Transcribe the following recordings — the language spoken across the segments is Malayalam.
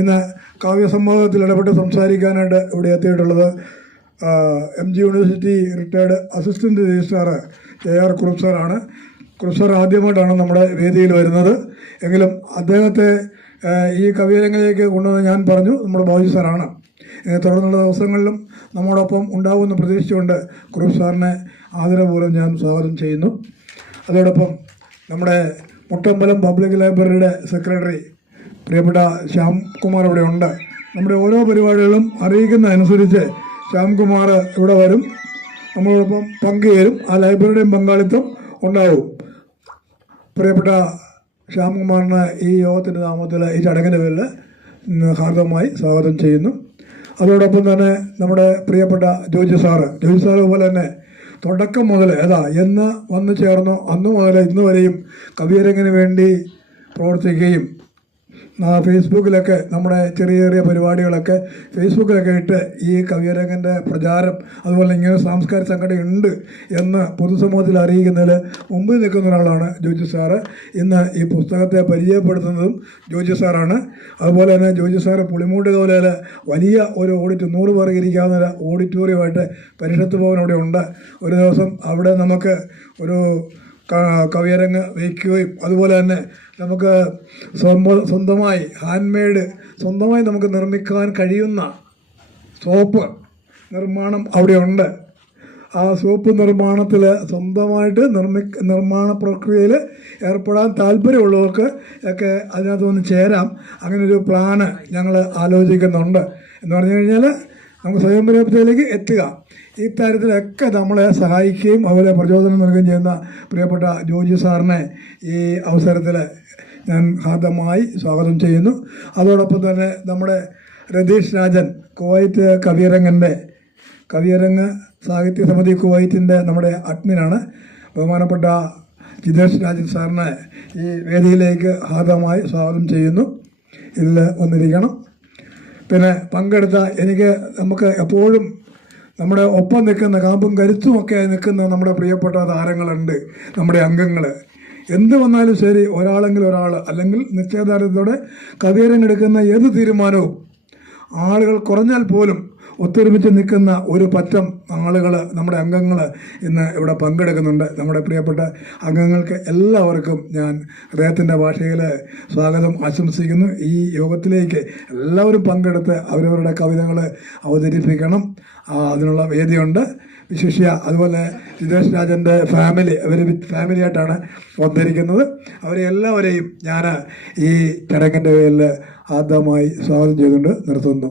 ഇന്ന് കാവ്യസംവാദത്തിൽ ഇടപെട്ട് സംസാരിക്കാനായിട്ട് ഇവിടെ എത്തിയിട്ടുള്ളത് MG university retired assistant registrar AR Kurup സാറാണ്. കുറുപ്പ് സാർ ആദ്യമായിട്ടാണ് നമ്മുടെ വേദിയിൽ വരുന്നത്. എങ്കിലും അദ്ദേഹത്തെ ഈ കവിയരങ്ങിലേക്ക് കൊണ്ടുവന്ന് ഞാൻ പറഞ്ഞു നമ്മുടെ ബാബു സാറാണ്. തുടർന്നുള്ള ദിവസങ്ങളിലും നമ്മോടൊപ്പം ഉണ്ടാകുമെന്ന് പ്രതീക്ഷിച്ചുകൊണ്ട് കുറുപ്പ് സാറിനെ ആദരപൂർവ്വം ഞാൻ സ്വാഗതം ചെയ്യുന്നു. അതോടൊപ്പം നമ്മുടെ മുട്ടമ്പലം പബ്ലിക് ലൈബ്രറിയുടെ സെക്രട്ടറി പ്രിയപ്പെട്ട ശ്യാംകുമാർ ഇവിടെ ഉണ്ട്. നമ്മുടെ ഓരോ പരിപാടികളും അറിയിക്കുന്നതനുസരിച്ച് ശ്യാംകുമാർ ഇവിടെ വരും, നമ്മളോടൊപ്പം പങ്കുചേരും. ആ ലൈബ്രറിയുടെയും പങ്കാളിത്തം ഉണ്ടാവും. പ്രിയപ്പെട്ട ശ്യാംകുമാറിന് ഈ യോഗത്തിൻ്റെ നാമത്തിൽ ഈ ചടങ്ങിൻ്റെ പേരിൽ ഹാർദവമായി സ്വാഗതം ചെയ്യുന്നു. അതോടൊപ്പം തന്നെ നമ്മുടെ പ്രിയപ്പെട്ട ജോജി സാറ് പോലെ തന്നെ തുടക്കം മുതൽ എന്ന് വന്നു ചേർന്നോ അന്ന് മുതൽ ഇന്ന് വരെയും കവിയരങ്ങിന് വേണ്ടി പ്രവർത്തിക്കുകയും ഫേസ്ബുക്കിലൊക്കെ നമ്മുടെ ചെറിയ ചെറിയ പരിപാടികളൊക്കെ ഫേസ്ബുക്കിലൊക്കെ ഇട്ട് ഈ കവിയരങ്ങൻ്റെ പ്രചാരം അതുപോലെ ഇങ്ങനെ സാംസ്കാരിക സംഘടന ഉണ്ട് എന്ന് പൊതുസമൂഹത്തിൽ അറിയിക്കുന്നതിൽ മുമ്പിൽ നിൽക്കുന്ന ഒരാളാണ് ജോജി സാറ്. ഇന്ന് ഈ പുസ്തകത്തെ പരിചയപ്പെടുത്തുന്നതും ജോജി സാറാണ്. അതുപോലെ തന്നെ ജോജി സാറ് പുളിമൂട് കവലയിൽ വലിയ ഒരു 100 പേർക്ക് ഇരിക്കാവുന്ന ഒരു ഓഡിറ്റോറിയമായിട്ട് പരിഷത്ത് ഭവൻ അവിടെ ഉണ്ട്. ഒരു ദിവസം അവിടെ നമുക്ക് ഒരു കവിയരങ്ങ് വയ്ക്കുകയും അതുപോലെ തന്നെ നമുക്ക് സ്വന്തമായി ഹാൻഡ് സ്വന്തമായി നമുക്ക് നിർമ്മിക്കാൻ കഴിയുന്ന സോപ്പ് നിർമ്മാണം അവിടെയുണ്ട്. ആ സോപ്പ് നിർമ്മാണത്തിൽ സ്വന്തമായിട്ട് നിർമ്മാണ പ്രക്രിയയിൽ ഏർപ്പെടാൻ താല്പര്യമുള്ളവർക്ക് ഒക്കെ അതിനകത്ത് വന്ന് ചേരാം. അങ്ങനൊരു പ്ലാന് ഞങ്ങൾ ആലോചിക്കുന്നുണ്ട്. എന്ന് പറഞ്ഞു കഴിഞ്ഞാൽ നമുക്ക് സ്വയം പര്യാപ്തതയിലേക്ക് എത്തുക. ഇത്തരത്തിലൊക്കെ നമ്മളെ സഹായിക്കുകയും അതുപോലെ പ്രചോദനം നൽകുകയും ചെയ്യുന്ന പ്രിയപ്പെട്ട ജോജി സാറിനെ ഈ അവസരത്തിൽ ഞാൻ ഹാർദമായി സ്വാഗതം ചെയ്യുന്നു. അതോടൊപ്പം തന്നെ നമ്മുടെ രതീഷ് രാജൻ കുവൈറ്റ് കവിയരങ്ങ് സാഹിത്യ സമിതി കുവൈറ്റിൻ്റെ നമ്മുടെ അഡ്മിനാണ്. ബഹുമാനപ്പെട്ട ജിതേഷ് രാജൻ സാറിനെ ഈ വേദിയിലേക്ക് ഹാർദമായി സ്വാഗതം ചെയ്യുന്നു. ഇതിൽ വന്നിരിക്കണം. പിന്നെ പങ്കെടുത്ത നമുക്ക് എപ്പോഴും നമ്മുടെ ഒപ്പം നിൽക്കുന്ന കാമ്പും കരുത്തുമൊക്കെ നിൽക്കുന്ന നമ്മുടെ പ്രിയപ്പെട്ട താരങ്ങളുണ്ട്, നമ്മുടെ അംഗങ്ങൾ. എന്ത് വന്നാലും ശരി ഒരാളെങ്കിലും ഒരാൾ അല്ലെങ്കിൽ നിശ്ചയദാർഢ്യത്തോടെ കവിയരങ്ങെടുക്കുന്ന ഏത് തീരുമാനവും ആളുകൾ കുറഞ്ഞാൽ പോലും ഒത്തൊരുമിച്ച് നിൽക്കുന്ന ഒരു പറ്റം ആളുകൾ നമ്മുടെ അംഗങ്ങൾ ഇന്ന് ഇവിടെ പങ്കെടുക്കുന്നുണ്ട്. നമ്മുടെ പ്രിയപ്പെട്ട അംഗങ്ങൾക്ക് എല്ലാവർക്കും ഞാൻ ഹൃദയത്തിൻ്റെ ഭാഷയിൽ സ്വാഗതം ആശംസിക്കുന്നു. ഈ യോഗത്തിലേക്ക് എല്ലാവരും പങ്കെടുത്ത് അവരവരുടെ കവിതകൾ അവതരിപ്പിക്കണം. അതിനുള്ള വേദിയുണ്ട്. വിശിഷ്യ അതുപോലെ ജിതേഷ് രാജൻ്റെ അവർ ഫാമിലിയായിട്ടാണ് വന്നിരിക്കുന്നത്. അവരെ എല്ലാവരെയും ഞാൻ ഈ ചടങ്ങിൻ്റെ പേരിൽ ആദ്യമായി സ്വാഗതം ചെയ്തുകൊണ്ട് നിർത്തുന്നു.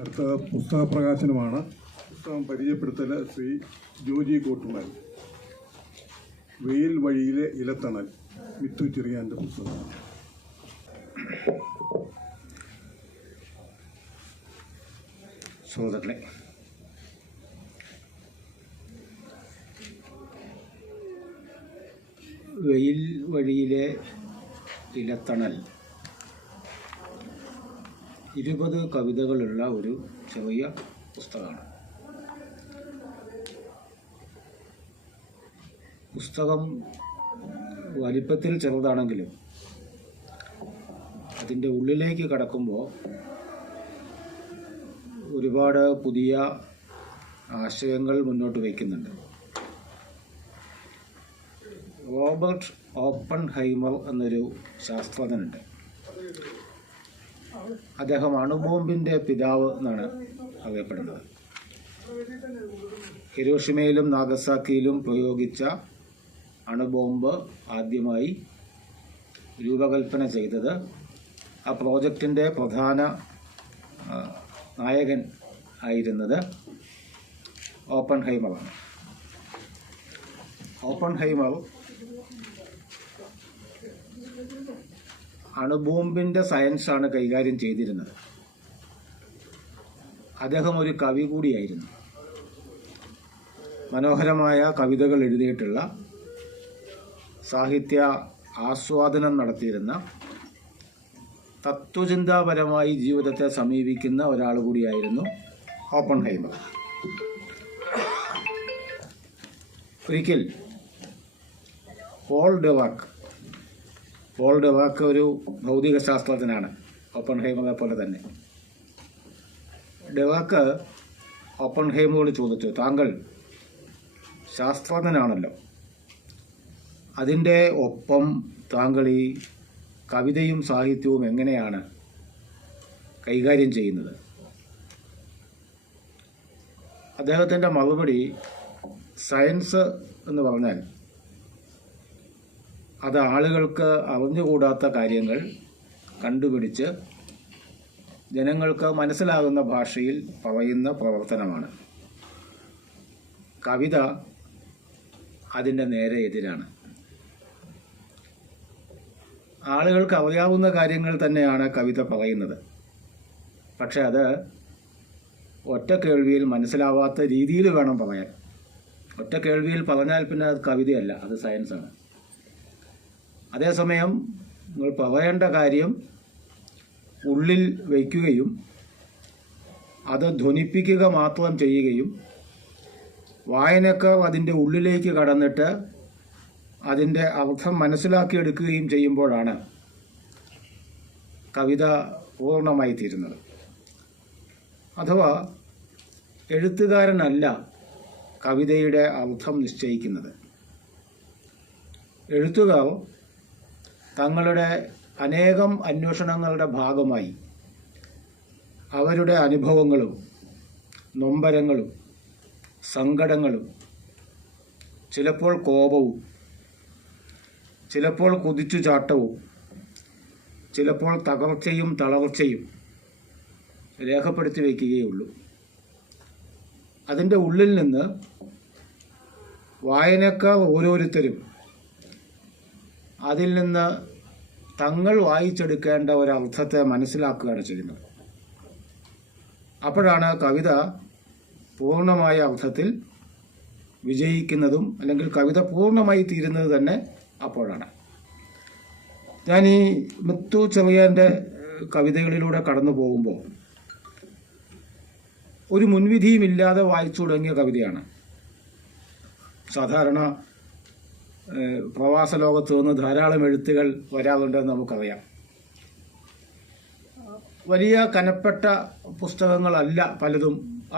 അടുത്ത പുസ്തക പ്രകാശനമാണ്. പുസ്തകം പരിചയപ്പെടുത്തൽ ശ്രീ ജോജി കോട്ടുമൽ. വെയിൽ വഴിയിലെ ഇലത്തണൽ, മിത്തു ചെറിയാൻ്റെ പുസ്തകമാണ്. സഹോദരനെ, വെയിൽ വഴിയിലെ ഇലത്തണൽ 20 കവിതകളുള്ള ഒരു ചെറിയ പുസ്തകമാണ്. പുസ്തകം വലിപ്പത്തിൽ ചെറുതാണെങ്കിലും അതിൻ്റെ ഉള്ളിലേക്ക് കടക്കുമ്പോൾ ഒരുപാട് പുതിയ ആശയങ്ങൾ മുന്നോട്ട് വയ്ക്കുന്നുണ്ട്. റോബർട്ട് ഓപ്പൺഹൈമർ എന്നൊരു ശാസ്ത്രജ്ഞനുണ്ട്. അദ്ദേഹം അണുബോംബിൻ്റെ പിതാവ് എന്നാണ് അറിയപ്പെടുന്നത്. ഹിരോഷിമയിലും നാഗസാക്കിയിലും പ്രയോഗിച്ച അണുബോംബ് ആദ്യമായി രൂപകൽപ്പന ചെയ്തത് ആ പ്രോജക്റ്റിൻ്റെ പ്രധാന നായകൻ ആയിരുന്നത് ഓപ്പൺഹൈമറാണ്. ഓപ്പൺഹൈമർ അണുബോംബിൻ്റെ സയൻസാണ് കൈകാര്യം ചെയ്തിരുന്നത്. അദ്ദേഹം ഒരു കവി കൂടിയായിരുന്നു. മനോഹരമായ കവിതകൾ എഴുതിയിട്ടുള്ള, സാഹിത്യ ആസ്വാദനം നടത്തിയിരുന്ന, തത്വചിന്താപരമായി ജീവിതത്തെ സമീപിക്കുന്ന ഒരാൾ കൂടിയായിരുന്നു ഓപ്പൺഹൈമർ. ഒരിക്കൽ പോൾ ഡെവാക്ക് ഒരു ഭൗതിക ശാസ്ത്രജ്ഞനാണ്. ഓപ്പൺഹൈമറെ പോലെ തന്നെ. ഡിറാക്ക് ഓപ്പൺഹൈമറോട് ചോദിച്ചു, താങ്കൾ ശാസ്ത്രജ്ഞനാണല്ലോ, അതിൻ്റെ ഒപ്പം താങ്കൾ ഈ കവിതയും സാഹിത്യവും എങ്ങനെയാണ് കൈകാര്യം ചെയ്യുന്നത്? അദ്ദേഹത്തിൻ്റെ മറുപടി, സയൻസ് എന്ന് പറഞ്ഞാൽ അത് ആളുകൾക്ക് അറിഞ്ഞുകൂടാത്ത കാര്യങ്ങൾ കണ്ടുപിടിച്ച് ജനങ്ങൾക്ക് മനസ്സിലാകുന്ന ഭാഷയിൽ പറയുന്ന പ്രവർത്തനമാണ്. കവിത അതിൻ്റെ നേരെ എതിരാണ്. ആളുകൾക്ക് അറിയാവുന്ന കാര്യങ്ങൾ തന്നെയാണ് കവിത പറയുന്നത്. പക്ഷെ അത് ഒറ്റ കേൾവിയിൽ മനസ്സിലാവാത്ത രീതിയിൽ വേണം പറയാൻ. ഒറ്റ കേൾവിയിൽ പറഞ്ഞാൽ പിന്നെ അത് കവിതയല്ല, അത് സയൻസാണ്. അതേസമയം നിങ്ങൾ പറയേണ്ട കാര്യം ഉള്ളിൽ വയ്ക്കുകയും അത് ധ്വനിപ്പിക്കുക മാത്രം ചെയ്യുകയും വായനക്കാർ അതിൻ്റെ ഉള്ളിലേക്ക് കടന്നിട്ട് അതിൻ്റെ അർത്ഥം മനസ്സിലാക്കിയെടുക്കുകയും ചെയ്യുമ്പോഴാണ് കവിത പൂർണ്ണമായി തീരുന്നത്. അഥവാ എഴുത്തുകാരനല്ല കവിതയുടെ അർത്ഥം നിശ്ചയിക്കുന്നത്. എഴുത്തുകാർ തങ്ങളുടെ അനേകം അന്വേഷണങ്ങളുടെ ഭാഗമായി അവരുടെ അനുഭവങ്ങളും നൊമ്പരങ്ങളും സങ്കടങ്ങളും ചിലപ്പോൾ കോപവും ചിലപ്പോൾ കുതിച്ചുചാട്ടവും ചിലപ്പോൾ തകർച്ചയും തളർച്ചയും രേഖപ്പെടുത്തി വയ്ക്കുകയുള്ളൂ. അതിൻ്റെ ഉള്ളിൽ നിന്ന് വായനക്കാർ ഓരോരുത്തരും അതിൽ നിന്ന് തങ്ങൾ വായിച്ചെടുക്കേണ്ട ഒരർത്ഥത്തെ മനസ്സിലാക്കുകയാണ് ചെയ്യുന്നത്. അപ്പോഴാണ് കവിത പൂർണ്ണമായ അർത്ഥത്തിൽ വിജയിക്കുന്നതും അല്ലെങ്കിൽ കവിത പൂർണ്ണമായി തീരുന്നത് തന്നെ അപ്പോഴാണ്. ഞാൻ ഈ മുത്തു ചെറിയാൻ്റെ കവിതകളിലൂടെ കടന്നു പോകുമ്പോൾ ഒരു മുൻവിധിയുമില്ലാതെ വായിച്ചു തുടങ്ങിയ കവിതയാണ്. സാധാരണ പ്രവാസ ലോകത്ത് നിന്ന് ധാരാളം എഴുത്തുകൾ വരാറുണ്ടെന്ന് നമുക്കറിയാം. വലിയ കനപ്പെട്ട പുസ്തകങ്ങളല്ല പലതും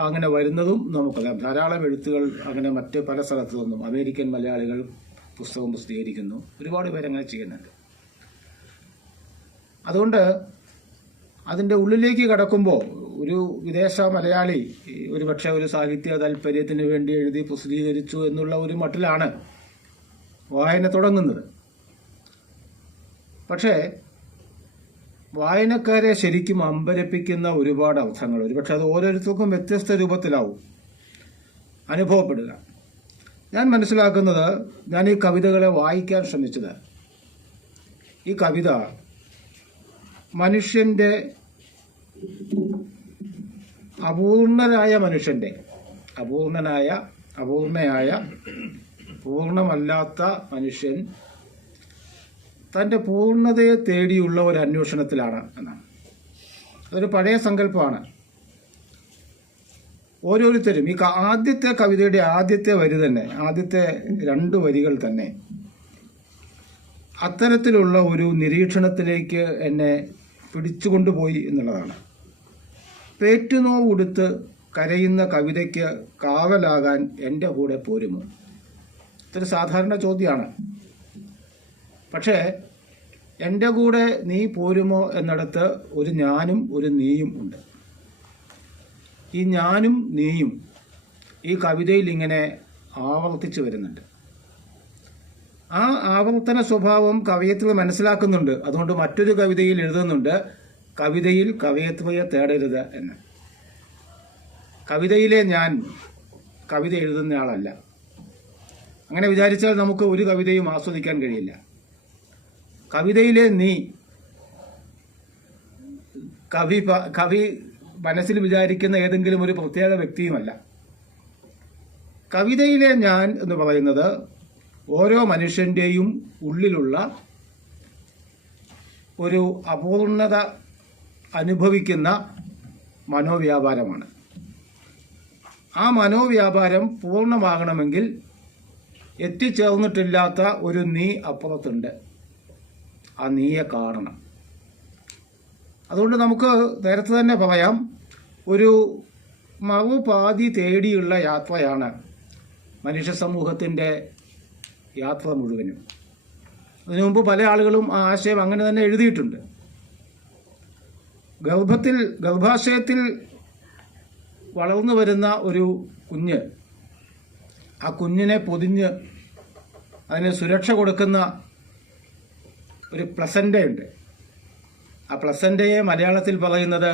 അങ്ങനെ വരുന്നതും നമുക്കറിയാം. ധാരാളം എഴുത്തുകൾ അങ്ങനെ മറ്റ് പല സ്ഥലത്തു നിന്നും അമേരിക്കൻ മലയാളികൾ പുസ്തകം പ്രസിദ്ധീകരിക്കുന്നു. ഒരുപാട് പേരങ്ങനെ ചെയ്യുന്നുണ്ട്. അതുകൊണ്ട് അതിൻ്റെ ഉള്ളിലേക്ക് കടക്കുമ്പോൾ ഒരു വിദേശ മലയാളി ഒരു പക്ഷേ ഒരു സാഹിത്യ താല്പര്യത്തിന് വേണ്ടി എഴുതി പ്രസിദ്ധീകരിച്ചു എന്നുള്ള ഒരു മട്ടിലാണ് വായന തുടങ്ങുന്നത്. പക്ഷേ വായനക്കാരെ ശരിക്കും അമ്പരപ്പിക്കുന്ന ഒരുപാട് അർത്ഥങ്ങൾ, ഒരുപക്ഷെ അത് ഓരോരുത്തർക്കും വ്യത്യസ്ത രൂപത്തിലാവും അനുഭവപ്പെടുക. ഞാൻ മനസ്സിലാക്കുന്നത്, ഞാൻ ഈ കവിതകളെ വായിക്കാൻ ശ്രമിച്ചത്, ഈ കവിത മനുഷ്യൻ്റെ അപൂർണനായ മനുഷ്യൻ്റെ അപൂർണയായ പൂർണ്ണമല്ലാത്ത മനുഷ്യൻ തൻ്റെ പൂർണ്ണതയെ തേടിയുള്ള ഒരു അന്വേഷണത്തിലാണ് എന്നാണ്. അതൊരു പഴയ സങ്കല്പമാണ്. ഓരോരുത്തരും ഈ ആദ്യത്തെ കവിതയുടെ ആദ്യത്തെ വരി തന്നെ, ആദ്യത്തെ 2 വരികൾ തന്നെ അത്തരത്തിലുള്ള ഒരു നിരീക്ഷണത്തിലേക്ക് എന്നെ പിടിച്ചുകൊണ്ടുപോയി എന്നുള്ളതാണ്. പേറ്റുനോവ് ഉടുത്ത് കരയുന്ന കവിതയ്ക്ക് കാവലാകാൻ എൻ്റെ കൂടെ പോരുമോ? ഇതൊരു സാധാരണ ചോദ്യമാണ്. പക്ഷേ എൻ്റെ കൂടെ നീ പോരുമോ എന്നിടത്ത് ഒരു ഞാനും ഒരു നീയും ഉണ്ട്. ഈ ഞാനും നീയും ഈ കവിതയിൽ ഇങ്ങനെ ആവർത്തിച്ചു വരുന്നുണ്ട്. ആ ആവർത്തന സ്വഭാവം കവയിത്രി മനസ്സിലാക്കുന്നുണ്ട്. അതുകൊണ്ട് മറ്റൊരു കവിതയിൽ എഴുതുന്നുണ്ട്, കവിതയിൽ കവയിത്രിയെ തേടരുത് എന്ന്. കവിതയിലെ ഞാൻ കവിത എഴുതുന്നയാളല്ല. അങ്ങനെ വിചാരിച്ചാൽ നമുക്ക് ഒരു കവിതയും ആസ്വദിക്കാൻ കഴിയില്ല. കവിതയിലെ നീ കവി മനസ്സിൽ വിചാരിക്കുന്ന ഏതെങ്കിലും ഒരു പ്രത്യേക വ്യക്തിയുമല്ല. കവിതയിലെ ഞാൻ എന്ന് പറയുന്നത് ഓരോ മനുഷ്യൻ്റെയും ഉള്ളിലുള്ള ഒരു അപൂർണത അനുഭവിക്കുന്ന മനോവ്യാപാരമാണ്. ആ മനോവ്യാപാരം പൂർണ്ണമാകണമെങ്കിൽ എത്തിച്ചേർന്നിട്ടില്ലാത്ത ഒരു നീ അപ്പുറത്തുണ്ട്. ആ നീയെ കാണണം. അതുകൊണ്ട് നമുക്ക് നേരത്തെ തന്നെ പറയാം, ഒരു മറുപാതി തേടിയുള്ള യാത്രയാണ് മനുഷ്യ സമൂഹത്തിൻ്റെ യാത്ര മുഴുവനും. അതിനു മുമ്പ് പല ആളുകളും ആ ആശയം അങ്ങനെ തന്നെ എഴുതിയിട്ടുണ്ട്. ഗർഭാശയത്തിൽ വളർന്നു വരുന്ന ഒരു കുഞ്ഞ്, ആ കുഞ്ഞിനെ പൊതിഞ്ഞ് അതിന് സുരക്ഷ കൊടുക്കുന്ന ഒരു പ്ലസൻ്റയുണ്ട്. ആ പ്ലസൻ്റയെ മലയാളത്തിൽ പറയുന്നത്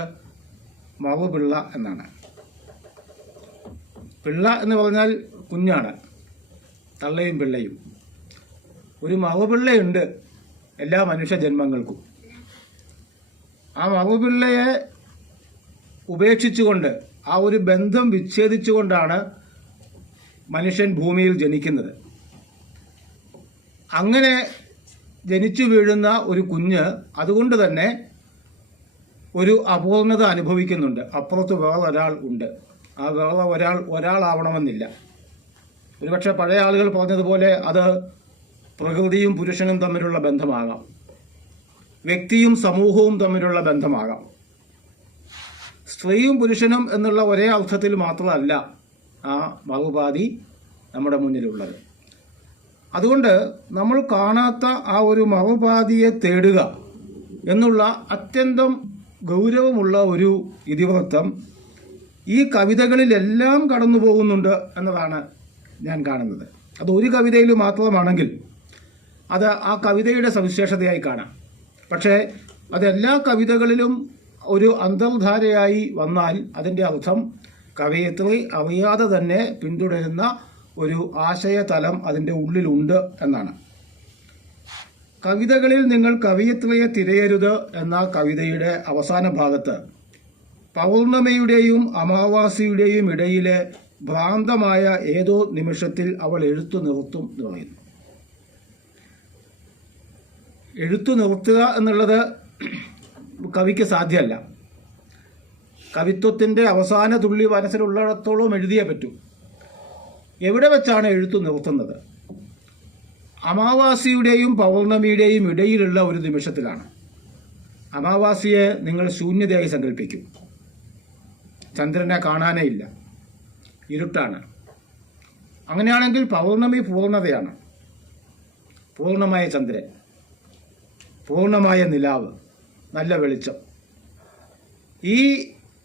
മറുപിള്ള എന്നാണ്. പിള്ള എന്ന് പറഞ്ഞാൽ കുഞ്ഞാണ്, തള്ളയും പിള്ളയും. ഒരു മറുപിള്ളയുണ്ട് എല്ലാ മനുഷ്യ ജന്മങ്ങൾക്കും. ആ മറുപിള്ളയെ ഉപേക്ഷിച്ചുകൊണ്ട്, ആ ഒരു ബന്ധം വിച്ഛേദിച്ചുകൊണ്ടാണ് മനുഷ്യൻ ഭൂമിയിൽ ജനിക്കുന്നത്. അങ്ങനെ ജനിച്ചു വീഴുന്ന ഒരു കുഞ്ഞ് അതുകൊണ്ട് തന്നെ ഒരു അപൂർണത അനുഭവിക്കുന്നുണ്ട്. അപ്പുറത്ത് വേറെ ഒരാൾ ഉണ്ട്. ആ വേറെ ഒരാളാവണമെന്നില്ല. ഒരുപക്ഷെ പഴയ ആളുകൾ പറഞ്ഞതുപോലെ അത് പ്രകൃതിയും പുരുഷനും തമ്മിലുള്ള ബന്ധമാകാം, വ്യക്തിയും സമൂഹവും തമ്മിലുള്ള ബന്ധമാകാം. സ്ത്രീയും പുരുഷനും എന്നുള്ള ഒരേ അർത്ഥത്തിൽ മാത്രമല്ല ആ മറുപാതി നമ്മുടെ മുന്നിലുള്ളത്. അതുകൊണ്ട് നമ്മൾ കാണാത്ത ആ ഒരു മറുപാതിയെ തേടുക എന്നുള്ള അത്യന്തം ഗൗരവമുള്ള ഒരു ഇതിവൃത്തം ഈ കവിതകളിലെല്ലാം കടന്നു പോകുന്നുണ്ട് എന്നതാണ് ഞാൻ കാണുന്നത്. അത് ഒരു കവിതയിൽ മാത്രമാണെങ്കിൽ അത് ആ കവിതയുടെ സവിശേഷതയായി കാണാം. പക്ഷേ അതെല്ലാ കവിതകളിലും ഒരു അന്തർധാരയായി വന്നാൽ അതിൻ്റെ അർത്ഥം കവയിത്രി അറിയാതെ തന്നെ പിന്തുടരുന്ന ഒരു ആശയതലം അതിൻ്റെ ഉള്ളിലുണ്ട് എന്നാണ്. കവിതകളിൽ നിങ്ങൾ കവയിത്രിയെ തിരയരുത് എന്ന കവിതയുടെ അവസാന ഭാഗത്ത് പൗർണമിയുടെയും അമാവാസിയുടെയും ഇടയിലെ ഭ്രാന്തമായ ഏതോ നിമിഷത്തിൽ അവൾ എഴുത്തു നിർത്തും എന്ന് പറയുന്നു. എഴുത്തു നിർത്തുക എന്നുള്ളത് കവിക്ക് സാധ്യമല്ല. കവിത്വത്തിൻ്റെ അവസാന തുള്ളി മനസ്സിലുള്ളിടത്തോളം എഴുതിയേ പറ്റൂ. എവിടെ വെച്ചാണ് എഴുത്തു നിർത്തുന്നത്? അമാവാസിയുടെയും പൗർണമിയുടെയും ഇടയിലുള്ള ഒരു നിമിഷത്തിലാണ്. അമാവാസിയെ നിങ്ങൾ ശൂന്യതയായി സങ്കല്പിക്കും. ചന്ദ്രനെ കാണാനേ ഇല്ല, ഇരുട്ടാണ്. അങ്ങനെയാണെങ്കിൽ പൗർണമി പൂർണ്ണതയാണ്. പൂർണ്ണമായ ചന്ദ്രൻ, പൂർണ്ണമായ നിലാവ്, നല്ല വെളിച്ചം. ഈ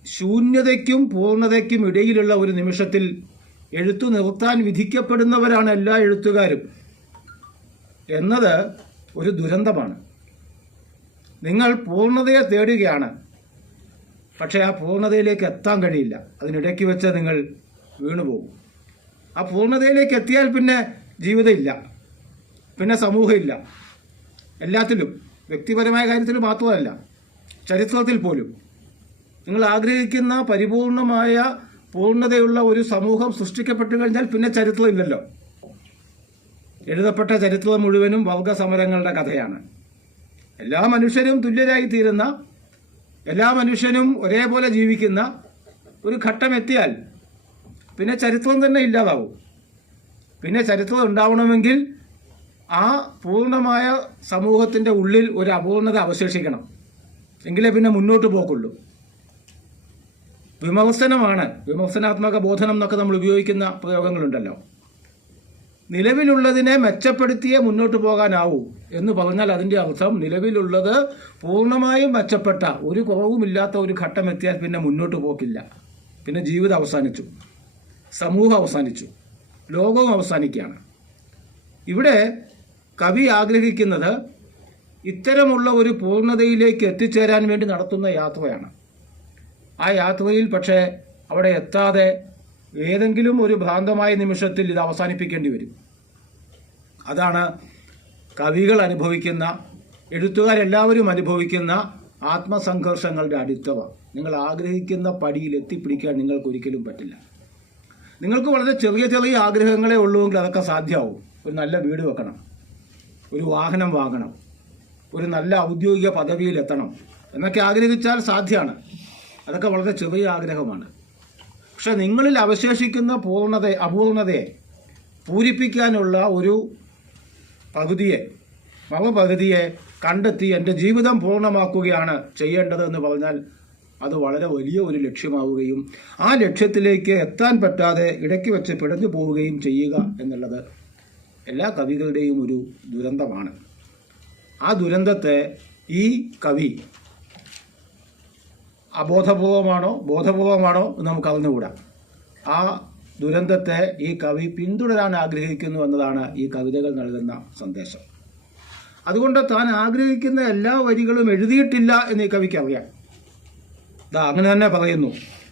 ശൂന്യതയ്ക്കും പൂർണ്ണതയ്ക്കും ഇടയിലുള്ള ഒരു നിമിഷത്തിൽ എഴുത്തു നിർത്താൻ വിധിക്കപ്പെടുന്നവരാണ് എല്ലാ എഴുത്തുകാരും എന്നത് ഒരു ദുരന്തമാണ്. നിങ്ങൾ പൂർണ്ണതയെ തേടുകയാണ്, പക്ഷേ ആ പൂർണ്ണതയിലേക്ക് എത്താൻ കഴിയില്ല. അതിനിടയ്ക്ക് വെച്ച് നിങ്ങൾ വീണുപോകും. ആ പൂർണ്ണതയിലേക്ക് എത്തിയാൽ പിന്നെ ജീവിതമില്ല, പിന്നെ സമൂഹമില്ല. എല്ലാത്തിലും, വ്യക്തിപരമായ കാര്യത്തിൽ മാത്രമല്ല, ചരിത്രത്തിൽ പോലും നിങ്ങൾ ആഗ്രഹിക്കുന്ന പരിപൂർണമായ പൂർണ്ണതയുള്ള ഒരു സമൂഹം സൃഷ്ടിക്കപ്പെട്ടു കഴിഞ്ഞാൽ പിന്നെ ചരിത്രമില്ലല്ലോ. എഴുതപ്പെട്ട ചരിത്രം മുഴുവനും വർഗസമരങ്ങളുടെ കഥയാണ്. എല്ലാ മനുഷ്യരും തുല്യരായി തീരുന്ന, എല്ലാ മനുഷ്യനും ഒരേപോലെ ജീവിക്കുന്ന ഒരു ഘട്ടം എത്തിയാൽ പിന്നെ ചരിത്രം തന്നെ ഇല്ലാതാവും. പിന്നെ ചരിത്രം ഉണ്ടാവണമെങ്കിൽ ആ പൂർണ്ണമായ സമൂഹത്തിൻ്റെ ഉള്ളിൽ ഒരു അപൂർണത അവശേഷിക്കണം, എങ്കിലേ പിന്നെ മുന്നോട്ട് പോക്കുള്ളൂ. വിമർശനമാണ്, വിമർശനാത്മക ബോധനം എന്നൊക്കെ നമ്മൾ ഉപയോഗിക്കുന്ന പ്രയോഗങ്ങളുണ്ടല്ലോ. നിലവിലുള്ളതിനെ മെച്ചപ്പെടുത്തിയേ മുന്നോട്ട് പോകാനാവൂ എന്ന് പറഞ്ഞാൽ അതിൻ്റെ അർത്ഥം നിലവിലുള്ളത് പൂർണ്ണമായും മെച്ചപ്പെട്ട, ഒരു കുറവുമില്ലാത്ത ഒരു ഘട്ടം എത്തിയാൽ പിന്നെ മുന്നോട്ട് പോക്കില്ല. പിന്നെ ജീവിതം അവസാനിച്ചു, സമൂഹം അവസാനിച്ചു, ലോകവും അവസാനിക്കുകയാണ്. ഇവിടെ കവി ആഗ്രഹിക്കുന്നത് ഇത്തരമുള്ള ഒരു പൂർണ്ണതയിലേക്ക് എത്തിച്ചേരാൻ വേണ്ടി നടത്തുന്ന യാത്രയാണ്. ആ യാത്രയിൽ പക്ഷേ അവിടെ എത്താതെ ഏതെങ്കിലും ഒരു ഭ്രാന്തമായ നിമിഷത്തിൽ ഇത് അവസാനിപ്പിക്കേണ്ടി വരും. അതാണ് കവികൾ അനുഭവിക്കുന്ന, എഴുത്തുകാരെല്ലാവരും അനുഭവിക്കുന്ന ആത്മസംഘർഷങ്ങളുടെ അടിത്തറ. നിങ്ങൾ ആഗ്രഹിക്കുന്ന പടിയിൽ എത്തിപ്പിടിക്കാൻ നിങ്ങൾക്കൊരിക്കലും പറ്റില്ല. നിങ്ങൾക്ക് വളരെ ചെറിയ ചെറിയ ആഗ്രഹങ്ങളെ ഉള്ളുവെങ്കിൽ അതൊക്കെ സാധ്യമാവും. ഒരു നല്ല വീട് വെക്കണം, ഒരു വാഹനം വാങ്ങണം, ഒരു നല്ല ഔദ്യോഗിക പദവിയിൽ എത്തണം എന്നൊക്കെ ആഗ്രഹിച്ചാൽ സാധ്യമാണ്. അതൊക്കെ വളരെ ചെറിയ ആഗ്രഹമാണ്. പക്ഷെ നിങ്ങളിൽ അവശേഷിക്കുന്ന അപൂർണതയെ പൂരിപ്പിക്കാനുള്ള ഒരു പകുതിയെ, മറുപകുതിയെ കണ്ടെത്തി എൻ്റെ ജീവിതം പൂർണ്ണമാക്കുകയാണ് ചെയ്യേണ്ടത് എന്ന് പറഞ്ഞാൽ അത് വളരെ വലിയ ഒരു ലക്ഷ്യമാവുകയും ആ ലക്ഷ്യത്തിലേക്ക് എത്താൻ പറ്റാതെ ഇടയ്ക്ക് വെച്ച് പിടഞ്ഞു പോവുകയും ചെയ്യുക എന്നുള്ളത് എല്ലാ കവികളുടെയും ഒരു ദുരന്തമാണ്. ആ ദുരന്തത്തെ ഈ കവി അബോധപൂർവമാണോ ബോധപൂർവമാണോ എന്ന് നമുക്ക് അറിഞ്ഞുകൂടാ. ആ ദുരന്തത്തെ ഈ കവി പിന്തുടരാൻ ആഗ്രഹിക്കുന്നു എന്നതാണ് ഈ കവിതകൾ നൽകുന്ന സന്ദേശം. അതുകൊണ്ട് താൻ ആഗ്രഹിക്കുന്ന എല്ലാ വരികളും എഴുതിയിട്ടില്ല എന്ന് ഈ കവിക്ക് അറിയാം. അങ്ങനെ തന്നെ പറയുന്നു,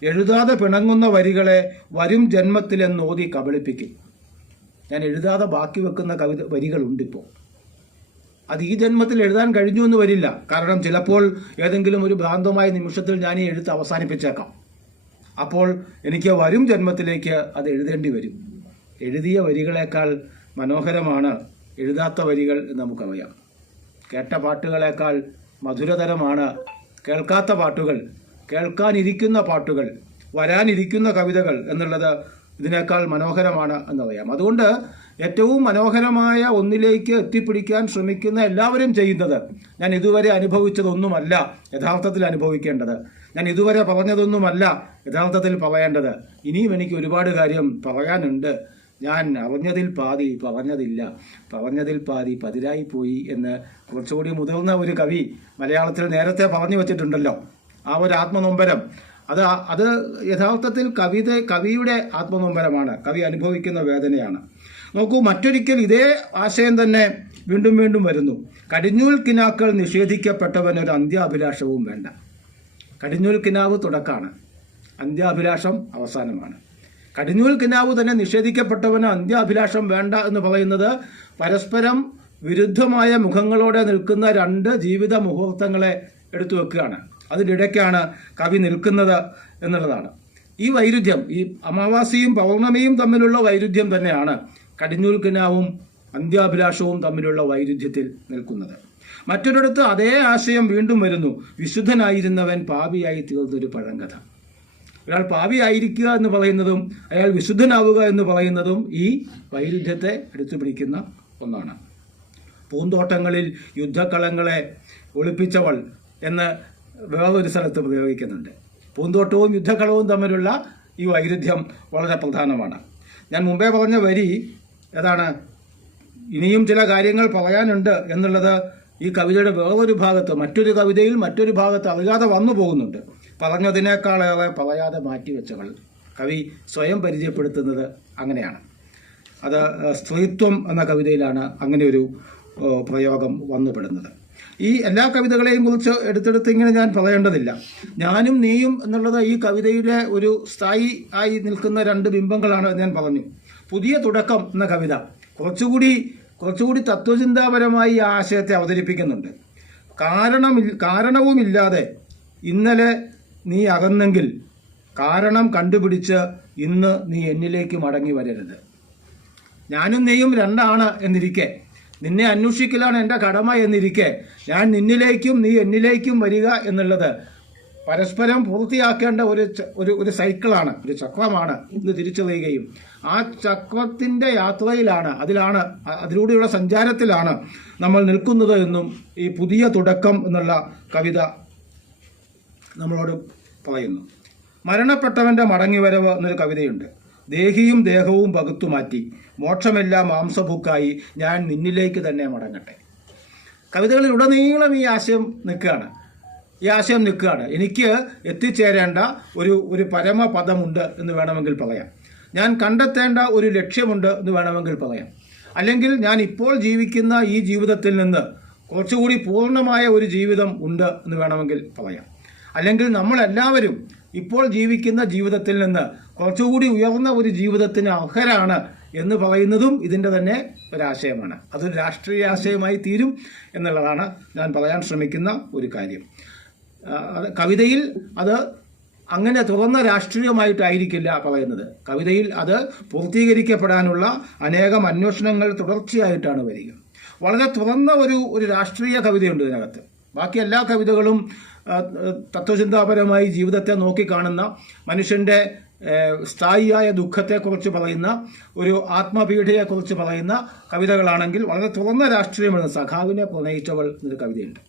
എഴുതാതെ പിണങ്ങുന്ന വരികളെ വരും ജന്മത്തിലെന്നോതി കബളിപ്പിക്കും. ഞാൻ എഴുതാതെ ബാക്കി വെക്കുന്ന വരികളുണ്ടിപ്പോൾ. അത് ഈ ജന്മത്തിൽ എഴുതാൻ കഴിഞ്ഞു എന്ന് വരില്ല. കാരണം ചിലപ്പോൾ ഏതെങ്കിലും ഒരു ഭ്രാന്തമായ നിമിഷത്തിൽ ഞാൻ ഈ എഴുത്ത് അവസാനിപ്പിച്ചേക്കാം. അപ്പോൾ എനിക്ക് വരും ജന്മത്തിലേക്ക് അത് എഴുതേണ്ടി വരും. എഴുതിയ വരികളേക്കാൾ മനോഹരമാണ് എഴുതാത്ത വരികൾ എന്ന് നമുക്കറിയാം. കേട്ട പാട്ടുകളേക്കാൾ മധുരതരമാണ് കേൾക്കാത്ത പാട്ടുകൾ, കേൾക്കാനിരിക്കുന്ന പാട്ടുകൾ, വരാനിരിക്കുന്ന കവിതകൾ എന്നുള്ളത് ഇതിനേക്കാൾ മനോഹരമാണ് എന്നറിയാം. അതുകൊണ്ട് ഏറ്റവും മനോഹരമായ ഒന്നിലേക്ക് എത്തിപ്പിടിക്കാൻ ശ്രമിക്കുന്ന എല്ലാവരും ചെയ്യുന്നത്, ഞാൻ ഇതുവരെ അനുഭവിച്ചതൊന്നുമല്ല യഥാർത്ഥത്തിൽ അനുഭവിക്കേണ്ടത്, ഞാൻ ഇതുവരെ പറഞ്ഞതൊന്നുമല്ല യഥാർത്ഥത്തിൽ പറയേണ്ടത്, ഇനിയും എനിക്ക് ഒരുപാട് കാര്യം പറയാനുണ്ട്, ഞാൻ അറിഞ്ഞതിൽ പാതി പറഞ്ഞതില്ല, പറഞ്ഞതിൽ പാതി പതിരായിപ്പോയി എന്ന് കുറച്ചുകൂടി മുതിർന്ന ഒരു കവി മലയാളത്തിൽ നേരത്തെ പറഞ്ഞു വച്ചിട്ടുണ്ടല്ലോ. ആ ഒരു ആത്മനൊമ്പരം അത് യഥാർത്ഥത്തിൽ കവിയുടെ ആത്മനൊമ്പരമാണ്, കവി അനുഭവിക്കുന്ന വേദനയാണ്. നോക്കൂ, മറ്റൊരിക്കൽ ഇതേ ആശയം തന്നെ വീണ്ടും വീണ്ടും വരുന്നു. കടിഞ്ഞൂൽ കിനാക്കൾ നിഷേധിക്കപ്പെട്ടവനൊരു അന്ത്യാഭിലാഷവും വേണ്ട. കടിഞ്ഞൂൽ കിനാവ് തുടക്കമാണ്, അന്ത്യാഭിലാഷം അവസാനമാണ്. കടിഞ്ഞൂൽ കിനാവ് തന്നെ നിഷേധിക്കപ്പെട്ടവന് അന്ത്യാഭിലാഷം വേണ്ട എന്ന് പറയുന്നത് പരസ്പരം വിരുദ്ധമായ മുഖങ്ങളോടെ നിൽക്കുന്ന രണ്ട് ജീവിത മുഹൂർത്തങ്ങളെ എടുത്തു വെക്കുകയാണ്. അതിനിടയ്ക്കാണ് കവി നിൽക്കുന്നത് എന്നുള്ളതാണ്. ഈ വൈരുദ്ധ്യം, ഈ അമാവാസിയും പൗർണമിയും തമ്മിലുള്ള വൈരുദ്ധ്യം തന്നെയാണ് കടിഞ്ഞൂൽ കിനാവും അന്ത്യാഭിലാഷവും തമ്മിലുള്ള വൈരുദ്ധ്യത്തിൽ നിൽക്കുന്നത്. മറ്റൊരിടത്ത് അതേ ആശയം വീണ്ടും വരുന്നു. വിശുദ്ധനായിരുന്നവൻ പാപിയായി തീർന്നൊരു പഴങ്കഥ. ഒരാൾ പാപിയായിരിക്കുക എന്ന് പറയുന്നതും അയാൾ വിശുദ്ധനാവുക എന്ന് പറയുന്നതും ഈ വൈരുദ്ധ്യത്തെ എടുത്തു പിടിക്കുന്ന ഒന്നാണ്. പൂന്തോട്ടങ്ങളിൽ യുദ്ധക്കളങ്ങളെ ഒളിപ്പിച്ചവൾ എന്ന് വേറൊരു സ്ഥലത്ത് പ്രയോഗിക്കുന്നുണ്ട്. പൂന്തോട്ടവും യുദ്ധക്കളവും തമ്മിലുള്ള ഈ വൈരുദ്ധ്യം വളരെ പ്രധാനമാണ്. ഞാൻ മുമ്പേ പറഞ്ഞ വരി ഏതാണ്? ഇനിയും ചില കാര്യങ്ങൾ പറയാനുണ്ട് എന്നുള്ളത് ഈ കവിതയുടെ വേറൊരു ഭാഗത്ത്, മറ്റൊരു കവിതയിൽ മറ്റൊരു ഭാഗത്ത് അറിയാതെ വന്നു പോകുന്നുണ്ട്. പറഞ്ഞതിനേക്കാളേറെ പറയാതെ മാറ്റിവെച്ചവൾ. കവി സ്വയം പരിചയപ്പെടുത്തുന്നത് അങ്ങനെയാണ്. അത് സ്ത്രീത്വം എന്ന കവിതയിലാണ് അങ്ങനെ ഒരു പ്രയോഗം വന്നുപെടുന്നത്. ഈ എല്ലാ കവിതകളെയും കുറിച്ച് എടുത്തെടുത്ത് ഇങ്ങനെ ഞാൻ പറയേണ്ടതില്ല. ഞാനും നീയും എന്നുള്ളത് ഈ കവിതയുടെ ഒരു സ്ഥായി ആയി നിൽക്കുന്ന രണ്ട് ബിംബങ്ങളാണ് ഞാൻ പറഞ്ഞു. പുതിയ തുടക്കം എന്ന കവിത കുറച്ചുകൂടി തത്വചിന്താപരമായി ഈ ആശയത്തെ അവതരിപ്പിക്കുന്നുണ്ട്. കാരണവുമില്ലാതെ ഇന്നലെ നീ അകന്നെങ്കിൽ കാരണം കണ്ടുപിടിച്ച് ഇന്ന് നീ എന്നിലേക്ക് മടങ്ങി വരരുത്. ഞാനും നീയും രണ്ടാണ് എന്നിരിക്കെ, നിന്നെ അന്വേഷിക്കലാണ് എൻ്റെ കടമ എന്നിരിക്കെ, ഞാൻ നിന്നിലേക്കും നീ എന്നിലേക്കും വരിക എന്നുള്ളത് പരസ്പരം പൂർത്തിയാക്കേണ്ട ഒരു സൈക്കിളാണ്, ഒരു ചക്രമാണ് എന്ന് തിരിച്ചറിയുകയും ആ ചക്രത്തിൻ്റെ യാത്രയിലാണ്, അതിലൂടെയുള്ള സഞ്ചാരത്തിലാണ് നമ്മൾ നിൽക്കുന്നത് എന്നും ഈ പുതിയ തുടക്കം എന്നുള്ള കവിത നമ്മളോട് പറയുന്നു. മരണപ്പെട്ടവൻ്റെ മടങ്ങിവരവ് എന്നൊരു കവിതയുണ്ട്. ദേഹിയും ദേഹവും പകുത്തുമാറ്റി മോക്ഷമെല്ലാം മാംസഭുക്കായി ഞാൻ നിന്നിലേക്ക് തന്നെ മടങ്ങട്ടെ. കവിതകളിലുടനീളം ഈ ആശയം നിൽക്കുകയാണ്. എനിക്ക് എത്തിച്ചേരേണ്ട ഒരു പരമപദമുണ്ട് എന്ന് വേണമെങ്കിൽ പറയാം. ഞാൻ കണ്ടെത്തേണ്ട ഒരു ലക്ഷ്യമുണ്ട് എന്ന് വേണമെങ്കിൽ പറയാം. അല്ലെങ്കിൽ ഞാൻ ഇപ്പോൾ ജീവിക്കുന്ന ഈ ജീവിതത്തിൽ നിന്ന് കുറച്ചുകൂടി പൂർണ്ണമായ ഒരു ജീവിതം ഉണ്ട് എന്ന് വേണമെങ്കിൽ പറയാം. അല്ലെങ്കിൽ നമ്മളെല്ലാവരും ഇപ്പോൾ ജീവിക്കുന്ന ജീവിതത്തിൽ നിന്ന് കുറച്ചുകൂടി ഉയർന്ന ഒരു ജീവിതത്തിന് അർഹരാണ് എന്ന് പറയുന്നതും ഇതിൻ്റെ തന്നെ ഒരാശയമാണ്. അതൊരു രാഷ്ട്രീയ ആശയമായി തീരും എന്നുള്ളതാണ് ഞാൻ പറയാൻ ശ്രമിക്കുന്ന ഒരു കാര്യം. കവിതയിൽ അത് അങ്ങനെ തുറന്ന രാഷ്ട്രീയമായിട്ടായിരിക്കില്ല പറയുന്നത്. കവിതയിൽ അത് പൂർത്തീകരിക്കപ്പെടാനുള്ള അനേകം അന്വേഷണങ്ങൾ തുടർച്ചയായിട്ടാണ് വരിക. വളരെ തുറന്ന ഒരു രാഷ്ട്രീയ കവിതയുണ്ട് ഇതിനകത്ത്. ബാക്കി എല്ലാ കവിതകളും തത്വചിന്താപരമായി ജീവിതത്തെ നോക്കിക്കാണുന്ന, മനുഷ്യൻ്റെ സ്ഥായിയായ ദുഃഖത്തെക്കുറിച്ച് പറയുന്ന, ഒരു ആത്മപീഠയെക്കുറിച്ച് പറയുന്ന കവിതകളാണെങ്കിൽ വളരെ തുറന്ന രാഷ്ട്രീയമാണ്. സഖാവിനെ പ്രണയിച്ചവൾ എന്നൊരു കവിതയുണ്ട്.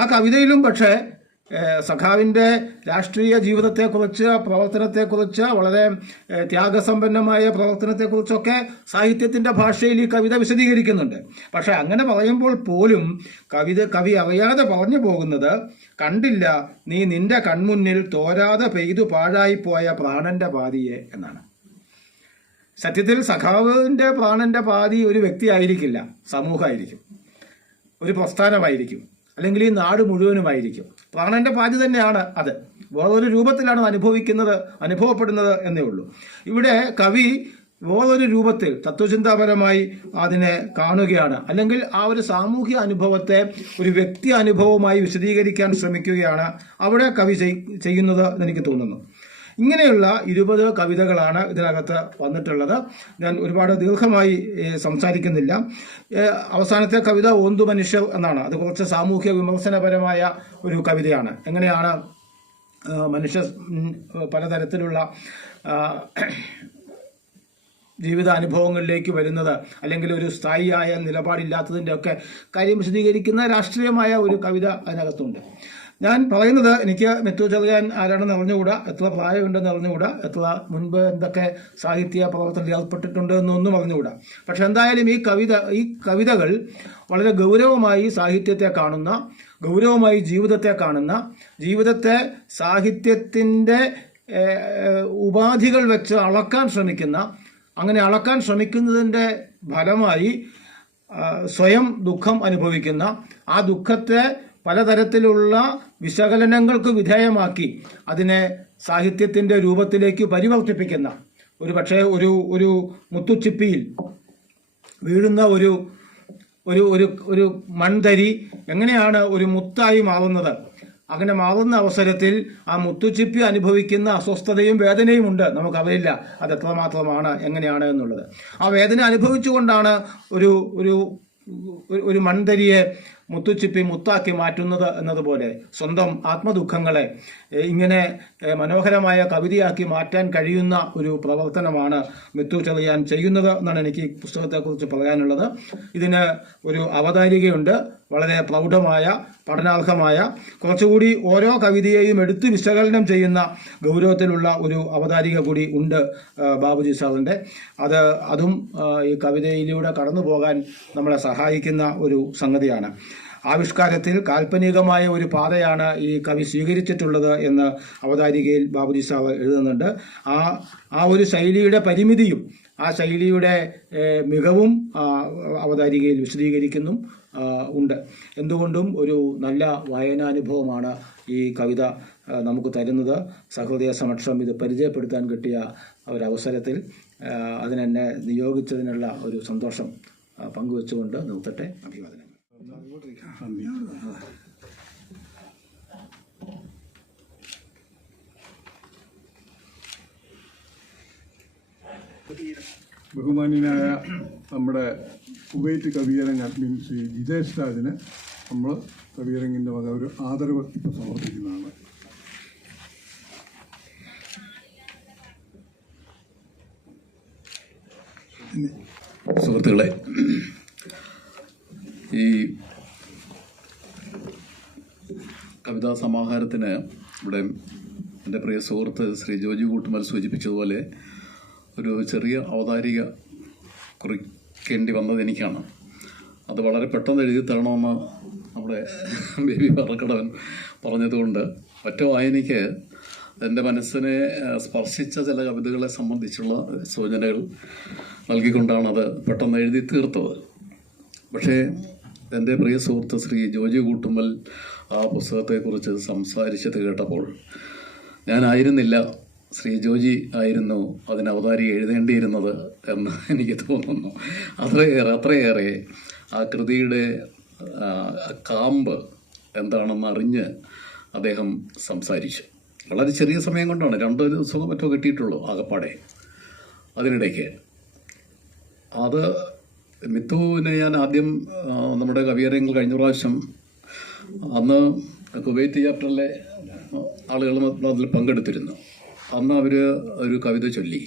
ആ കവിതയിലും പക്ഷേ സഖാവിൻ്റെ രാഷ്ട്രീയ ജീവിതത്തെക്കുറിച്ച്, പ്രവർത്തനത്തെക്കുറിച്ച്, വളരെ ത്യാഗസമ്പന്നമായ പ്രവർത്തനത്തെക്കുറിച്ചൊക്കെ സാഹിത്യത്തിൻ്റെ ഭാഷയിൽ ഈ കവിത വിശദീകരിക്കുന്നുണ്ട്. പക്ഷെ അങ്ങനെ പറയുമ്പോൾ പോലും കവി അറിയാതെ പറഞ്ഞു പോകുന്നത്, കണ്ടില്ല നീ നിന്റെ കൺമുന്നിൽ തോരാതെ പെയ്തു പാഴായിപ്പോയ പ്രാണന്റെ പാതിയെ എന്നാണ്. സത്യത്തിൽ സഖാവിൻ്റെ പ്രാണന്റെ പാതി ഒരു വ്യക്തി ആയിരിക്കില്ല, സമൂഹമായിരിക്കും, ഒരു പ്രസ്ഥാനമായിരിക്കും, അല്ലെങ്കിൽ ഈ നാട് മുഴുവനുമായിരിക്കും. പ്രാണന്റെ പാതി തന്നെയാണ് അത്. വേറൊരു രൂപത്തിലാണ് അനുഭവപ്പെടുന്നത് എന്നേ ഉള്ളൂ. ഇവിടെ കവി വേറൊരു രൂപത്തിൽ തത്വചിന്താപരമായി അതിനെ കാണുകയാണ്, അല്ലെങ്കിൽ ആ ഒരു സാമൂഹ്യ അനുഭവത്തെ ഒരു വ്യക്തി അനുഭവമായി വിശദീകരിക്കാൻ ശ്രമിക്കുകയാണ് അവിടെ കവി ചെയ്യുന്നത് എന്നെനിക്ക് തോന്നുന്നു. ഇങ്ങനെയുള്ള 20 കവിതകളാണ് ഇതിനകത്ത് വന്നിട്ടുള്ളത്. ഞാൻ ഒരുപാട് ദീർഘമായി സംസാരിക്കുന്നില്ല. അവസാനത്തെ കവിത ഓന്തു മനുഷ്യർ എന്നാണ്. അത് കുറച്ച് സാമൂഹ്യ വിമർശനപരമായ ഒരു കവിതയാണ്. എങ്ങനെയാണ് മനുഷ്യ പലതരത്തിലുള്ള ജീവിതാനുഭവങ്ങളിലേക്ക് വരുന്നത്, അല്ലെങ്കിൽ ഒരു സ്ഥായിയായ നിലപാടില്ലാത്തതിൻ്റെ ഒക്കെ കാര്യം വിശദീകരിക്കുന്ന രാഷ്ട്രീയമായ ഒരു കവിത അതിനകത്തുണ്ട്. ഞാൻ പറയുന്നത്, എനിക്ക് മിത്തു ചെറിയാൻ ആരാണെന്ന് അറിഞ്ഞുകൂടാ, എത്ര പ്രായമുണ്ടെന്ന് അറിഞ്ഞുകൂടാ, എത്ര മുൻപ് എന്തൊക്കെ സാഹിത്യ പ്രവർത്തനത്തിൽ ഏർപ്പെട്ടിട്ടുണ്ട് എന്നൊന്നും അറിഞ്ഞുകൂടാ. പക്ഷെ എന്തായാലും ഈ കവിതകൾ വളരെ ഗൗരവമായി സാഹിത്യത്തെ കാണുന്ന, ഗൗരവമായി ജീവിതത്തെ കാണുന്ന, ജീവിതത്തെ സാഹിത്യത്തിൻ്റെ ഉപാധികൾ വെച്ച് അളക്കാൻ ശ്രമിക്കുന്ന, അങ്ങനെ അളക്കാൻ ശ്രമിക്കുന്നതിൻ്റെ ഫലമായി സ്വയം ദുഃഖം അനുഭവിക്കുന്ന, ആ ദുഃഖത്തെ പലതരത്തിലുള്ള വിശകലനങ്ങൾക്ക് വിധേയമാക്കി അതിനെ സാഹിത്യത്തിൻ്റെ രൂപത്തിലേക്ക് പരിവർത്തിപ്പിക്കുന്ന, ഒരു പക്ഷേ ഒരു മുത്തുച്ചിപ്പിയിൽ വീഴുന്ന ഒരു മൺതരി എങ്ങനെയാണ് ഒരു മുത്തായി മാറുന്നത്, അങ്ങനെ മാറുന്ന അവസരത്തിൽ ആ മുത്തുച്ചിപ്പി അനുഭവിക്കുന്ന അസ്വസ്ഥതയും വേദനയും ഉണ്ട്. നമുക്കറിയില്ല അത് എത്രമാത്രമാണ്, എങ്ങനെയാണ് എന്നുള്ളത്. ആ വേദന അനുഭവിച്ചുകൊണ്ടാണ് ഒരു മൺതരിയെ മുത്തുച്ചിപ്പി മുത്താക്കി മാറ്റുന്നത് എന്നതുപോലെ സ്വന്തം ആത്മദുഃഖങ്ങളെ ഇങ്ങനെ മനോഹരമായ കവിതയാക്കി മാറ്റാൻ കഴിയുന്ന ഒരു പ്രവർത്തനമാണ് മിത്തു ചെറിയാൻ ചെയ്യുന്നത് എന്നാണ് എനിക്ക് ഈ പുസ്തകത്തെക്കുറിച്ച് പറയാനുള്ളത്. ഇതിന് ഒരു അവതാരികയുണ്ട്, വളരെ പ്രൗഢമായ, പഠനാർഹമായ, കുറച്ചുകൂടി ഓരോ കവിതയെയും എടുത്ത് വിശകലനം ചെയ്യുന്ന ഗൗരവത്തിലുള്ള ഒരു അവതാരിക കൂടി ഉണ്ട് ബാബുജി സാറിൻ്റെ. അതും ഈ കവിതയിലൂടെ കടന്നു പോകാൻ നമ്മളെ സഹായിക്കുന്ന ഒരു സംഗതിയാണ്. ആവിഷ്കാരത്തിൽ കാൽപ്പനികമായ ഒരു പാതയാണ് ഈ കവി സ്വീകരിച്ചിട്ടുള്ളത് എന്ന് അവതാരികയിൽ ബാബുജി സാർ എഴുതുന്നുണ്ട്. ആ ഒരു ശൈലിയുടെ പരിമിതിയും ആ ശൈലിയുടെ മികവും അവതാരികയിൽ വിശദീകരിക്കുന്നു ഉണ്ട്. എന്തുകൊണ്ടും ഒരു നല്ല വായനാനുഭവമാണ് ഈ കവിത നമുക്ക് തരുന്നത്. സഹൃദയ സമക്ഷം ഇത് പരിചയപ്പെടുത്താൻ കിട്ടിയ ഒരവസരത്തിൽ അതിനെന്നെ നിയോഗിച്ചതിനുള്ള ഒരു സന്തോഷം പങ്കുവെച്ചുകൊണ്ട് നിർത്തട്ടെ. അഭിവാദനം. ബഹുമാന്യനായ നമ്മുടെ കുവൈറ്റ് കവിയരങ്ങ് അഡ്മിൻ ശ്രീ ജിതേഷ് രാജിന് നമ്മൾ കവിയരങ്ങിൻ്റെ വക ഒരു ആദരവ് ഇപ്പോൾ സമർപ്പിക്കുന്നതാണ്. സുഹൃത്തുക്കളെ, ഈ കവിതാ സമാഹാരത്തിന് ഇവിടെ എൻ്റെ പ്രിയ സുഹൃത്ത് ശ്രീ ജോജി കൂട്ടുമൽ സൂചിപ്പിച്ചതുപോലെ ഒരു ചെറിയ അവതാരിക കുറിക്കേണ്ടി വന്നത് എനിക്കാണ്. അത് വളരെ പെട്ടെന്ന് എഴുതി തരണമെന്ന് നമ്മുടെ ബേബി പറക്കടവൻ പറഞ്ഞതുകൊണ്ട് ഒറ്റ വായനയ്ക്ക് എൻ്റെ മനസ്സിനെ സ്പർശിച്ച ചില കവിതകളെ സംബന്ധിച്ചുള്ള സൂചനകൾ നൽകിക്കൊണ്ടാണ് അത് പെട്ടെന്ന് എഴുതി തീർത്തത്. പക്ഷേ എൻ്റെ പ്രിയ സുഹൃത്ത് ശ്രീ ജോജി കൂട്ടുമ്മൽ ആ പുസ്തകത്തെക്കുറിച്ച് സംസാരിച്ചത് കേട്ടപ്പോൾ ഞാനായിരുന്നില്ല, ശ്രീ ജോജി ആയിരുന്നു അതിന് അവതാരിക എഴുതേണ്ടിയിരുന്നത് എന്ന് എനിക്ക് തോന്നുന്നു. അത്രയേറെ ആ കൃതിയുടെ കാമ്പ് എന്താണെന്ന് അറിഞ്ഞ് അദ്ദേഹം സംസാരിച്ചു. വളരെ ചെറിയ സമയം കൊണ്ടാണ്, 2 ദിവസമോ മറ്റോ കിട്ടിയിട്ടുള്ളൂ ആകപ്പാടെ. അതിനിടയ്ക്ക് അത് മിത്തുവിനെ ഞാൻ ആദ്യം നമ്മുടെ കവിയരങ്ങൾ കഴിഞ്ഞ പ്രാവശ്യം അന്ന് കുവൈറ്റ് ചാപ്റ്ററിലെ ആളുകൾ അതിൽ പങ്കെടുത്തിരുന്നു. അന്ന് അവർ ഒരു കവിത ചൊല്ലി.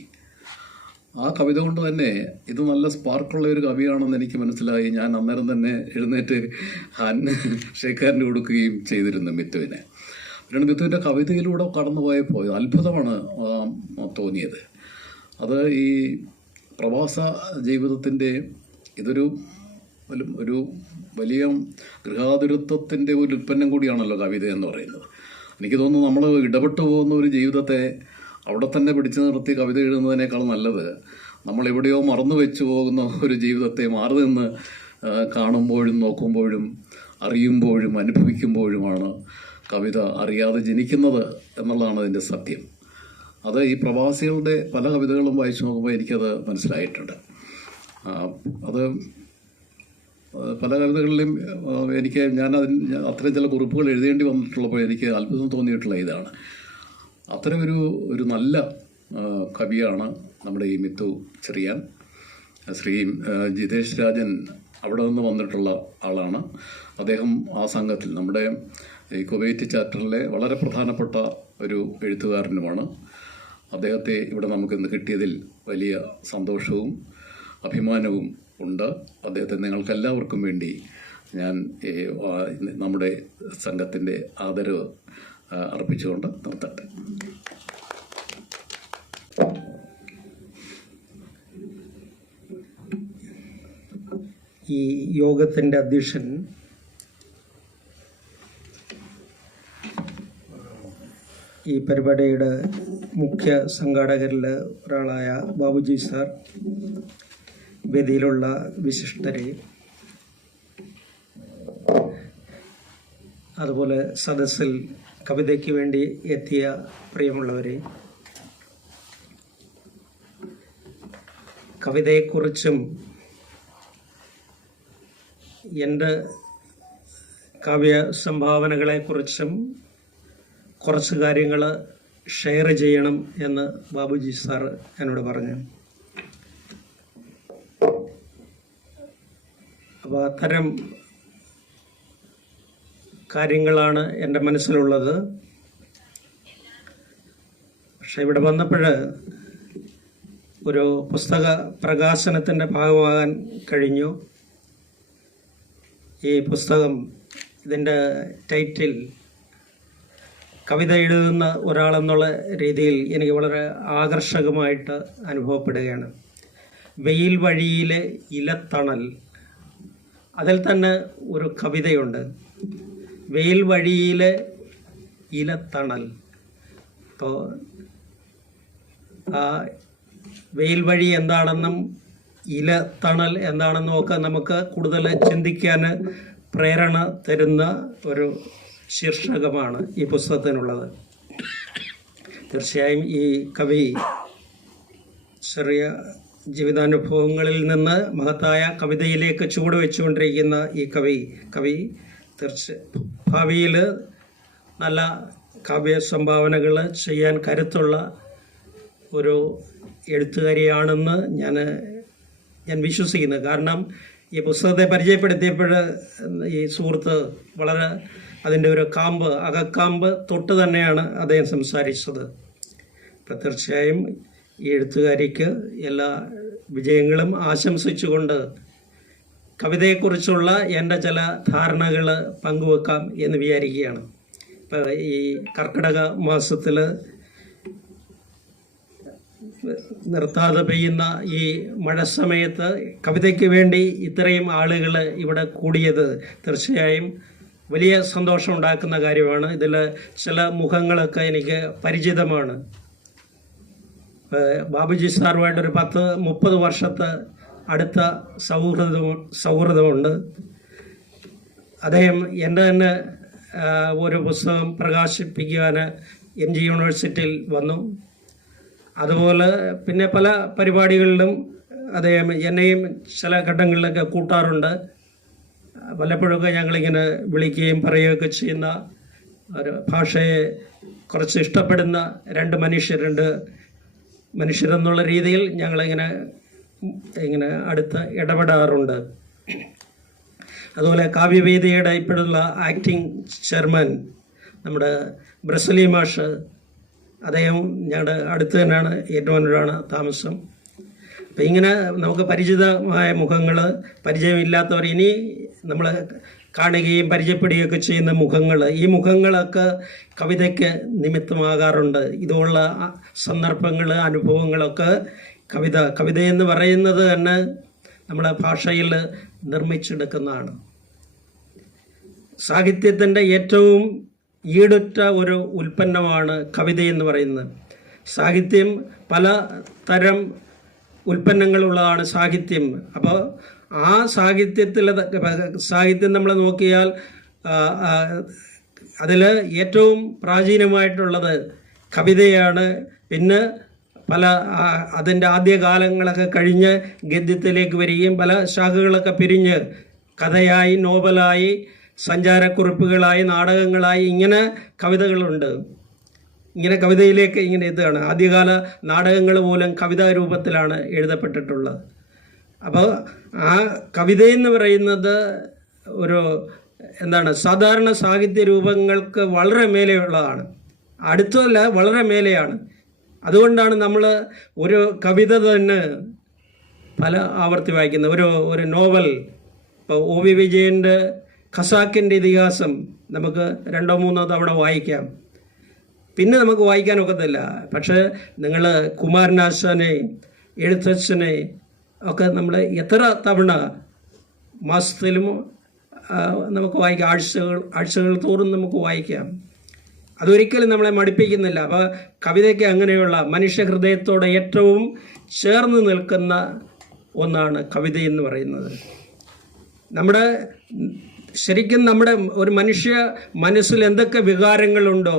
ആ കവിത കൊണ്ട് തന്നെ ഇത് നല്ല സ്പാർക്കുള്ള ഒരു കവിയാണെന്ന് എനിക്ക് മനസ്സിലായി. ഞാൻ അന്നേരം തന്നെ എഴുന്നേറ്റ് ഷേഖാരന് കൊടുക്കുകയും ചെയ്തിരുന്നു മിത്തുവിനെ. പിന്നീട് മിത്തുവിൻ്റെ കവിതയിലൂടെ കടന്നുപോയപ്പോൾ അത്ഭുതമാണ് തോന്നിയത്. അത് ഈ പ്രവാസ ജീവിതത്തിൻ്റെ ഇതൊരു വലിയ ഗൃഹാതുരത്വത്തിൻ്റെ ഒരു ഉൽപ്പന്നം കൂടിയാണല്ലോ കവിത എന്ന് പറയുന്നത്. എനിക്ക് തോന്നുന്നു നമ്മൾ ഇടപെട്ടു പോകുന്ന ഒരു ജീവിതത്തെ അവിടെ തന്നെ പിടിച്ചു നിർത്തി കവിത എഴുതുന്നതിനേക്കാൾ നല്ലത് നമ്മളെവിടെയോ മറന്നു വെച്ചു പോകുന്ന ഒരു ജീവിതത്തെ മാറി നിന്ന് കാണുമ്പോഴും നോക്കുമ്പോഴും അറിയുമ്പോഴും അനുഭവിക്കുമ്പോഴുമാണ് കവിത അറിയാതെ ജനിക്കുന്നത് എന്നുള്ളതാണ് അതിൻ്റെ സത്യം. അത് ഈ പ്രവാസികളുടെ പല കവിതകളും വായിച്ചു നോക്കുമ്പോൾ എനിക്കത് മനസ്സിലായിട്ടുണ്ട്. അത് പല കവിതകളിലും ഞാൻ അത്രയും ചില കുറിപ്പുകൾ എഴുതേണ്ടി വന്നിട്ടുള്ളപ്പോൾ എനിക്ക് അത്ഭുതം തോന്നിയിട്ടുള്ള ഇതാണ്. അത്തരം ഒരു നല്ല കവിയാണ് നമ്മുടെ ഈ മിത്തു ചെറിയാൻ. ശ്രീ ജിതേഷ് രാജൻ അവിടെ നിന്ന് വന്നിട്ടുള്ള ആളാണ്. അദ്ദേഹം ആ സംഘത്തിൽ നമ്മുടെ ഈ കുവൈറ്റ് ചാപ്റ്ററിലെ വളരെ പ്രധാനപ്പെട്ട ഒരു എഴുത്തുകാരനുമാണ്. അദ്ദേഹത്തെ ഇവിടെ നമുക്കിന്ന് കിട്ടിയതിൽ വലിയ സന്തോഷവും അഭിമാനവും ഉണ്ട്. അദ്ദേഹത്തെ നിങ്ങൾക്കെല്ലാവർക്കും വേണ്ടി ഞാൻ നമ്മുടെ സംഘത്തിൻ്റെ ആദരവ് അർപ്പിച്ചുകൊണ്ട് നിർത്തട്ടെ. ഈ യോഗത്തിൻ്റെ അധ്യക്ഷൻ ഈ പരിപാടിയുടെ മുഖ്യ സംഘാടകരിൽ ഒരാളായ ബാബുജി സാർ, വേദിയിലുള്ള വിശിഷ്ടരെ, അതുപോലെ സദസ്സിൽ കവിതയ്ക്ക് വേണ്ടി എത്തിയ പ്രിയമുള്ളവരെ, കവിതയെക്കുറിച്ചും എൻ്റെ കാവ്യ സംഭാവനകളെക്കുറിച്ചും കുറച്ച് കാര്യങ്ങൾ ഷെയർ ചെയ്യണം എന്ന് ബാബുജി സാർ എന്നോട് പറഞ്ഞു. അപ്പോൾ അത്തരം കാര്യങ്ങളാണ് എൻ്റെ മനസ്സിലുള്ളത്. പക്ഷെ ഇവിടെ വന്നപ്പോൾ ഒരു പുസ്തക പ്രകാശനത്തിൻ്റെ ഭാഗമാകാൻ കഴിഞ്ഞു. ഈ പുസ്തകം, ഇതിൻ്റെ ടൈറ്റിൽ കവിത എഴുതുന്ന ഒരാളെന്നുള്ള രീതിയിൽ എനിക്ക് വളരെ ആകർഷകമായിട്ട് അനുഭവപ്പെടുകയാണ്. വെയിൽ വഴിയിലെ ഇലത്തണൽ, അതിൽ തന്നെ ഒരു കവിതയുണ്ട്. വെയിൽ വഴിയിലെ ഇലത്തണൽ. അപ്പോൾ ആ വെയിൽ വഴി എന്താണെന്നും ഇലത്തണൽ എന്താണെന്നും ഒക്കെ നമുക്ക് കൂടുതൽ ചിന്തിക്കാൻ പ്രേരണ തരുന്ന ഒരു ശീർഷകമാണ് ഈ പുസ്തകത്തിനുള്ളത്. തീർച്ചയായും ഈ കവി ചെറിയ ജീവിതാനുഭവങ്ങളിൽ നിന്ന് മഹത്തായ കവിതയിലേക്ക് ചുവടുവെച്ചുകൊണ്ടിരിക്കുന്ന ഈ കവി ഭാവിയിൽ നല്ല കാവ്യ സംഭാവനകൾ ചെയ്യാൻ കരുത്തുള്ള ഒരു എഴുത്തുകാരിയാണെന്ന് ഞാൻ വിശ്വസിക്കുന്നു. കാരണം ഈ പുസ്തകത്തെ പരിചയപ്പെടുത്തിയപ്പോൾ ഈ സുഹൃത്ത് വളരെ അതിൻ്റെ ഒരു അകക്കാമ്പ് തൊട്ട് തന്നെയാണ് അദ്ദേഹം സംസാരിച്ചത്. അപ്പം തീർച്ചയായും ഈ എഴുത്തുകാരിക്ക് എല്ലാ വിജയങ്ങളും ആശംസിച്ചുകൊണ്ട് കവിതയെക്കുറിച്ചുള്ള എൻ്റെ ചില ധാരണകൾ പങ്കുവെക്കാം എന്ന് വിചാരിക്കുകയാണ്. ഇപ്പം ഈ കർക്കിടക മാസത്തിൽ നിർത്താതെ പെയ്യുന്ന ഈ മഴ സമയത്ത് കവിതയ്ക്ക് വേണ്ടി ഇത്രയും ആളുകൾ ഇവിടെ കൂടിയത് തീർച്ചയായും വലിയ സന്തോഷം ഉണ്ടാക്കുന്ന കാര്യമാണ്. ഇതിൽ ചില മുഖങ്ങളൊക്കെ എനിക്ക് പരിചിതമാണ്. ബാബുജി സാറുമായിട്ടൊരു 10-30 വർഷത്തെ അടുത്ത സൗഹൃദമുണ്ട്. അദ്ദേഹം എൻ്റെ തന്നെ ഒരു പുസ്തകം പ്രകാശിപ്പിക്കുവാൻ MG യൂണിവേഴ്സിറ്റിയിൽ വന്നു. അതുപോലെ പിന്നെ പല പരിപാടികളിലും അദ്ദേഹം എന്നെയും ചില ഘട്ടങ്ങളിലൊക്കെ കൂട്ടാറുണ്ട്. പലപ്പോഴൊക്കെ ഞങ്ങളിങ്ങനെ വിളിക്കുകയും പറയുകയൊക്കെ ചെയ്യുന്ന ഒരു ഭാഷയെ കുറച്ച് ഇഷ്ടപ്പെടുന്ന രണ്ട് മനുഷ്യരെന്നുള്ള രീതിയിൽ ഞങ്ങളിങ്ങനെ അടുത്ത് ഇടപെടാറുണ്ട്. അതുപോലെ കാവ്യവേദിയുടെ ഇപ്പോഴുള്ള ആക്ടിങ് ചെയർമാൻ നമ്മുടെ ബ്രസലി മാഷ്, അദ്ദേഹം ഞങ്ങളുടെ അടുത്ത് തന്നെയാണ്, ഏറ്റുമാനൂരാണ് താമസം. അപ്പം ഇങ്ങനെ നമുക്ക് പരിചിതമായ മുഖങ്ങൾ, പരിചയമില്ലാത്തവർ ഇനി നമ്മൾ കാണുകയും പരിചയപ്പെടുകയൊക്കെ ചെയ്യുന്ന മുഖങ്ങൾ, ഈ മുഖങ്ങളൊക്കെ കവിതയ്ക്ക് നിമിത്തമാകാറുണ്ട്. ഇതുപോലുള്ള സന്ദർഭങ്ങൾ, അനുഭവങ്ങളൊക്കെ കവിതയെന്ന് പറയുന്നത് തന്നെ നമ്മുടെ ഭാഷയിൽ നിർമ്മിച്ചെടുക്കുന്നതാണ്. സാഹിത്യത്തിൻ്റെ ഏറ്റവും ഈടുറ്റ ഒരു ഉൽപ്പന്നമാണ് കവിതയെന്ന് പറയുന്നത്. സാഹിത്യം പല തരം ഉൽപ്പന്നങ്ങളുള്ളതാണ് സാഹിത്യം. അപ്പോൾ ആ സാഹിത്യം നമ്മൾ നോക്കിയാൽ അതിൽ ഏറ്റവും പ്രാചീനമായിട്ടുള്ളത് കവിതയാണ്. പിന്നെ അതിൻ്റെ ആദ്യകാലങ്ങളൊക്കെ കഴിഞ്ഞ് ഗദ്യത്തിലേക്ക് വരികയും പല ശാഖകളൊക്കെ പിരിഞ്ഞ് കഥയായി, നോവലായി, സഞ്ചാരക്കുറിപ്പുകളായി, നാടകങ്ങളായി, ഇങ്ങനെ കവിതകളുണ്ട്. ഇങ്ങനെ കവിതയിലേക്ക് ഇങ്ങനെ എത്തുകയാണ്. ആദ്യകാല നാടകങ്ങൾ പോലും കവിതാ രൂപത്തിലാണ് എഴുതപ്പെട്ടിട്ടുള്ളത്. അപ്പോൾ ആ കവിതയെന്ന് പറയുന്നത് ഒരു സാധാരണ സാഹിത്യ രൂപങ്ങൾക്ക് വളരെ മേലെയുള്ളതാണ്. അടുത്തല്ല, വളരെ മേലെയാണ്. അതുകൊണ്ടാണ് നമ്മൾ ഒരു കവിത തന്നെ പല ആവർത്തി വായിക്കുന്നത്. ഒരു നോവൽ, ഇപ്പോൾ OV വിജയൻ്റെ ഖസാക്കിൻ്റെ ഇതിഹാസം നമുക്ക് 2-3 തവണ വായിക്കാം, പിന്നെ നമുക്ക് വായിക്കാൻ ഒക്കത്തില്ല. പക്ഷേ നിങ്ങൾ കുമാരനാശാനെ, എഴുത്തച്ഛനെ ഒക്കെ നമ്മൾ എത്ര തവണ മാസത്തിലും നമുക്ക് വായിക്കാം, ആഴ്ചകൾ തോറും നമുക്ക് വായിക്കാം. അതൊരിക്കലും നമ്മളെ മടുപ്പിക്കുന്നില്ല. അപ്പോൾ കവിതയ്ക്ക് അങ്ങനെയുള്ള മനുഷ്യഹൃദയത്തോടെ ഏറ്റവും ചേർന്ന് നിൽക്കുന്ന ഒന്നാണ് കവിതയെന്ന് പറയുന്നത്. ശരിക്കും നമ്മുടെ ഒരു മനുഷ്യ മനസ്സിൽ എന്തൊക്കെ വികാരങ്ങളുണ്ടോ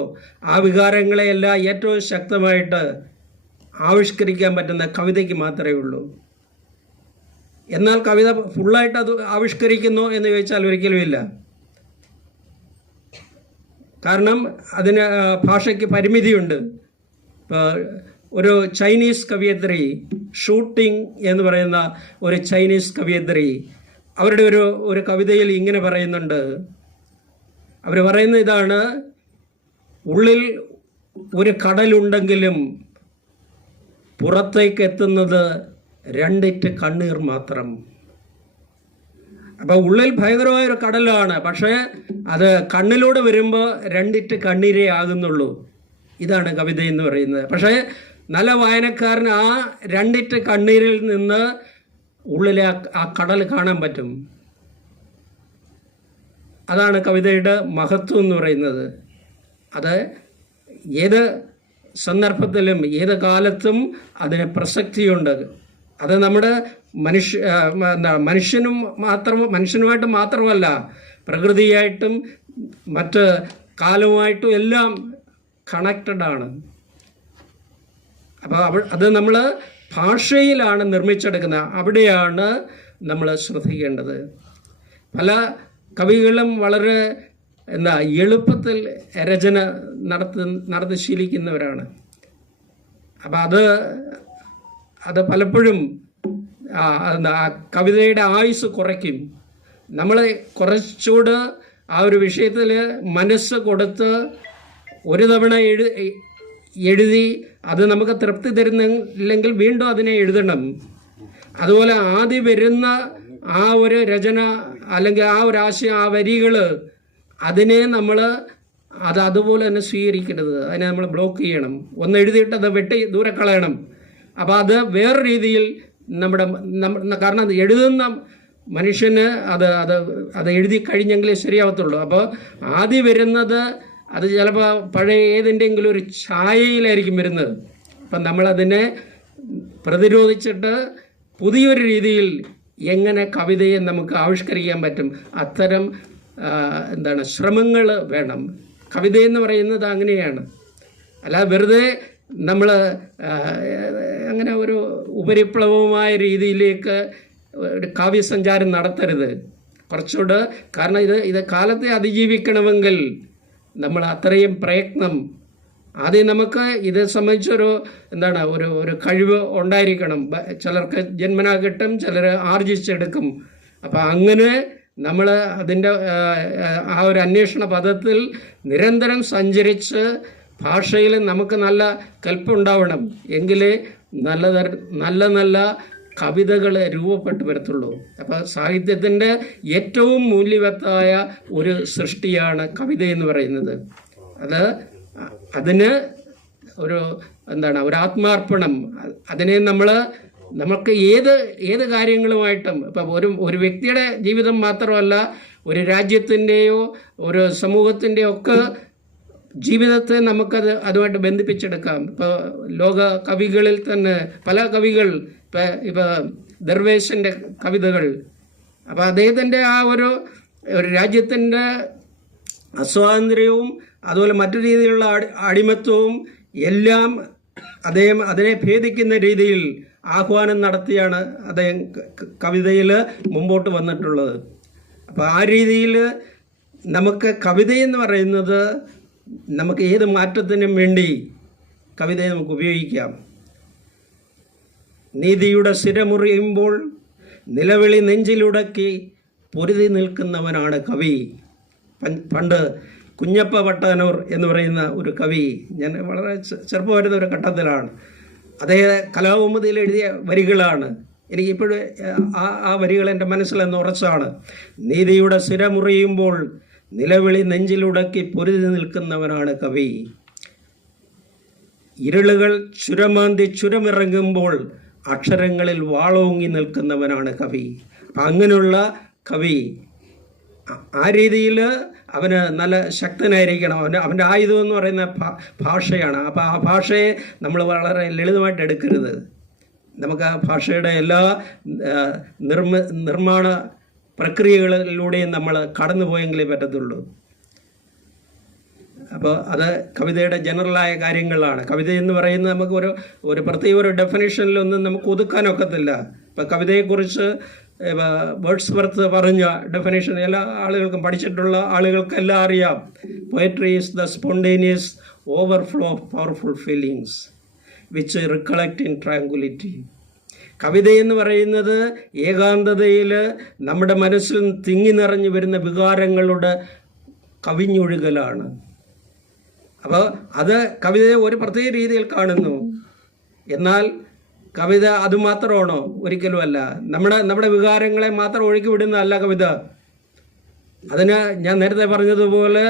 ആ വികാരങ്ങളെയെല്ലാം ഏറ്റവും ശക്തമായിട്ട് ആവിഷ്കരിക്കാൻ പറ്റുന്ന കവിതയ്ക്ക് മാത്രമേ ഉള്ളൂ. എന്നാൽ കവിത ഫുള്ളായിട്ട് അത് ആവിഷ്കരിക്കുന്നു എന്ന് ചോദിച്ചാൽ ഒരിക്കലുമില്ല. കാരണം അതിന് ഭാഷയ്ക്ക് പരിമിതിയുണ്ട്. ഇപ്പോൾ ഒരു ചൈനീസ് കവയിത്രി, ഷൂട്ടിംഗ് എന്ന് പറയുന്ന ഒരു ചൈനീസ് കവയിത്രി, അവരുടെ ഒരു കവിതയിൽ ഇങ്ങനെ പറയുന്നുണ്ട്. അവർ പറയുന്ന ഇതാണ്: ഉള്ളിൽ ഒരു കടലുണ്ടെങ്കിലും പുറത്തേക്ക് എത്തുന്നത് 2 കണ്ണീർ മാത്രം. അപ്പോൾ ഉള്ളിൽ ഭയങ്കരമായൊരു കടലാണ്, പക്ഷേ അത് കണ്ണിലൂടെ വരുമ്പോൾ 2 കണ്ണീരേ ആകുന്നുള്ളൂ. ഇതാണ് കവിത എന്ന് പറയുന്നത്. പക്ഷേ നല്ല വായനക്കാരന് ആ 2 കണ്ണീരിൽ നിന്ന് ഉള്ളിലെ ആ കടൽ കാണാൻ പറ്റും. അതാണ് കവിതയുടെ മഹത്വം എന്ന് പറയുന്നത്. അത് ഏത് സന്ദർഭത്തിലും ഏത് കാലത്തും അതിന് പ്രസക്തിയുണ്ട്. അത് നമ്മുടെ മനുഷ്യനുമായിട്ട് മാത്രമല്ല, പ്രകൃതിയായിട്ടും മറ്റ് കാലവുമായിട്ടും എല്ലാം കണക്റ്റഡ് ആണ്. അപ്പോൾ അത് നമ്മൾ ഭാഷയിലാണ് നിർമ്മിച്ചെടുക്കുന്നത്. അവിടെയാണ് നമ്മൾ ശ്രദ്ധിക്കേണ്ടത്. പല കവികളും വളരെ എളുപ്പത്തിൽ രചന നടത്തി ശീലിക്കുന്നവരാണ്. അപ്പം അത് പലപ്പോഴും കവിതയുടെ ആയുസ് കുറയ്ക്കും. നമ്മളെ കുറച്ചുകൂടെ ആ ഒരു വിഷയത്തിൽ മനസ്സ് കൊടുത്ത് ഒരു തവണ എഴുതി അത് നമുക്ക് തൃപ്തി തരുന്നില്ലെങ്കിൽ വീണ്ടും അതിനെ എഴുതണം. അതുപോലെ ആദ്യം വരുന്ന ആ ഒരു രചന അല്ലെങ്കിൽ ആ ഒരു ആശയം, ആ വരികൾ, അതിനെ നമ്മൾ അതുപോലെ തന്നെ സ്വീകരിക്കരുത്. അതിനെ നമ്മൾ ബ്ലോക്ക് ചെയ്യണം. ഒന്ന് എഴുതിയിട്ട് അത് വെട്ടി ദൂരെ കളയണം. അപ്പോൾ അത് വേറെ രീതിയിൽ കാരണം അത് എഴുതുന്ന മനുഷ്യന് അത് എഴുതി കഴിഞ്ഞെങ്കിലേ ശരിയാവത്തുള്ളൂ. അപ്പോൾ ആദ്യം വരുന്നത് അത് ചിലപ്പോൾ പഴയ ഏതിൻ്റെങ്കിലും ഒരു ഛായയിലായിരിക്കും വരുന്നത്. അപ്പം നമ്മളതിനെ പ്രതിരോധിച്ചിട്ട് പുതിയൊരു രീതിയിൽ എങ്ങനെ കവിതയെ നമുക്ക് ആവിഷ്കരിക്കാൻ പറ്റും, അത്തരം ശ്രമങ്ങൾ വേണം. കവിതയെന്ന് പറയുന്നത് അങ്ങനെയാണ്. അല്ലാതെ വെറുതെ നമ്മൾ അങ്ങനെ ഒരു ഉപരിപ്ലവമായ രീതിയിലേക്ക് ഒരു കാവ്യസഞ്ചാരം നടത്തരുത്. കുറച്ചുകൂടെ, കാരണം ഇത് കാലത്തെ അതിജീവിക്കണമെങ്കിൽ നമ്മൾ അത്രയും പ്രയത്നം, ആദ്യം നമുക്ക് ഇത് സംബന്ധിച്ചൊരു ഒരു കഴിവ് ഉണ്ടായിരിക്കണം. ചിലർക്ക് ജന്മനാ കിട്ടും, ചിലർ ആർജിച്ചെടുക്കും. അപ്പം അങ്ങനെ നമ്മൾ അതിൻ്റെ ആ ഒരു അന്വേഷണ പദത്തിൽ നിരന്തരം സഞ്ചരിച്ച് ഭാഷയിൽ നമുക്ക് നല്ല കൽപ്പുണ്ടാവണം. എങ്കിലേ നല്ല നല്ല കവിതകൾ രൂപപ്പെട്ടു വരത്തുള്ളൂ. അപ്പോൾ സാഹിത്യത്തിൻ്റെ ഏറ്റവും മൂല്യവത്തായ ഒരു സൃഷ്ടിയാണ് കവിത എന്ന് പറയുന്നത്. അതിന് ഒരു ഒരു ആത്മാർപ്പണം, അതിനെ നമുക്ക് ഏത് കാര്യങ്ങളുമായിട്ടും ഇപ്പം ഒരു വ്യക്തിയുടെ ജീവിതം മാത്രമല്ല, ഒരു രാജ്യത്തിൻ്റെയോ ഒരു സമൂഹത്തിൻ്റെയോ ഒക്കെ ജീവിതത്തെ അതുമായിട്ട് ബന്ധിപ്പിച്ചെടുക്കാം. ഇപ്പോൾ ലോക കവികളിൽ തന്നെ പല കവികൾ, ഇപ്പോൾ ദർവേശിൻ്റെ കവിതകൾ, അപ്പോൾ അദ്ദേഹത്തിൻ്റെ ആ ഒരു രാജ്യത്തിൻ്റെ അസ്വാതന്ത്ര്യവും അതുപോലെ മറ്റു രീതിയിലുള്ള അടിമത്വവും എല്ലാം അദ്ദേഹം അതിനെ ഭേദിക്കുന്ന രീതിയിൽ ആഹ്വാനം നടത്തിയാണ് അദ്ദേഹം കവിതയിൽ മുമ്പോട്ട് വന്നിട്ടുള്ളത്. അപ്പോൾ ആ രീതിയിൽ നമുക്ക് കവിതയെന്ന് പറയുന്നത് നമുക്ക് ഏത് മാറ്റത്തിനും വേണ്ടി കവിതയെ നമുക്ക് ഉപയോഗിക്കാം. നീതിയുടെ സ്ഥിരമുറിയുമ്പോൾ നിലവിളി നെഞ്ചിലുടക്കി പൊരുതി നിൽക്കുന്നവനാണ് കവി. പണ്ട് കുഞ്ഞപ്പ പട്ടാനൂർ എന്ന് പറയുന്ന ഒരു കവി, ഞാൻ വളരെ ചെറുപ്പമായിരുന്ന ഒരു ഘട്ടത്തിലാണ്, അദ്ദേഹം കലാകൗമുദിയിൽ എഴുതിയ വരികളാണ് എനിക്കിപ്പോഴും ആ വരികൾ എൻ്റെ മനസ്സിലെന്ന് ഉറച്ചാണ്. നീതിയുടെ സ്ഥിരമുറിയുമ്പോൾ നിലവിളി നെഞ്ചിലുടക്കി പൊരുതി നിൽക്കുന്നവനാണ് കവി. ഇരുളുകൾ ചുരമാന്തി ചുരമിറങ്ങുമ്പോൾ അക്ഷരങ്ങളിൽ വാളോങ്ങി നിൽക്കുന്നവനാണ് കവി. അപ്പം അങ്ങനെയുള്ള കവി ആ രീതിയിൽ അവന് നല്ല ശക്തനായിരിക്കണം. അവൻ്റെ ആയുധം എന്ന് പറയുന്ന ഭാഷയാണ്. അപ്പോൾ ആ ഭാഷയെ നമ്മൾ വളരെ ലളിതമായിട്ട് എടുക്കരുത്. നമുക്ക് ആ ഭാഷയുടെ എല്ലാ നിർമ്മാണ പ്രക്രിയകളിലൂടെയും നമ്മൾ കടന്നു പോയെങ്കിലേ പറ്റത്തുള്ളൂ. അപ്പോൾ അത് കവിതയുടെ ജനറലായ കാര്യങ്ങളാണ്. കവിത എന്ന് പറയുന്നത് നമുക്ക് ഒരു പ്രത്യേക ഒരു ഡെഫിനേഷനിലൊന്നും നമുക്ക് ഒതുക്കാനൊക്കത്തില്ല. ഇപ്പം കവിതയെക്കുറിച്ച് വേർഡ്സ്വർത്ത് പറഞ്ഞ ഡെഫിനേഷൻ എല്ലാ ആളുകൾക്കും, പഠിച്ചിട്ടുള്ള ആളുകൾക്കെല്ലാം അറിയാം. Poetry is the spontaneous overflow of powerful feelings which recollect in tranquility. കവിതയെന്ന് പറയുന്നത് ഏകാന്തതയിൽ നമ്മുടെ മനസ്സിൽ തിങ്ങി നിറഞ്ഞു വരുന്ന വികാരങ്ങളുടെ കവിഞ്ഞൊഴുകലാണ്. അപ്പോൾ അത് കവിതയെ ഒരു പ്രത്യേക രീതിയിൽ കാണുന്നു. എന്നാൽ കവിത അതുമാത്രമാണോ? ഒരിക്കലുമല്ല. നമ്മുടെ വികാരങ്ങളെ മാത്രം ഒഴുക്കി വിടുന്നതല്ല കവിത. അതിന് ഞാൻ നേരത്തെ പറഞ്ഞതുപോലെ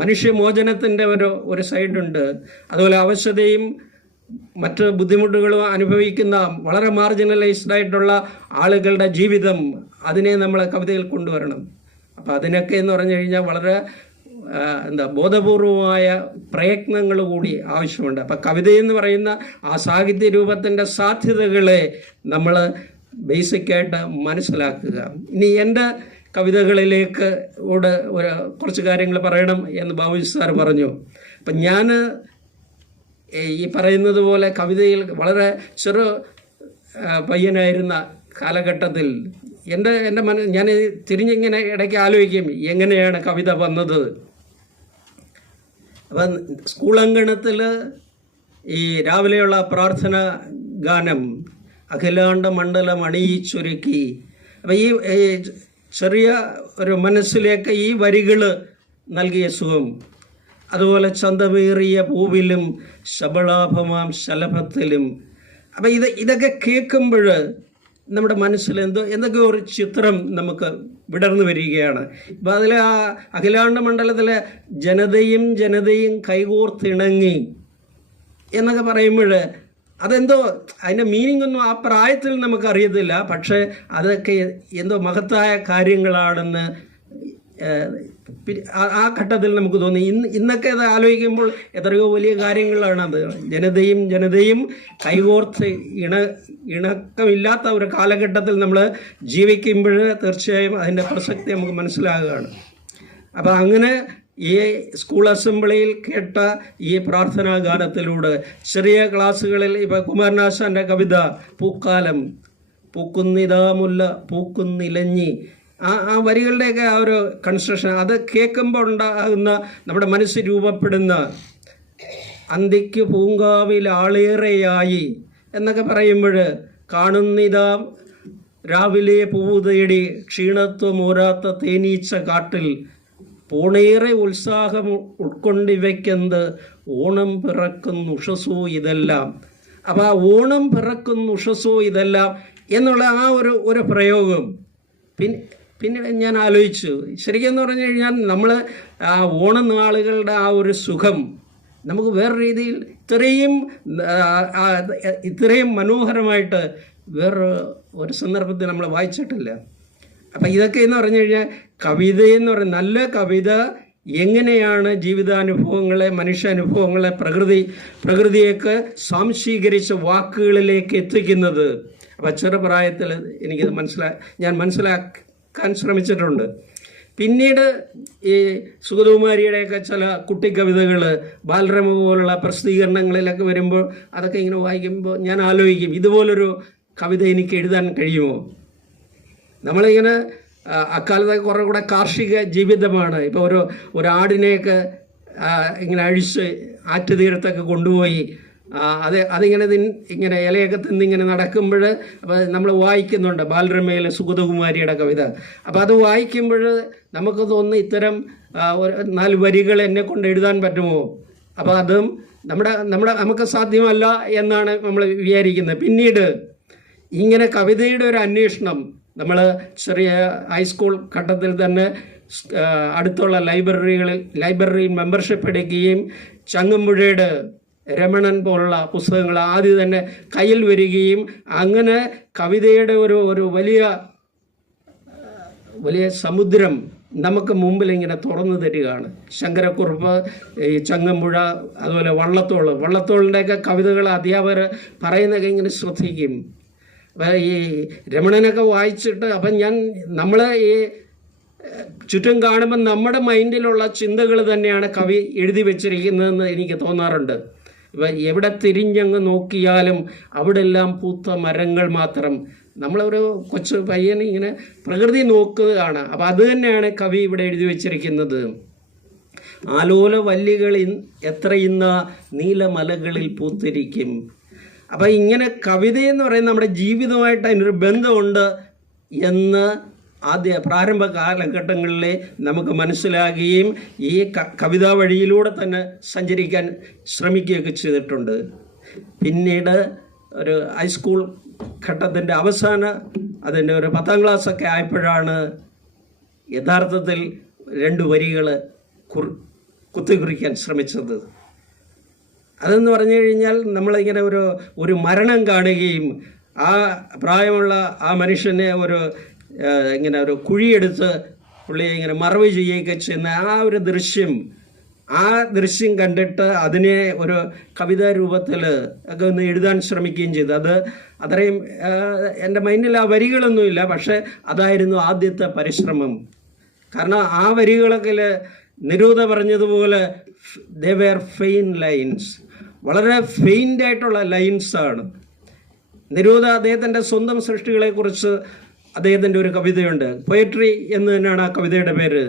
മനുഷ്യമോചനത്തിൻ്റെ ഒരു സൈഡുണ്ട്. അതുപോലെ അവശതയും മറ്റ് ബുദ്ധിമുട്ടുകളും അനുഭവിക്കുന്ന വളരെ മാർജിനലൈസ്ഡ് ആയിട്ടുള്ള ആളുകളുടെ ജീവിതം, അതിനെ നമ്മൾ കവിതയിൽ കൊണ്ടുവരണം. അപ്പം അതിനൊക്കെ എന്ന് പറഞ്ഞു കഴിഞ്ഞാൽ വളരെ ബോധപൂർവമായ പ്രയത്നങ്ങൾ കൂടി ആവശ്യമുണ്ട്. അപ്പം കവിതയെന്ന് പറയുന്ന ആ സാഹിത്യ രൂപത്തിൻ്റെ സാധ്യതകളെ നമ്മൾ ബേസിക്കായിട്ട് മനസ്സിലാക്കുക. ഇനി എൻ്റെ കവിതകളിലേക്ക് കുറച്ച് കാര്യങ്ങൾ പറയണം എന്ന് ബാബുജി സാർ പറഞ്ഞു. അപ്പം ഞാൻ ഈ പറയുന്നത് പോലെ കവിതയിൽ വളരെ ചെറു പയ്യനായിരുന്ന കാലഘട്ടത്തിൽ ഞാൻ തിരിഞ്ഞിങ്ങനെ ഇടയ്ക്ക് ആലോചിക്കും എങ്ങനെയാണ് കവിത വന്നത്. അപ്പം സ്കൂൾ അങ്കണത്തിൽ ഈ രാവിലെയുള്ള പ്രാർത്ഥന ഗാനം അഖിലാണ്ട മണ്ഡലം അണിയിച്ചൊരുക്കി, അപ്പം ഈ ചെറിയ ഒരു മനസ്സിലേക്ക് ഈ വരികൾ നൽകിയ സുഖം, അതുപോലെ ചന്തമേറിയ പൂവിലും ശബളാഭമാം ശലഭത്തിലും, അപ്പം ഇതൊക്കെ കേൾക്കുമ്പോൾ നമ്മുടെ മനസ്സിൽ എന്തൊക്കെ ഒരു ചിത്രം നമുക്ക് വിടർന്നു വരികയാണ്. ഇപ്പം അതിൽ ആ അഖിലാണ്ട മണ്ഡലത്തിലെ ജനതയും കൈകോർത്തിണങ്ങി എന്നൊക്കെ പറയുമ്പോൾ അതെന്തോ അതിൻ്റെ മീനിങ് ഒന്നും ആ പ്രായത്തിൽ നമുക്കറിയത്തില്ല. പക്ഷേ അതൊക്കെ എന്തോ മഹത്തായ കാര്യങ്ങളാണെന്ന് ആ ഘട്ടത്തിൽ നമുക്ക് തോന്നി. ഇന്നൊക്കെ അത് ആലോചിക്കുമ്പോൾ എത്രയോ വലിയ കാര്യങ്ങളാണത്. ജനതയും കൈകോർത്ത് ഇണക്കമില്ലാത്ത ഒരു കാലഘട്ടത്തിൽ നമ്മൾ ജീവിക്കുമ്പോൾ തീർച്ചയായും അതിൻ്റെ പ്രസക്തി നമുക്ക് മനസ്സിലാകുകയാണ്. അപ്പോൾ അങ്ങനെ ഈ സ്കൂൾ അസംബ്ലിയിൽ കേട്ട ഈ പ്രാർത്ഥനാ ഗാനത്തിലൂടെ ചെറിയ ക്ലാസ്സുകളിൽ ഇപ്പോൾ കുമാരനാശാൻ്റെ കവിത പൂക്കാലം, പൂക്കുന്നിതാമുല്ല പൂക്കുന്നിലഞ്ഞി, ആ വരികളുടെയൊക്കെ ആ ഒരു കൺസ്ട്രക്ഷൻ, അത് കേൾക്കുമ്പോൾ ഉണ്ടാകുന്ന നമ്മുടെ മനസ്സ് രൂപപ്പെടുന്ന അന്തിക്ക് പൂങ്കാവിൽ ആളേറെയായി എന്നൊക്കെ പറയുമ്പോൾ കാണുന്നിതാ രാവിലെ പൂവ് തേടി ക്ഷീണത്വമോരാത്ത തേനീച്ച കാട്ടിൽ പോണേറെ ഉത്സാഹം ഉൾക്കൊണ്ടിവയ്ക്കുന്നത് ഓണം പിറക്കുന്നു ഉഷസോ ഇതെല്ലാം. അപ്പോൾ ആ ഓണം പിറക്കുന്നു ഉഷസോ ഇതെല്ലാം എന്നുള്ള ആ ഒരു പ്രയോഗം പിന്നെ ഞാൻ ആലോചിച്ചു, ശരിക്കും പറഞ്ഞു കഴിഞ്ഞാൽ നമ്മൾ ആ ഓണനാളുകളുടെ ആ ഒരു സുഖം നമുക്ക് വേറെ രീതിയിൽ ഇത്രയും മനോഹരമായിട്ട് വേറെ ഒരു സന്ദർഭത്തിൽ നമ്മൾ വായിച്ചിട്ടില്ല. അപ്പം ഇതൊക്കെ എന്ന് പറഞ്ഞു കഴിഞ്ഞാൽ കവിതയെന്ന് പറയുന്നത്, നല്ല കവിത എങ്ങനെയാണ് ജീവിതാനുഭവങ്ങളെ, മനുഷ്യാനുഭവങ്ങളെ, പ്രകൃതിയൊക്കെ സ്വാംശീകരിച്ച വാക്കുകളിലേക്ക് എത്തിക്കുന്നത്. അപ്പം ചെറുപ്രായത്തിൽ എനിക്കത് ഞാൻ മനസ്സിലാക്കാൻ ശ്രമിച്ചിട്ടുണ്ട്. പിന്നീട് ഈ സുഗതകുമാരിയുടെയൊക്കെ ചില കുട്ടിക്കവിതകൾ ബാലരമ പോലുള്ള പ്രസിദ്ധീകരണങ്ങളിലൊക്കെ വരുമ്പോൾ അതൊക്കെ ഇങ്ങനെ വായിക്കുമ്പോൾ ഞാൻ ആലോചിക്കും, ഇതുപോലൊരു കവിത എനിക്ക് എഴുതാൻ കഴിയുമോ? നമ്മളിങ്ങനെ അക്കാലത്ത് കുറേ കൂടെ കാർഷിക ജീവിതമാണ്. ഇപ്പോൾ ഒരു ആടിനെയൊക്കെ ഇങ്ങനെ അഴിച്ച് ആറ്റുതീരത്തൊക്കെ കൊണ്ടുപോയി അതിങ്ങനെ ഇങ്ങനെ ഇലയൊക്കെ തിന്നിങ്ങനെ നടക്കുമ്പോൾ അപ്പോൾ നമ്മൾ വായിക്കുന്നുണ്ട് ബാലരമയിലെ സുഗതകുമാരിയുടെ കവിത. അപ്പോൾ അത് വായിക്കുമ്പോൾ നമുക്ക് തോന്നുന്നു ഇത്തരം 4 വരികൾ എന്നെ കൊണ്ട് എഴുതാൻ പറ്റുമോ? അപ്പോൾ അതും നമുക്ക് സാധ്യമല്ല എന്നാണ് നമ്മൾ വിചാരിക്കുന്നത്. പിന്നീട് ഇങ്ങനെ കവിതയുടെ ഒരു അന്വേഷണം നമ്മൾ ചെറിയ ഹൈസ്കൂൾ ഘട്ടത്തിൽ തന്നെ അടുത്തുള്ള ലൈബ്രറിയിൽ മെമ്പർഷിപ്പ് എടുക്കുകയും ചങ്ങമ്പുഴയുടെ രമണൻ പോലുള്ള പുസ്തകങ്ങൾ ആദ്യം തന്നെ കയ്യിൽ വരികയും അങ്ങനെ കവിതയുടെ ഒരു വലിയ സമുദ്രം നമുക്ക് മുമ്പിൽ ഇങ്ങനെ തുറന്നു തരികയാണ്. ശങ്കരക്കുറുപ്പ്, ഈ ചങ്ങമ്പുഴ, അതുപോലെ വള്ളത്തോളിൻ്റെയൊക്കെ കവിതകൾ അധ്യാപകർ പറയുന്നതൊക്കെ ഇങ്ങനെ ശ്രദ്ധിക്കും. ഈ രമണനൊക്കെ വായിച്ചിട്ട് അപ്പം നമ്മൾ ഈ ചുറ്റും കാണുമ്പോൾ നമ്മുടെ മൈൻഡിലുള്ള ചിന്തകൾ തന്നെയാണ് കവി എഴുതി വെച്ചിരിക്കുന്നതെന്ന് എനിക്ക് തോന്നാറുണ്ട്. ഇപ്പം എവിടെ തിരിഞ്ഞങ്ങ് നോക്കിയാലും അവിടെ എല്ലാം പൂത്ത മരങ്ങൾ മാത്രം. നമ്മളൊരു കൊച്ചു പയ്യൻ ഇങ്ങനെ പ്രകൃതി നോക്കുകയാണ്. അപ്പം അത് തന്നെയാണ് കവി ഇവിടെ എഴുതി വെച്ചിരിക്കുന്നത്. ആലോല വല്ലികൾ എത്ര ഇന്ന നീലമലകളിൽ പൂത്തിരിക്കും. അപ്പം ഇങ്ങനെ കവിതയെന്ന് പറയുന്നത് നമ്മുടെ ജീവിതമായിട്ട് അതിനൊരു ബന്ധമുണ്ട് എന്ന് പ്രാരംഭ കാലഘട്ടങ്ങളിലെ നമുക്ക് മനസ്സിലാകുകയും ഈ കവിതാ വഴിയിലൂടെ തന്നെ സഞ്ചരിക്കാൻ ശ്രമിക്കുകയൊക്കെ ചെയ്തിട്ടുണ്ട്. പിന്നീട് ഒരു ഹൈസ്കൂൾ ഘട്ടത്തിൻ്റെ അതിൻ്റെ ഒരു 10ാം ക്ലാസ്സൊക്കെ ആയപ്പോഴാണ് യഥാർത്ഥത്തിൽ 2 വരികൾ കുത്തിക്കുറിക്കാൻ ശ്രമിച്ചത്. അതെന്ന് പറഞ്ഞു കഴിഞ്ഞാൽ നമ്മളിങ്ങനെ ഒരു മരണം കാണുകയും ആ പ്രായമുള്ള ആ മനുഷ്യനെ ഇങ്ങനെ ഒരു കുഴിയെടുത്ത് പുള്ളിയെ ഇങ്ങനെ മറവ് ചെയ്യുകയൊക്കെ ചെയ്യുന്ന ആ ദൃശ്യം കണ്ടിട്ട് അതിനെ ഒരു കവിതാ രൂപത്തിൽ ഒക്കെ ഒന്ന് എഴുതാൻ ശ്രമിക്കുകയും ചെയ്തു. അത്രയും എൻ്റെ മൈൻഡിൽ ആ വരികളൊന്നുമില്ല, പക്ഷേ അതായിരുന്നു ആദ്യത്തെ പരിശ്രമം. കാരണം ആ വരികളൊക്കെ നിരൂത പറഞ്ഞതുപോലെ ദേ വെയർ ഫെയിൻ ലൈൻസ്, വളരെ ഫെയിൻ്റായിട്ടുള്ള ലൈൻസാണ്. നിരൂത അദ്ദേഹത്തിൻ്റെ സ്വന്തം സൃഷ്ടികളെക്കുറിച്ച് അദ്ദേഹത്തിൻ്റെ ഒരു കവിതയുണ്ട്, പൊയട്രി എന്ന് തന്നെയാണ് ആ കവിതയുടെ പേര്.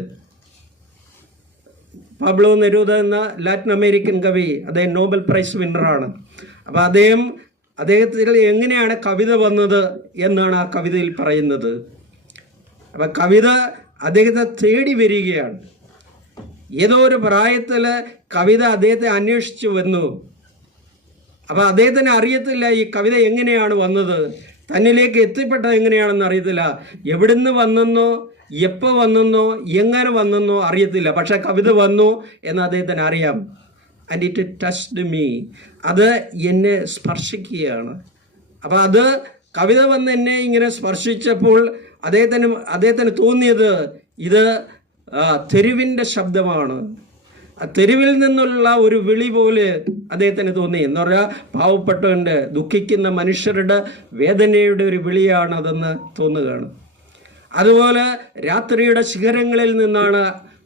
പാബ്ലോ നെരൂദ എന്ന ലാറ്റിൻ അമേരിക്കൻ കവി, അദ്ദേഹം നോബൽ പ്രൈസ് വിന്നറാണ്. അപ്പോൾ അദ്ദേഹത്തിൽ എങ്ങനെയാണ് കവിത വന്നത് എന്നാണ് ആ കവിതയിൽ പറയുന്നത്. അപ്പം കവിത അദ്ദേഹത്തെ തേടി വരികയാണ്. ഏതോ ഒരു പ്രായത്തിൽ കവിത അദ്ദേഹത്തെ അന്വേഷിച്ചു വന്നു. അപ്പോൾ അദ്ദേഹത്തിന് അറിയത്തില്ല ഈ കവിത എങ്ങനെയാണ് വന്നത്, തന്നിലേക്ക് എത്തിപ്പെട്ടത് എങ്ങനെയാണെന്ന് അറിയത്തില്ല. എവിടുന്ന് വന്നെന്നോ എപ്പോൾ വന്നെന്നോ എങ്ങനെ വന്നെന്നോ അറിയത്തില്ല. പക്ഷെ കവിത വന്നു എന്ന് അദ്ദേഹത്തിന് അറിയാം. ആൻഡ് ഇറ്റ് ടച്ച്ഡ് മീ, അത് എന്നെ സ്പർശിക്കുകയാണ്. അപ്പം കവിത വന്ന് എന്നെ ഇങ്ങനെ സ്പർശിച്ചപ്പോൾ അദ്ദേഹത്തിന് തോന്നിയത് ഇത് തെരുവിൻ്റെ ശബ്ദമാണ്. തെരുവിൽ നിന്നുള്ള ഒരു വിളി പോലെ അദ്ദേഹത്തിന് തോന്നി. എന്ന് പറഞ്ഞാൽ പാവപ്പെട്ടവൻ്റെ, ദുഃഖിക്കുന്ന മനുഷ്യരുടെ വേദനയുടെ ഒരു വിളിയാണ് അതെന്ന് തോന്നുകയാണ്. അതുപോലെ രാത്രിയുടെ ശിഖരങ്ങളിൽ നിന്നാണ്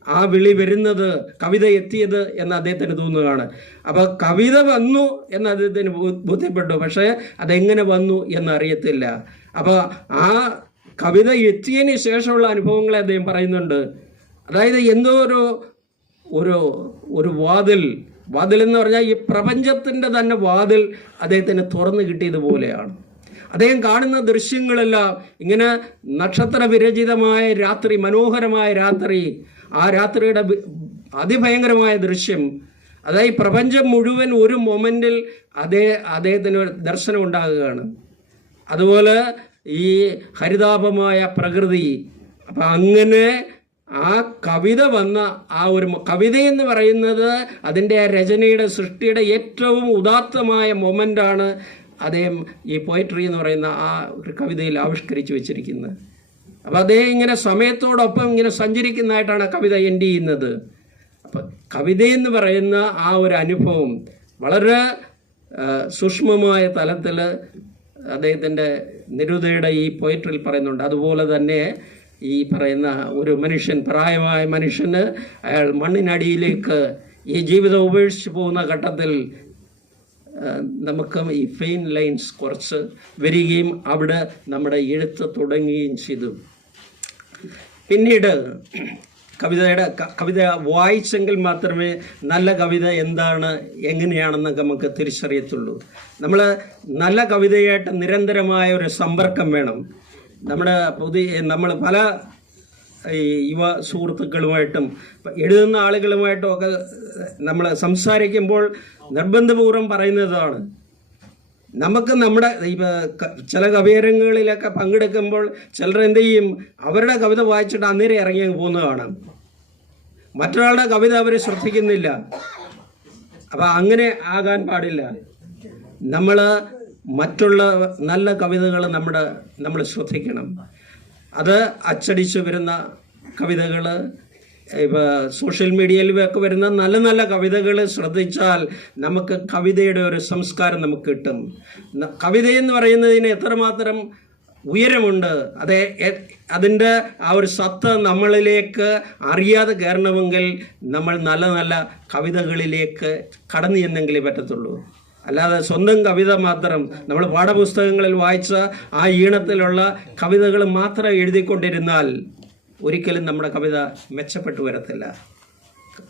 ആ വിളി വരുന്നത്, കവിത എത്തിയത് എന്ന് അദ്ദേഹത്തിന് തോന്നുകയാണ്. അപ്പോൾ കവിത വന്നു എന്ന് അദ്ദേഹത്തിന് ബോധ്യപ്പെട്ടു, പക്ഷേ അതെങ്ങനെ വന്നു എന്നറിയത്തില്ല. അപ്പോൾ ആ കവിത എത്തിയതിന് ശേഷമുള്ള അനുഭവങ്ങളെ അദ്ദേഹം പറയുന്നുണ്ട്. അതായത് എന്തോ ഒരു വാതിൽ എന്ന് പറഞ്ഞാൽ ഈ പ്രപഞ്ചത്തിൻ്റെ തന്നെ വാതിൽ അദ്ദേഹത്തിന് തുറന്നു കിട്ടിയതുപോലെയാണ്. അദ്ദേഹം കാണുന്ന ദൃശ്യങ്ങളെല്ലാം ഇങ്ങനെ നക്ഷത്ര വിരചിതമായ രാത്രി, മനോഹരമായ രാത്രി, ആ രാത്രിയുടെ അതിഭയങ്കരമായ ദൃശ്യം, അതായത് പ്രപഞ്ചം മുഴുവൻ ഒരു മൊമെൻറ്റിൽ അദ്ദേഹത്തിന് ഒരു ദർശനം ഉണ്ടാകുകയാണ്. അതുപോലെ ഈ ഹരിതാപമായ പ്രകൃതി. അപ്പം അങ്ങനെ ആ കവിത വന്ന ആ ഒരു കവിതയെന്ന് പറയുന്നത് അതിൻ്റെ ആ രചനയുടെ സൃഷ്ടിയുടെ ഏറ്റവും ഉദാത്തമായ മൊമെൻ്റാണ് അദ്ദേഹം ഈ പോയട്രി എന്ന് പറയുന്ന ആ ഒരു കവിതയിൽ ആവിഷ്കരിച്ച് വെച്ചിരിക്കുന്നത്. അപ്പോൾ അദ്ദേഹം ഇങ്ങനെ സമയത്തോടൊപ്പം ഇങ്ങനെ സഞ്ചരിക്കുന്നതായിട്ടാണ് ആ കവിത എൻഡ് ചെയ്യുന്നത്. അപ്പം കവിതയെന്ന് പറയുന്ന ആ ഒരു അനുഭവം വളരെ സൂക്ഷ്മമായ തലത്തിൽ അദ്ദേഹത്തിൻ്റെ നിരുതയുടെ ഈ പോയട്രിയിൽ പറയുന്നുണ്ട്. അതുപോലെ തന്നെ ഈ പറയുന്ന ഒരു മനുഷ്യൻ, പ്രായമായ മനുഷ്യന് അയാൾ മണ്ണിനടിയിലേക്ക് ഈ ജീവിതം ഉപേക്ഷിച്ച് പോകുന്ന ഘട്ടത്തിൽ നമുക്ക് ഈ ഫെയിൻ ലൈൻസ് കുറച്ച് വരികയും അവിടെ നമ്മുടെ എഴുത്ത് തുടങ്ങുകയും ചെയ്തു. പിന്നീട് കവിത വായിച്ചെങ്കിൽ മാത്രമേ നല്ല കവിത എന്താണ്, എങ്ങനെയാണെന്നൊക്കെ നമുക്ക് തിരിച്ചറിയത്തുള്ളൂ. നല്ല കവിതയായിട്ട് നിരന്തരമായ ഒരു സമ്പർക്കം വേണം. നമ്മൾ പല ഈ യുവ സുഹൃത്തുക്കളുമായിട്ടും എഴുതുന്ന ആളുകളുമായിട്ടും ഒക്കെ നമ്മൾ സംസാരിക്കുമ്പോൾ നിർബന്ധപൂർവ്വം പറയുന്നതാണ്, നമുക്ക് ചില കവിയരങ്ങളിലൊക്കെ പങ്കെടുക്കുമ്പോൾ ചിലർ എന്ത് ചെയ്യും, അവരുടെ കവിത വായിച്ചിട്ട് അന്നേരം ഇറങ്ങി പോകുന്നതാണ്. മറ്റൊരാളുടെ കവിത അവർ ശ്രദ്ധിക്കുന്നില്ല. അപ്പം അങ്ങനെ ആകാൻ പാടില്ല. മറ്റുള്ള നല്ല കവിതകൾ നമ്മൾ ശ്രദ്ധിക്കണം. അത് അച്ചടിച്ച് വരുന്ന കവിതകൾ, ഇപ്പോൾ സോഷ്യൽ മീഡിയയിലൊക്കെ വരുന്ന നല്ല നല്ല കവിതകൾ ശ്രദ്ധിച്ചാൽ നമുക്ക് കവിതയുടെ ഒരു സംസ്കാരം നമുക്ക് കിട്ടും. കവിതയെന്ന് പറയുന്നതിന് എത്രമാത്രം ഉയരമുണ്ട്, അതിൻ്റെ ആ ഒരു സത്ത് നമ്മളിലേക്ക് അറിയാതെ കയറണമെങ്കിൽ നമ്മൾ നല്ല നല്ല കവിതകളിലേക്ക് കടന്നു ചെന്നെങ്കിലേ പറ്റത്തുള്ളൂ. അല്ലാതെ സ്വന്തം കവിത മാത്രം നമ്മൾ പാഠപുസ്തകങ്ങളിൽ വായിച്ച ആ ഈണത്തിലുള്ള കവിതകൾ മാത്രം എഴുതിക്കൊണ്ടിരുന്നാൽ ഒരിക്കലും നമ്മുടെ കവിത മെച്ചപ്പെട്ടു വരത്തില്ല.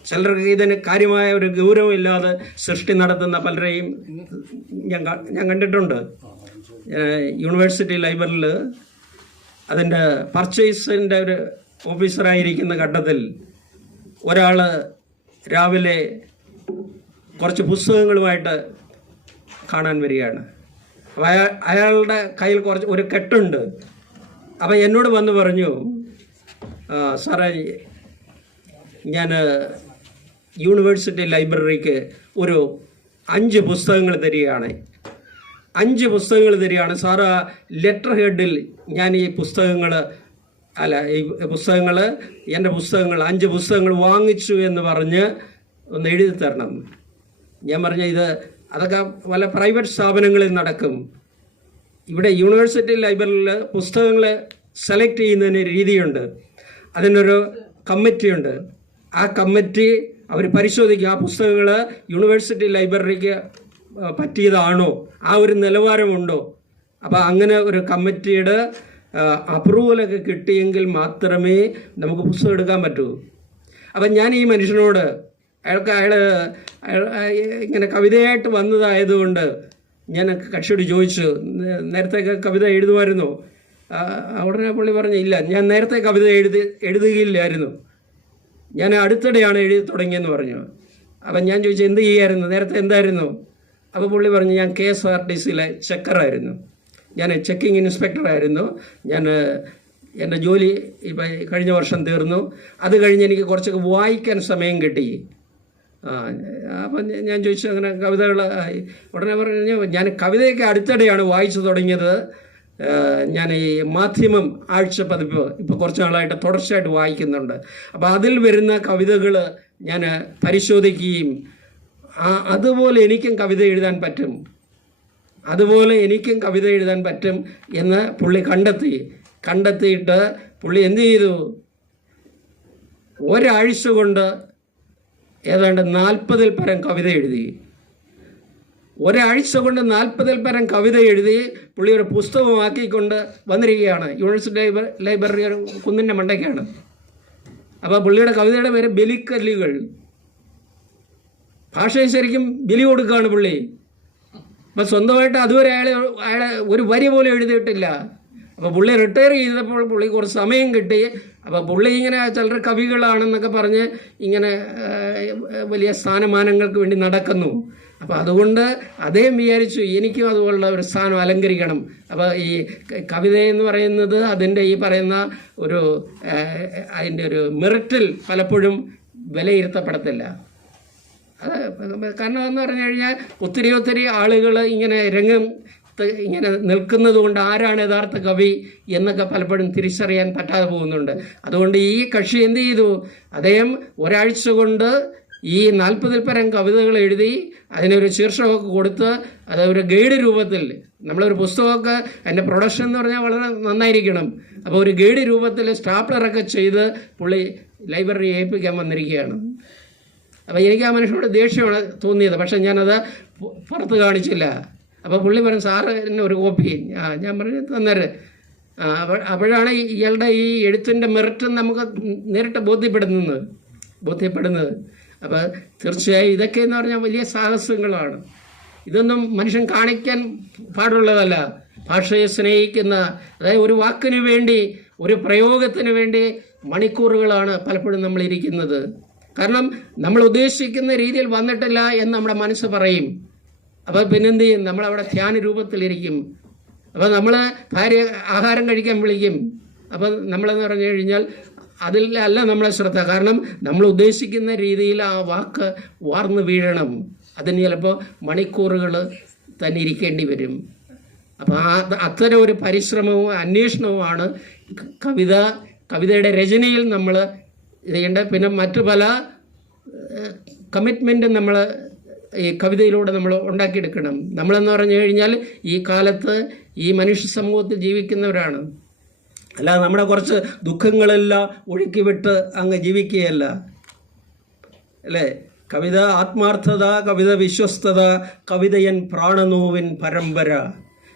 ചിലർക്ക് ഇതിന് കാര്യമായ ഒരു ഗൗരവമില്ലാതെ സൃഷ്ടി നടത്തുന്ന പലരെയും ഞാൻ കണ്ടിട്ടുണ്ട്. യൂണിവേഴ്സിറ്റി ലൈബ്രറിയിൽ അതിൻ്റെ പർച്ചേസിൻ്റെ ഒരു ഓഫീസറായിരിക്കുന്ന ഘട്ടത്തിൽ ഒരാൾ രാവിലെ കുറച്ച് പുസ്തകങ്ങളുമായിട്ട് കാണാൻ വരികയാണ്. അപ്പോൾ അയാളുടെ കയ്യിൽ ഒരു കെട്ടുണ്ട്. അപ്പം എന്നോട് വന്ന് പറഞ്ഞു, സാറേ, ഞാൻ യൂണിവേഴ്സിറ്റി ലൈബ്രറിക്ക് ഒരു 5 പുസ്തകങ്ങൾ തരികയാണ്. 5 പുസ്തകങ്ങൾ തരികയാണ് സാറ്. ലെറ്റർ ഹെഡിൽ ഞാൻ ഈ പുസ്തകങ്ങൾ എൻ്റെ പുസ്തകങ്ങൾ 5 പുസ്തകങ്ങൾ വാങ്ങിച്ചു എന്ന് പറഞ്ഞ് ഒന്ന് എഴുതി തരണം. ഞാൻ പറഞ്ഞ അതൊക്കെ പല പ്രൈവറ്റ് സ്ഥാപനങ്ങളിൽ നടക്കും. ഇവിടെ യൂണിവേഴ്സിറ്റി ലൈബ്രറിയിൽ പുസ്തകങ്ങൾ സെലക്ട് ചെയ്യുന്നതിന് രീതിയുണ്ട്. അതിനൊരു കമ്മിറ്റിയുണ്ട്. ആ കമ്മിറ്റി അവർ പരിശോധിക്കും ആ പുസ്തകങ്ങൾ യൂണിവേഴ്സിറ്റി ലൈബ്രറിക്ക് പറ്റിയതാണോ, ആ ഒരു നിലവാരമുണ്ടോ. അപ്പോൾ അങ്ങനെ ഒരു കമ്മിറ്റിയുടെ അപ്രൂവലൊക്കെ കിട്ടിയെങ്കിൽ മാത്രമേ നമുക്ക് പുസ്തകം എടുക്കാൻ പറ്റൂ. അപ്പം ഞാൻ ഈ മനുഷ്യനോട് അയാൾ ഇങ്ങനെ കവിതയായിട്ട് വന്നതായതുകൊണ്ട് ഞാൻ കക്ഷിയോട് ചോദിച്ചു, നേരത്തെ കവിത എഴുതുമായിരുന്നോ? ഉടനെ പുള്ളി പറഞ്ഞു, ഇല്ല, ഞാൻ നേരത്തെ കവിത എഴുതുകയില്ലായിരുന്നു, ഞാൻ അടുത്തിടെയാണ് എഴുതി തുടങ്ങിയെന്ന് പറഞ്ഞു. അപ്പം ഞാൻ ചോദിച്ചു, എന്ത് ചെയ്യായിരുന്നു, നേരത്തെ എന്തായിരുന്നു? അപ്പോൾ പുള്ളി പറഞ്ഞു, ഞാൻ KSRTCയിലെ ചെക്കറായിരുന്നു, ഞാൻ ചെക്കിങ് ഇൻസ്പെക്ടറായിരുന്നു. എൻ്റെ ജോലി ഇപ്പം കഴിഞ്ഞ വർഷം തീർന്നു. അത് കഴിഞ്ഞ് എനിക്ക് കുറച്ചൊക്കെ വായിക്കാൻ സമയം കിട്ടി. അപ്പം ഞാൻ ചോദിച്ചു, അങ്ങനെ കവിതകൾ? ഉടനെ പറഞ്ഞു, ഞാൻ കവിതയൊക്കെ അടുത്തിടെയാണ് വായിച്ചു തുടങ്ങിയത്. ഞാൻ ഈ മാധ്യമം ആഴ്ച പതിപ്പ് ഇപ്പോൾ കുറച്ച് നാളായിട്ട് തുടർച്ചയായിട്ട് വായിക്കുന്നുണ്ട്. അപ്പോൾ അതിൽ വരുന്ന കവിതകൾ ഞാൻ പരിശോധിക്കുകയും അതുപോലെ എനിക്കും കവിത എഴുതാൻ പറ്റും എന്ന് പുള്ളി കണ്ടെത്തിയിട്ട് പുള്ളി എന്ത് ചെയ്തു, ഒരാഴ്ച കൊണ്ട് ഏതാണ്ട് 40-ൽ പരം കവിത എഴുതി. ഒരാഴ്ച കൊണ്ട് 40-ൽ പരം കവിത എഴുതി പുള്ളി ഒരു പുസ്തകമാക്കിക്കൊണ്ട് വന്നിരിക്കുകയാണ്. യൂണിവേഴ്സിറ്റി ലൈബ്രറി ഒരു കുന്നിൻ്റെ മണ്ടയ്ക്കാണ്. അപ്പോൾ പുള്ളിയുടെ കവിതയുടെ പേര് ബലിക്കല്ലുകൾ. ഭാഷയെ ശരിക്കും ബലി കൊടുക്കുകയാണ് പുള്ളി. അപ്പം സ്വന്തമായിട്ട് അതുവരെ അയാൾ ഒരു വരി പോലും എഴുതിയിട്ടില്ല. അപ്പോൾ പുള്ളി റിട്ടയർ ചെയ്തപ്പോൾ പുള്ളി കുറച്ച് സമയം കിട്ടി. അപ്പോൾ പുള്ളി ഇങ്ങനെ ചിലർ കവികളാണെന്നൊക്കെ പറഞ്ഞ് ഇങ്ങനെ വലിയ സ്ഥാനമാനങ്ങൾക്ക് വേണ്ടി നടക്കുന്നു. അപ്പോൾ അതുകൊണ്ട് അദ്ദേഹം വിചാരിച്ചു എനിക്കും അതുപോലുള്ള ഒരു സ്ഥാനം അലങ്കരിക്കണം. അപ്പോൾ ഈ കവിത എന്ന് പറയുന്നത് അതിൻ്റെ ഈ പറയുന്ന ഒരു അതിൻ്റെ ഒരു മെറിറ്റിൽ പലപ്പോഴും വിലയിരുത്തപ്പെടത്തില്ല. അത് കാരണം എന്ന് പറഞ്ഞു കഴിഞ്ഞാൽ ഒത്തിരി ആളുകൾ ഇങ്ങനെ ഇങ്ങനെ നിൽക്കുന്നത് കൊണ്ട് ആരാണ് യഥാർത്ഥ കവി എന്നൊക്കെ പലപ്പോഴും തിരിച്ചറിയാൻ പറ്റാതെ പോകുന്നുണ്ട്. അതുകൊണ്ട് ഈ കക്ഷി എന്ത് ചെയ്തു, അദ്ദേഹം ഒരാഴ്ച കൊണ്ട് ഈ 40-ൽ പരം കവിതകൾ എഴുതി അതിനൊരു ശീർഷകമൊക്കെ കൊടുത്ത് അത് ഒരു ഗൈഡ് രൂപത്തിൽ, നമ്മളൊരു പുസ്തകമൊക്കെ അതിൻ്റെ പ്രൊഡക്ഷൻ എന്ന് പറഞ്ഞാൽ വളരെ നന്നായിരിക്കണം. അപ്പോൾ ഒരു ഗൈഡ് രൂപത്തിൽ സ്റ്റാപ്ലറൊക്കെ ചെയ്ത് പുള്ളി ലൈബ്രറി ഏൽപ്പിക്കാൻ വന്നിരിക്കുകയാണ്. അപ്പോൾ എനിക്ക് ആ മനുഷ്യനോട് ദേഷ്യമാണ് തോന്നിയത്. പക്ഷേ ഞാനത് പുറത്ത് കാണിച്ചില്ല. അപ്പോൾ പുള്ളി പറഞ്ഞു സാറ് എന്നെ ഒരു കോപ്പി. ഞാൻ പറഞ്ഞു തന്നേര്. അപ്പോഴാണ് ഇയാളുടെ ഈ എഴുത്തിൻ്റെ മെറിറ്റ് നമുക്ക് നേരിട്ട് ബോധ്യപ്പെടുന്നത്. അപ്പോൾ തീർച്ചയായും ഇതൊക്കെ എന്ന് പറഞ്ഞാൽ വലിയ സാഹസങ്ങളാണ്. ഇതൊന്നും മനുഷ്യൻ കാണിക്കാൻ പാടുള്ളതല്ല. ഭാഷയെ സ്നേഹിക്കുന്ന, അതായത് ഒരു വാക്കിന് വേണ്ടി, ഒരു പ്രയോഗത്തിന് വേണ്ടി മണിക്കൂറുകളാണ് പലപ്പോഴും നമ്മൾ ഇരിക്കുന്നത്. കാരണം നമ്മൾ ഉദ്ദേശിക്കുന്ന രീതിയിൽ വന്നിട്ടില്ല എന്ന് നമ്മുടെ മനസ്സ് പറയും. അപ്പോൾ പിന്നെന്ത് ചെയ്യും, നമ്മളവിടെ ധ്യാന രൂപത്തിലിരിക്കും. അപ്പോൾ നമ്മൾ ഭാര്യ ആഹാരം കഴിക്കാൻ വിളിക്കും. അപ്പം നമ്മളെന്ന് പറഞ്ഞു കഴിഞ്ഞാൽ അതിലല്ല നമ്മളെ ശ്രദ്ധ. കാരണം നമ്മൾ ഉദ്ദേശിക്കുന്ന രീതിയിൽ ആ വാക്ക് വാർന്നു വീഴണം. അതിന് ചിലപ്പോൾ മണിക്കൂറുകൾ തന്നെ ഇരിക്കേണ്ടി വരും. അപ്പോൾ അത്തരം ഒരു പരിശ്രമവും അന്വേഷണവുമാണ് കവിതയുടെ രചനയിൽ നമ്മൾ ചെയ്യേണ്ട. പിന്നെ മറ്റു പല കമ്മിറ്റ്മെൻറ്റും നമ്മൾ ഈ കവിതയിലൂടെ നമ്മൾ ഉണ്ടാക്കിയെടുക്കണം. നമ്മളെന്ന് പറഞ്ഞു കഴിഞ്ഞാൽ ഈ കാലത്ത് ഈ മനുഷ്യ സമൂഹത്തിൽ ജീവിക്കുന്നവരാണ്. അല്ലാതെ നമ്മുടെ കുറച്ച് ദുഃഖങ്ങളെല്ലാം ഒഴുക്കി വിട്ട് അങ്ങ് ജീവിക്കുകയല്ല, അല്ലേ? കവിത ആത്മാർത്ഥത, കവിത വിശ്വസ്തത, കവിതയൻ പ്രാണനോവിൻ പരമ്പര.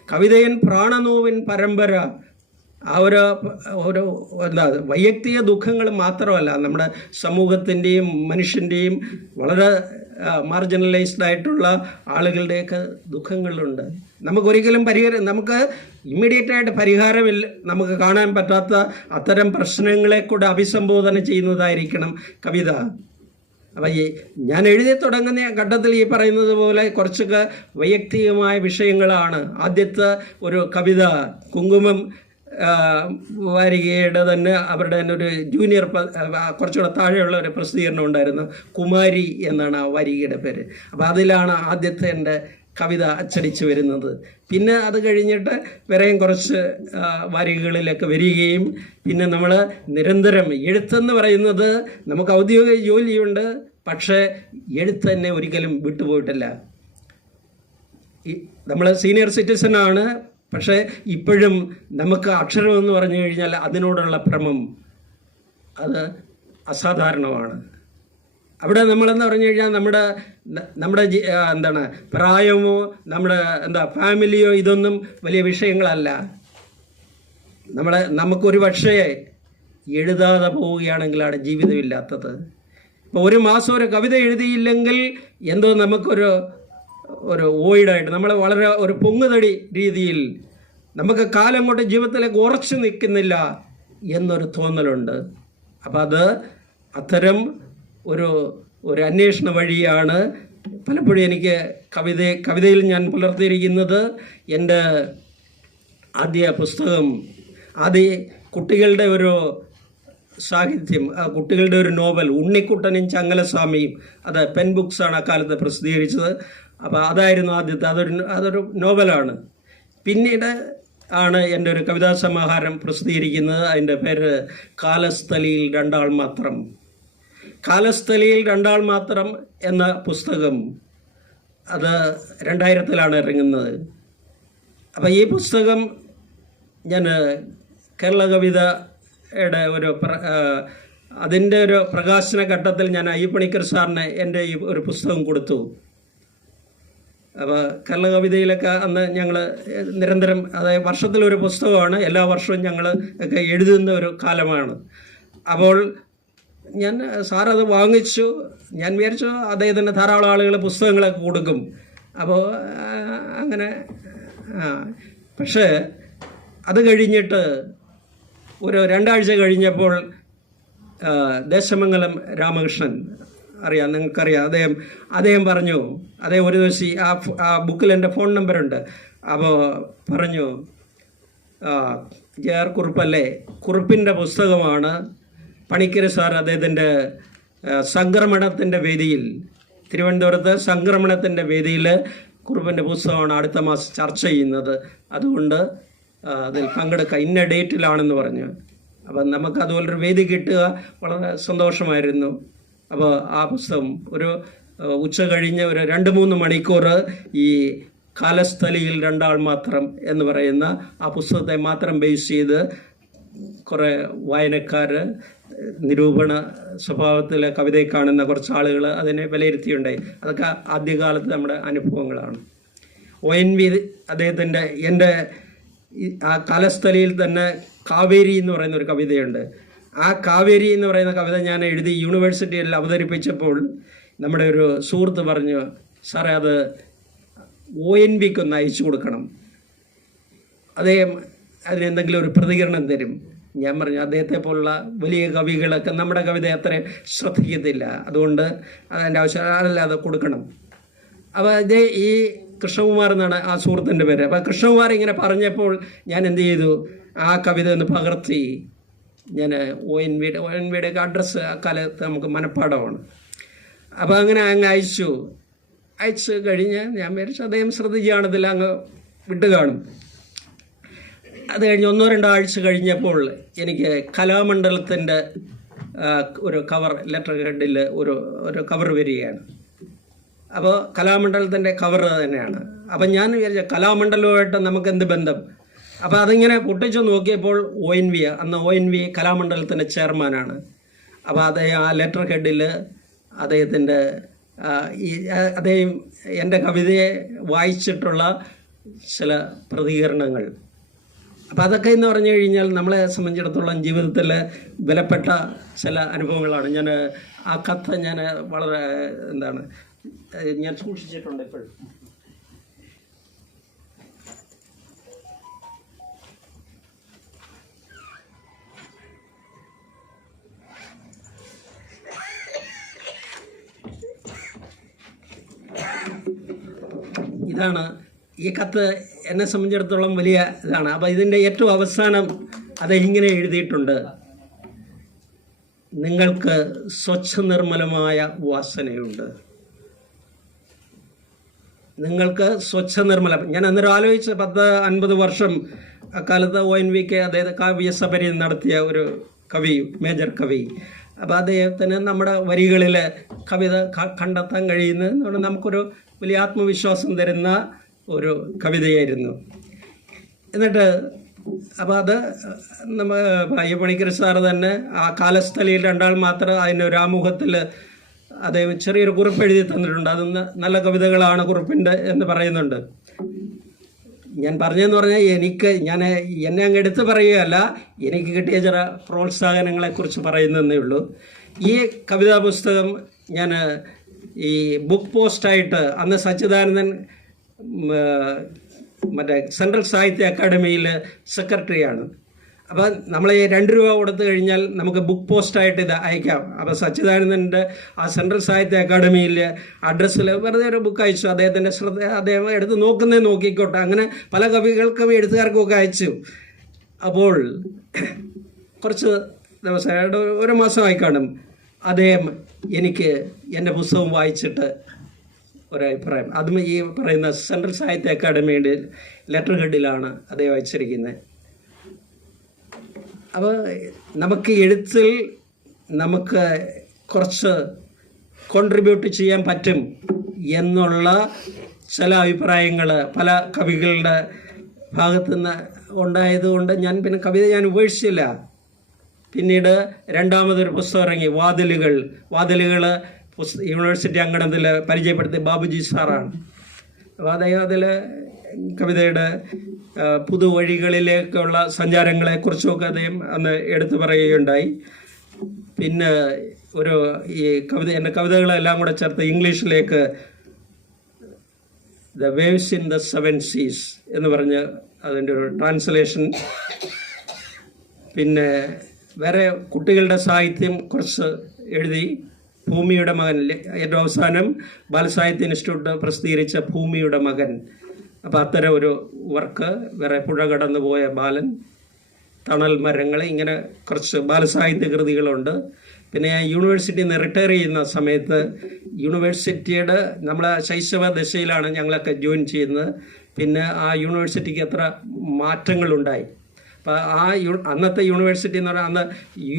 കവിതയൻ പ്രാണനോവിൻ പരമ്പര ആ ഒരു എന്താ വൈയക്തിക ദുഃഖങ്ങൾ മാത്രമല്ല, നമ്മുടെ സമൂഹത്തിൻ്റെയും മനുഷ്യൻ്റെയും വളരെ മാർജിനലൈസ്ഡ് ആയിട്ടുള്ള ആളുകളുടെയൊക്കെ ദുഃഖങ്ങളുണ്ട്. നമുക്കൊരിക്കലും നമുക്ക് ഇമ്മീഡിയറ്റായിട്ട് പരിഹാരമില്ല, നമുക്ക് കാണാൻ പറ്റാത്ത അത്തരം പ്രശ്നങ്ങളെ കൂടെ അഭിസംബോധന ചെയ്യുന്നതായിരിക്കണം കവിത. അപ്പം ഞാൻ എഴുതി തുടങ്ങുന്ന ഘട്ടത്തിൽ ഈ പറയുന്നത് പോലെ കുറച്ചൊക്കെ വൈയക്തികമായ വിഷയങ്ങളാണ്. ആദ്യത്തെ ഒരു കവിത കുങ്കുമം വാരികയുടെ തന്നെ അവരുടെ തന്നെ ഒരു ജൂനിയർ കുറച്ചുകൂടെ താഴെയുള്ള ഒരു പ്രസിദ്ധീകരണം ഉണ്ടായിരുന്നു, കുമാരി എന്നാണ് ആ വാരികയുടെ പേര്. അപ്പോൾ അതിലാണ് ആദ്യത്തെ എൻ്റെ കവിത അച്ചടിച്ച് വരുന്നത്. പിന്നെ അത് കഴിഞ്ഞിട്ട് വേറെയും കുറച്ച് വാരികകളിലൊക്കെ വരികയും പിന്നെ നമ്മൾ നിരന്തരം എഴുത്തെന്ന് പറയുന്നത് നമുക്ക് ഔദ്യോഗിക ജോലിയുണ്ട്, പക്ഷേ എഴുത്ത് തന്നെ ഒരിക്കലും വിട്ടുപോയിട്ടില്ല. നമ്മൾ സീനിയർ സിറ്റിസനാണ്, പക്ഷേ ഇപ്പോഴും നമുക്ക് അക്ഷരം എന്ന് പറഞ്ഞു കഴിഞ്ഞാൽ അതിനോടുള്ള ഭ്രമം അത് അസാധാരണമാണ്. അവിടെ നമ്മളെന്ന് പറഞ്ഞു കഴിഞ്ഞാൽ നമ്മുടെ എന്താണ് പ്രായമോ നമ്മുടെ ഫാമിലിയോ ഇതൊന്നും വലിയ വിഷയങ്ങളല്ല. നമുക്കൊരു പക്ഷേ എഴുതാതെ പോവുകയാണെങ്കിലാണ് ജീവിതമില്ലാത്തത്. ഇപ്പോൾ ഒരു മാസം ഒരു കവിത എഴുതിയില്ലെങ്കിൽ എന്തോ നമുക്കൊരു വോയിഡായിട്ട് നമ്മൾ വളരെ ഒരു പൊങ്ങുതടി രീതിയിൽ നമുക്ക് കാലം കൊണ്ട് ജീവിതത്തിലേക്ക് ഉറച്ചു നിൽക്കുന്നില്ല എന്നൊരു തോന്നലുണ്ട്. അപ്പം അത്തരം ഒരു അന്വേഷണ വഴിയാണ് പലപ്പോഴും എനിക്ക് കവിതയിൽ ഞാൻ പുലർത്തിയിരിക്കുന്നത്. എൻ്റെ ആദ്യ പുസ്തകം കുട്ടികളുടെ ഒരു സാഹിത്യം, കുട്ടികളുടെ ഒരു നോവൽ ഉണ്ണിക്കുട്ടനും ചങ്ങലസ്വാമിയും, അത് പെൻ ബുക്സാണ് അക്കാലത്ത് പ്രസിദ്ധീകരിച്ചത്. അപ്പോൾ അതായിരുന്നു ആദ്യത്തെ, അതൊരു നോവലാണ്. പിന്നീട് ആണ് എൻ്റെ ഒരു കവിതാ സമാഹാരം പ്രസിദ്ധീകരിക്കുന്നത്. അതിൻ്റെ പേര് കാലസ്ഥലിയിൽ രണ്ടാൾ മാത്രം. കാലസ്ഥലിയിൽ രണ്ടാൾ മാത്രം എന്ന പുസ്തകം അത് 2000-ലാണ് ഇറങ്ങുന്നത്. അപ്പോൾ ഈ പുസ്തകം ഞാൻ കേരള കവിതയുടെ അതിൻ്റെ ഒരു പ്രകാശന ഘട്ടത്തിൽ ഞാൻ അയ്യപ്പണിക്കർ സാറിന് എൻ്റെ ഈ ഒരു പുസ്തകം കൊടുത്തു. അപ്പോൾ കേരള കവിതയിലൊക്കെ അന്ന് ഞങ്ങൾ നിരന്തരം, അതായത് വർഷത്തിലൊരു പുസ്തകമാണ്, എല്ലാ വർഷവും ഞങ്ങൾ ഒക്കെ എഴുതുന്ന ഒരു കാലമാണ്. അപ്പോൾ സാറത് വാങ്ങിച്ചു. ഞാൻ വിചാരിച്ചു അദ്ദേഹത്തിന് ധാരാളം ആളുകൾ പുസ്തകങ്ങളൊക്കെ കൊടുക്കും. അപ്പോൾ അങ്ങനെ പക്ഷേ അത് കഴിഞ്ഞിട്ട് ഒരു 2 ആഴ്ച കഴിഞ്ഞപ്പോൾ ദേശമംഗലം രാമകൃഷ്ണൻ അറിയാം, നിങ്ങൾക്കറിയാം, അദ്ദേഹം പറഞ്ഞു, അദ്ദേഹം ഒരു ദിവസം ആ ബുക്കിൽ എൻ്റെ ഫോൺ നമ്പറുണ്ട്. അപ്പോൾ പറഞ്ഞു, JR കുറുപ്പല്ലേ, കുറുപ്പിൻ്റെ പുസ്തകമാണ് പണിക്കര് സാർ അദ്ദേഹത്തിൻ്റെ സംക്രമണത്തിൻ്റെ വേദിയിൽ, തിരുവനന്തപുരത്ത് സംക്രമണത്തിൻ്റെ വേദിയിൽ കുറുപ്പിൻ്റെ പുസ്തകമാണ് അടുത്ത മാസം ചർച്ച ചെയ്യുന്നത്, അതുകൊണ്ട് അതിൽ പങ്കെടുക്കുക, ഇന്ന ഡേറ്റിലാണെന്ന് പറഞ്ഞു. അപ്പം നമുക്ക് അതുപോലൊരു വേദി കിട്ടുക വളരെ സന്തോഷമായിരുന്നു. അപ്പോൾ ആ പുസ്തകം ഒരു ഉച്ച കഴിഞ്ഞ് ഒരു 2-3 മണിക്കൂർ ഈ കാലസ്ഥലിയിൽ 2 ആൾ മാത്രം എന്ന് പറയുന്ന ആ പുസ്തകത്തെ മാത്രം ബേസ് ചെയ്ത് കുറേ വായനക്കാർ, നിരൂപണ സ്വഭാവത്തിലെ കവിതയെ കാണുന്ന കുറച്ച് ആളുകൾ അതിനെ വിലയിരുത്തിയുണ്ടായി. അതൊക്കെ ആദ്യകാലത്ത് നമ്മുടെ അനുഭവങ്ങളാണ്. ONV അദ്ദേഹത്തിൻ്റെ എൻ്റെ ആ കാലസ്ഥലിയിൽ തന്നെ കാവേരി എന്ന് പറയുന്ന ഒരു കവിതയുണ്ട്. ആ കാവേരി എന്ന് പറയുന്ന കവിത ഞാൻ എഴുതി യൂണിവേഴ്സിറ്റിയിൽ അവതരിപ്പിച്ചപ്പോൾ നമ്മുടെ ഒരു സുഹൃത്ത് പറഞ്ഞു, സാറേ അത് ONVക്ക് ഒന്ന് അയച്ചു കൊടുക്കണം, അദ്ദേഹം അതിനെന്തെങ്കിലും ഒരു പ്രതികരണം തരും. ഞാൻ പറഞ്ഞു, അദ്ദേഹത്തെ പോലുള്ള വലിയ കവികളൊക്കെ നമ്മുടെ കവിത അത്ര ശ്രദ്ധിക്കത്തില്ല, അതുകൊണ്ട് അതിൻ്റെ ആവശ്യം അത് കൊടുക്കണം. അപ്പോൾ ഇത് ഈ കൃഷ്ണകുമാർ എന്നാണ് ആ സുഹൃത്തിൻ്റെ പേര്. അപ്പോൾ കൃഷ്ണകുമാർ ഇങ്ങനെ പറഞ്ഞപ്പോൾ ഞാൻ എന്ത് ചെയ്തു, ആ കവിത ഒന്ന് പകർത്തി ഞാൻ ONVയുടെ അഡ്രസ്സ് ആ കാലത്ത് നമുക്ക് മനഃപ്പാടമാണ്. അപ്പോൾ അങ്ങനെ അങ്ങ് അയച്ചു കഴിഞ്ഞ് ഞാൻ വിചാരിച്ചു അദ്ദേഹം ശ്രദ്ധിക്കുകയാണെന്നില്ല, അങ്ങ് വിട്ട് കാണും. അത് കഴിഞ്ഞ് 1-2 ആഴ്ച കഴിഞ്ഞപ്പോൾ എനിക്ക് കലാമണ്ഡലത്തിൻ്റെ ഒരു കവർ ലെറ്റർ ഹെഡിൽ ഒരു കവർ വരികയാണ്. അപ്പോൾ കലാമണ്ഡലത്തിൻ്റെ കവർ തന്നെയാണ്. അപ്പം ഞാൻ വിചാരിച്ച കലാമണ്ഡലവുമായിട്ട് നമുക്ക് എന്ത് ബന്ധം. അപ്പോൾ അതിങ്ങനെ പൊട്ടിച്ചു നോക്കിയപ്പോൾ ONV, അന്ന് ONV കലാമണ്ഡലത്തിൻ്റെ ചെയർമാനാണ്. അപ്പോൾ അദ്ദേഹം ആ ലെറ്റർ ഹെഡിൽ അദ്ദേഹത്തിൻ്റെ അദ്ദേഹം എൻ്റെ കവിതയെ വായിച്ചിട്ടുള്ള ചില പ്രതികരണങ്ങൾ, അപ്പോൾ അതൊക്കെ എന്ന് പറഞ്ഞു കഴിഞ്ഞാൽ നമ്മളെ സംബന്ധിച്ചിടത്തോളം ജീവിതത്തിൽ വിലപ്പെട്ട ചില അനുഭവങ്ങളാണ്. ഞാൻ ആ കഥ ഞാൻ വളരെ ഞാൻ സൂക്ഷിച്ചിട്ടുണ്ട് ഇപ്പോഴും. ഇതാണ് ഈ കത്ത് എന്നെ സംബന്ധിച്ചിടത്തോളം വലിയ ഇതാണ്. അപ്പോൾ ഇതിൻ്റെ ഏറ്റവും അവസാനം അദ്ദേഹം ഇങ്ങനെ എഴുതിയിട്ടുണ്ട്, നിങ്ങൾക്ക് സ്വച്ഛ നിർമ്മലമായ വാസനയുണ്ട്, നിങ്ങൾക്ക് സ്വച്ഛ നിർമ്മല. ഞാൻ അന്നേരം ആലോചിച്ച് 10-50 വർഷം അക്കാലത്ത് ONVക്ക് അദ്ദേഹത്തെ കാവ്യസഭരി നടത്തിയ ഒരു കവി, മേജർ കവി. അപ്പോൾ അദ്ദേഹത്തിന് നമ്മുടെ വരികളിൽ കവിത കണ്ടെത്താൻ കഴിയുന്നത് നമുക്കൊരു വലിയ ആത്മവിശ്വാസം തരുന്ന ഒരു കവിതയായിരുന്നു. എന്നിട്ട് അപ്പോൾ അത് പണിക്കർ സാറ് തന്നെ ആ കാലസ്ഥലിയിൽ 2 ആൾ മാത്രം അതിൻ്റെ ഒരു ആമുഖത്തിൽ അദ്ദേഹം ചെറിയൊരു കുറിപ്പ് എഴുതി തന്നിട്ടുണ്ട്. അതൊന്ന് നല്ല കവിതകളാണ് കുറിപ്പിൻ്റെ എന്ന് പറയുന്നുണ്ട്. ഞാൻ പറഞ്ഞതെന്ന് പറഞ്ഞാൽ എന്നെ അങ്ങ് എടുത്ത് പറയുകയല്ല, എനിക്ക് കിട്ടിയ ചില പ്രോത്സാഹനങ്ങളെക്കുറിച്ച് പറയുന്നതേ ഉള്ളൂ. ഈ കവിതാ പുസ്തകം ഞാൻ ഈ ബുക്ക് പോസ്റ്റായിട്ട് അന്ന് സച്ചിദാനന്ദൻ മറ്റേ സെൻട്രൽ സാഹിത്യ അക്കാഡമിയിൽ സെക്രട്ടറിയാണ്. അപ്പോൾ നമ്മൾ ഈ 2 രൂപ കൊടുത്തു കഴിഞ്ഞാൽ നമുക്ക് ബുക്ക് പോസ്റ്റായിട്ട് ഇത് അയക്കാം. അപ്പോൾ സച്ചിദാനന്ദൻ്റെ ആ സെൻട്രൽ സാഹിത്യ അക്കാഡമിയിൽ അഡ്രസ്സിൽ വെറുതെ ഒരു ബുക്ക് അയച്ചു. അദ്ദേഹത്തിൻ്റെ അദ്ദേഹം എടുത്ത് നോക്കിക്കോട്ടെ. അങ്ങനെ പല കവികൾക്കും എഴുത്തുകാർക്കും ഒക്കെ അയച്ചു. അപ്പോൾ കുറച്ച് ദിവസം 1 മാസമായി കാണും, അദ്ദേഹം എനിക്ക് എൻ്റെ പുസ്തകം വായിച്ചിട്ട് ഒരഭിപ്രായം, അതും ഈ പറയുന്ന സെൻട്രൽ സാഹിത്യ അക്കാഡമിയുടെ ലെറ്റർ ഹെഡിലാണ് അദ്ദേഹം അയച്ചിരിക്കുന്നത്. അപ്പോൾ നമുക്ക് എഴുത്തിൽ നമുക്ക് കുറച്ച് കോൺട്രിബ്യൂട്ട് ചെയ്യാൻ പറ്റും എന്നുള്ള ചില അഭിപ്രായങ്ങൾ പല കവികളുടെ ഭാഗത്തുനിന്ന് ഉണ്ടായതുകൊണ്ട് ഞാൻ പിന്നെ കവിത ഞാൻ ഉപേക്ഷിച്ചില്ല. പിന്നീട് 2ാമതൊരു പുസ്തകം ഇറങ്ങി, വാതിലുകൾ. യൂണിവേഴ്സിറ്റി അങ്കണത്തിൽ പരിചയപ്പെടുത്തിയ ബാബുജി സാറാണ്. അപ്പോൾ അദ്ദേഹം അതിൽ കവിതയുടെ പുതുവഴികളിലേക്കുള്ള സഞ്ചാരങ്ങളെക്കുറിച്ചുമൊക്കെ അദ്ദേഹം അന്ന് എടുത്തു പറയുകയുണ്ടായി. പിന്നെ എൻ്റെ കവിതകളെല്ലാം കൂടെ ചേർത്ത് ഇംഗ്ലീഷിലേക്ക് the waves in the seven Cs എന്ന് പറഞ്ഞ് അതിൻ്റെ ഒരു ട്രാൻസ്ലേഷൻ. പിന്നെ വേറെ കുട്ടികളുടെ സാഹിത്യം കുറച്ച് എഴുതി. ഭൂമിയുടെ മകൻ, ഏറ്റവും അവസാനം ബാലസാഹിത്യ ഇൻസ്റ്റിറ്റ്യൂട്ട് പ്രസിദ്ധീകരിച്ച ഭൂമിയുടെ മകൻ. അപ്പോൾ അത്തരം ഒരു വർക്ക്. വേറെ പുഴ കടന്നു പോയ ബാലൻ, തണൽ മരങ്ങൾ, ഇങ്ങനെ കുറച്ച് ബാലസാഹിത്യ കൃതികളുണ്ട്. പിന്നെ ഞാൻ യൂണിവേഴ്സിറ്റിയിൽ നിന്ന് റിട്ടയർ ചെയ്യുന്ന സമയത്ത് യൂണിവേഴ്സിറ്റിയുടെ നമ്മളെ ശൈശവ ദശയിലാണ് ഞങ്ങളൊക്കെ ജോയിൻ ചെയ്യുന്നത്. പിന്നെ ആ യൂണിവേഴ്സിറ്റിക്ക് എത്ര മാറ്റങ്ങളുണ്ടായി. അപ്പോൾ അന്നത്തെ യൂണിവേഴ്സിറ്റി എന്ന് പറഞ്ഞാൽ അന്ന്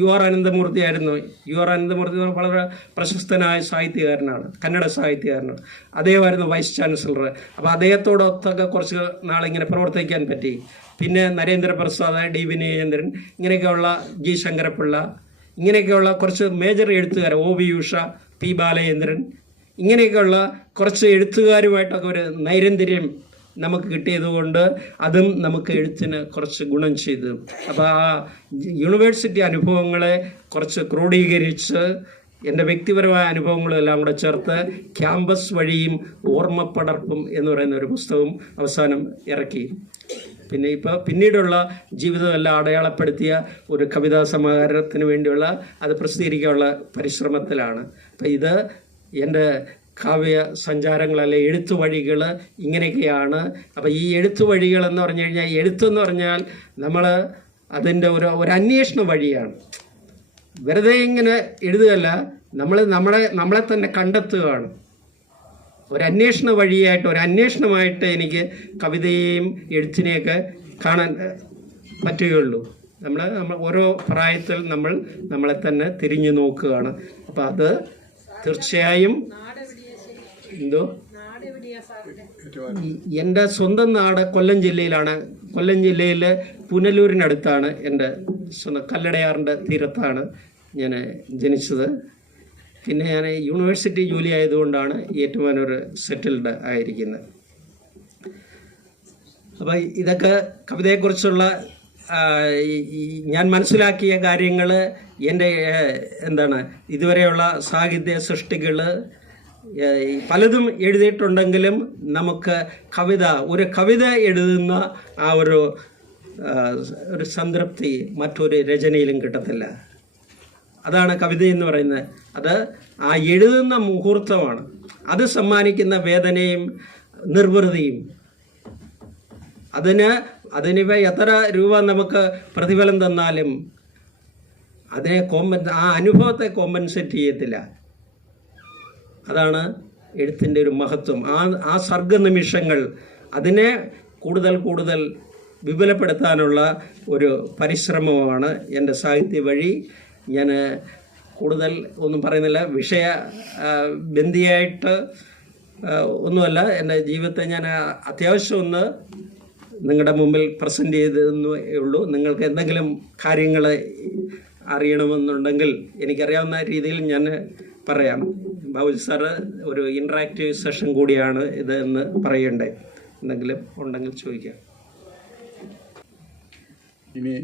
UR അനന്തമൂർത്തി ആയിരുന്നു. UR അനന്തമൂർത്തി എന്ന് പറഞ്ഞാൽ വളരെ പ്രശസ്തനായ സാഹിത്യകാരനാണ്, കന്നഡ സാഹിത്യകാരനാണ്. അദ്ദേഹമായിരുന്നു വൈസ് ചാൻസലർ. അപ്പോൾ അദ്ദേഹത്തോടൊത്തൊക്കെ കുറച്ച് നാളിങ്ങനെ പ്രവർത്തിക്കാൻ പറ്റി. പിന്നെ നരേന്ദ്രപ്രസാദ്, D. വിനയേന്ദ്രൻ, ഇങ്ങനെയൊക്കെയുള്ള G. ശങ്കരപ്പിള്ള, ഇങ്ങനെയൊക്കെയുള്ള കുറച്ച് മേജർ എഴുത്തുകാർ, OV ഉഷ, P. ബാലചന്ദ്രൻ, ഇങ്ങനെയൊക്കെയുള്ള കുറച്ച് എഴുത്തുകാരുമായിട്ടൊക്കെ ഒരു നൈരന്തര്യം നമുക്ക് കിട്ടിയതുകൊണ്ട് അതും നമുക്ക് എഴുത്തിന് കുറച്ച് ഗുണം ചെയ്തു. അപ്പോൾ ആ യൂണിവേഴ്സിറ്റി അനുഭവങ്ങളെ കുറച്ച് ക്രോഡീകരിച്ച് എൻ്റെ വ്യക്തിപരമായ അനുഭവങ്ങളും എല്ലാം കൂടെ ചേർത്ത് ക്യാമ്പസ് വഴിയും ഓർമ്മപ്പടർപ്പും എന്ന് പറയുന്ന ഒരു പുസ്തകം അവസാനം ഇറക്കി. പിന്നെ പിന്നീടുള്ള ജീവിതമെല്ലാം അടയാളപ്പെടുത്തിയ ഒരു കവിതാ സമാഹാരത്തിന് വേണ്ടിയുള്ള അത് പ്രസിദ്ധീകരിക്കാനുള്ള പരിശ്രമത്തിലാണ്. അപ്പം ഇത് എൻ്റെ കാവ്യ സഞ്ചാരങ്ങളല്ലെ, എഴുത്തു വഴികൾ ഇങ്ങനെയൊക്കെയാണ്. അപ്പം ഈ എഴുത്തു വഴികൾ എന്ന് പറഞ്ഞു കഴിഞ്ഞാൽ, എഴുത്തെന്ന് പറഞ്ഞാൽ നമ്മൾ അതിൻ്റെ ഒരു അന്വേഷണ വഴിയാണ്. വെറുതെ ഇങ്ങനെ എഴുതുകയല്ല, നമ്മളെ തന്നെ കണ്ടെത്തുകയാണ്. ഒരു അന്വേഷണ വഴിയായിട്ട്, ഒരു അന്വേഷണമായിട്ട് എനിക്ക് കവിതയെയും എഴുത്തിനെയൊക്കെ കാണാൻ പറ്റുകയുള്ളൂ. നമ്മൾ ഓരോ പ്രായത്തിൽ നമ്മളെ തന്നെ തിരിഞ്ഞു നോക്കുകയാണ്. അപ്പം അത് തീർച്ചയായും എൻ്റെ സ്വന്തം നാട് കൊല്ലം ജില്ലയിലാണ്. കൊല്ലം ജില്ലയിൽ പുനലൂരിനടുത്താണ് എൻ്റെ സ്വന്തം, കല്ലടയാറിൻ്റെ തീരത്താണ് ഞാൻ ജനിച്ചത്. പിന്നെ ഞാൻ യൂണിവേഴ്സിറ്റി ജോലി ആയതുകൊണ്ടാണ് ഏറ്റുമാനൂർ സെറ്റിൽഡ് ആയിരിക്കുന്നത്. അപ്പോൾ ഇതൊക്കെ കവിതയെക്കുറിച്ചുള്ള ഞാൻ മനസ്സിലാക്കിയ കാര്യങ്ങൾ, എൻ്റെ ഇതുവരെയുള്ള സാഹിത്യ സൃഷ്ടികൾ പലതും എഴുതിയിട്ടുണ്ടെങ്കിലും നമുക്ക് ഒരു കവിത എഴുതുന്ന ആ ഒരു സംതൃപ്തി മറ്റൊരു രചനയിലും കിട്ടത്തില്ല. അതാണ് കവിത എന്ന് പറയുന്നത്. അത് ആ എഴുതുന്ന മുഹൂർത്തമാണ്. അത് സമ്മാനിക്കുന്ന വേദനയും നിർവൃതിയും. അതിനിപ്പോൾ എത്ര രൂപ നമുക്ക് പ്രതിഫലം തന്നാലും ആ അനുഭവത്തെ കോമ്പൻസേറ്റ് ചെയ്യത്തില്ല. അതാണ് എഴുത്തിൻ്റെ ഒരു മഹത്വം. ആ സർഗനിമിഷങ്ങൾ അതിനെ കൂടുതൽ വിപുലപ്പെടുത്താനുള്ള ഒരു പരിശ്രമമാണ് എൻ്റെ സാഹിത്യ വഴി. ഞാൻ കൂടുതൽ ഒന്നും പറയുന്നില്ല, ബന്ധിയായിട്ട് ഒന്നുമല്ല. എൻ്റെ ജീവിതത്തെ ഞാൻ അത്യാവശ്യം ഒന്ന് നിങ്ങളുടെ മുമ്പിൽ പ്രസൻറ്റ് ചെയ്തതെന്നേ ഉള്ളൂ. നിങ്ങൾക്ക് എന്തെങ്കിലും കാര്യങ്ങൾ അറിയണമെന്നുണ്ടെങ്കിൽ എനിക്കറിയാവുന്ന രീതിയിൽ ഞാൻ പറയാം. ബാബുജി സാറ് ഒരു ഇൻട്രാക്റ്റീവ് സെഷൻ കൂടിയാണ് ഇത് എന്ന് പറയണ്ടേ, എന്തെങ്കിലും ഉണ്ടെങ്കിൽ ചോദിക്കാം. ഇനി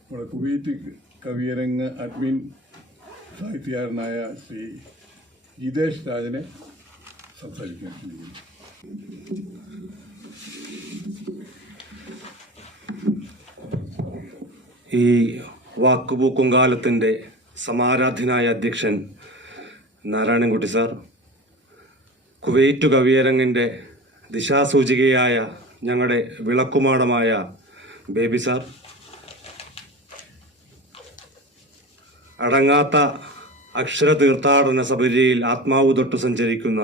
നമ്മുടെ കുവൈറ്റ് കവിയരങ്ങ് അഡ്മിൻ സാഹിത്യകാരനായ ശ്രീ ജിതേഷ് രാജനെ സംസാരിക്കാൻ ശ്രമിക്കുന്നു. ഈ വാക്കുപൂക്കും കാലത്തിൻ്റെ സമാരാധ്യനായ അധ്യക്ഷൻ നാരായണൻകുട്ടി സാർ, കുവൈറ്റ് കവിയരങ്ങിൻ്റെ ദിശാസൂചികയായ ഞങ്ങളുടെ വിളക്കുമാടമായ ബേബി സാർ, അടങ്ങാത്ത അക്ഷര തീർത്ഥാടന സബരിയിൽ ആത്മാവ് തൊട്ട് സഞ്ചരിക്കുന്ന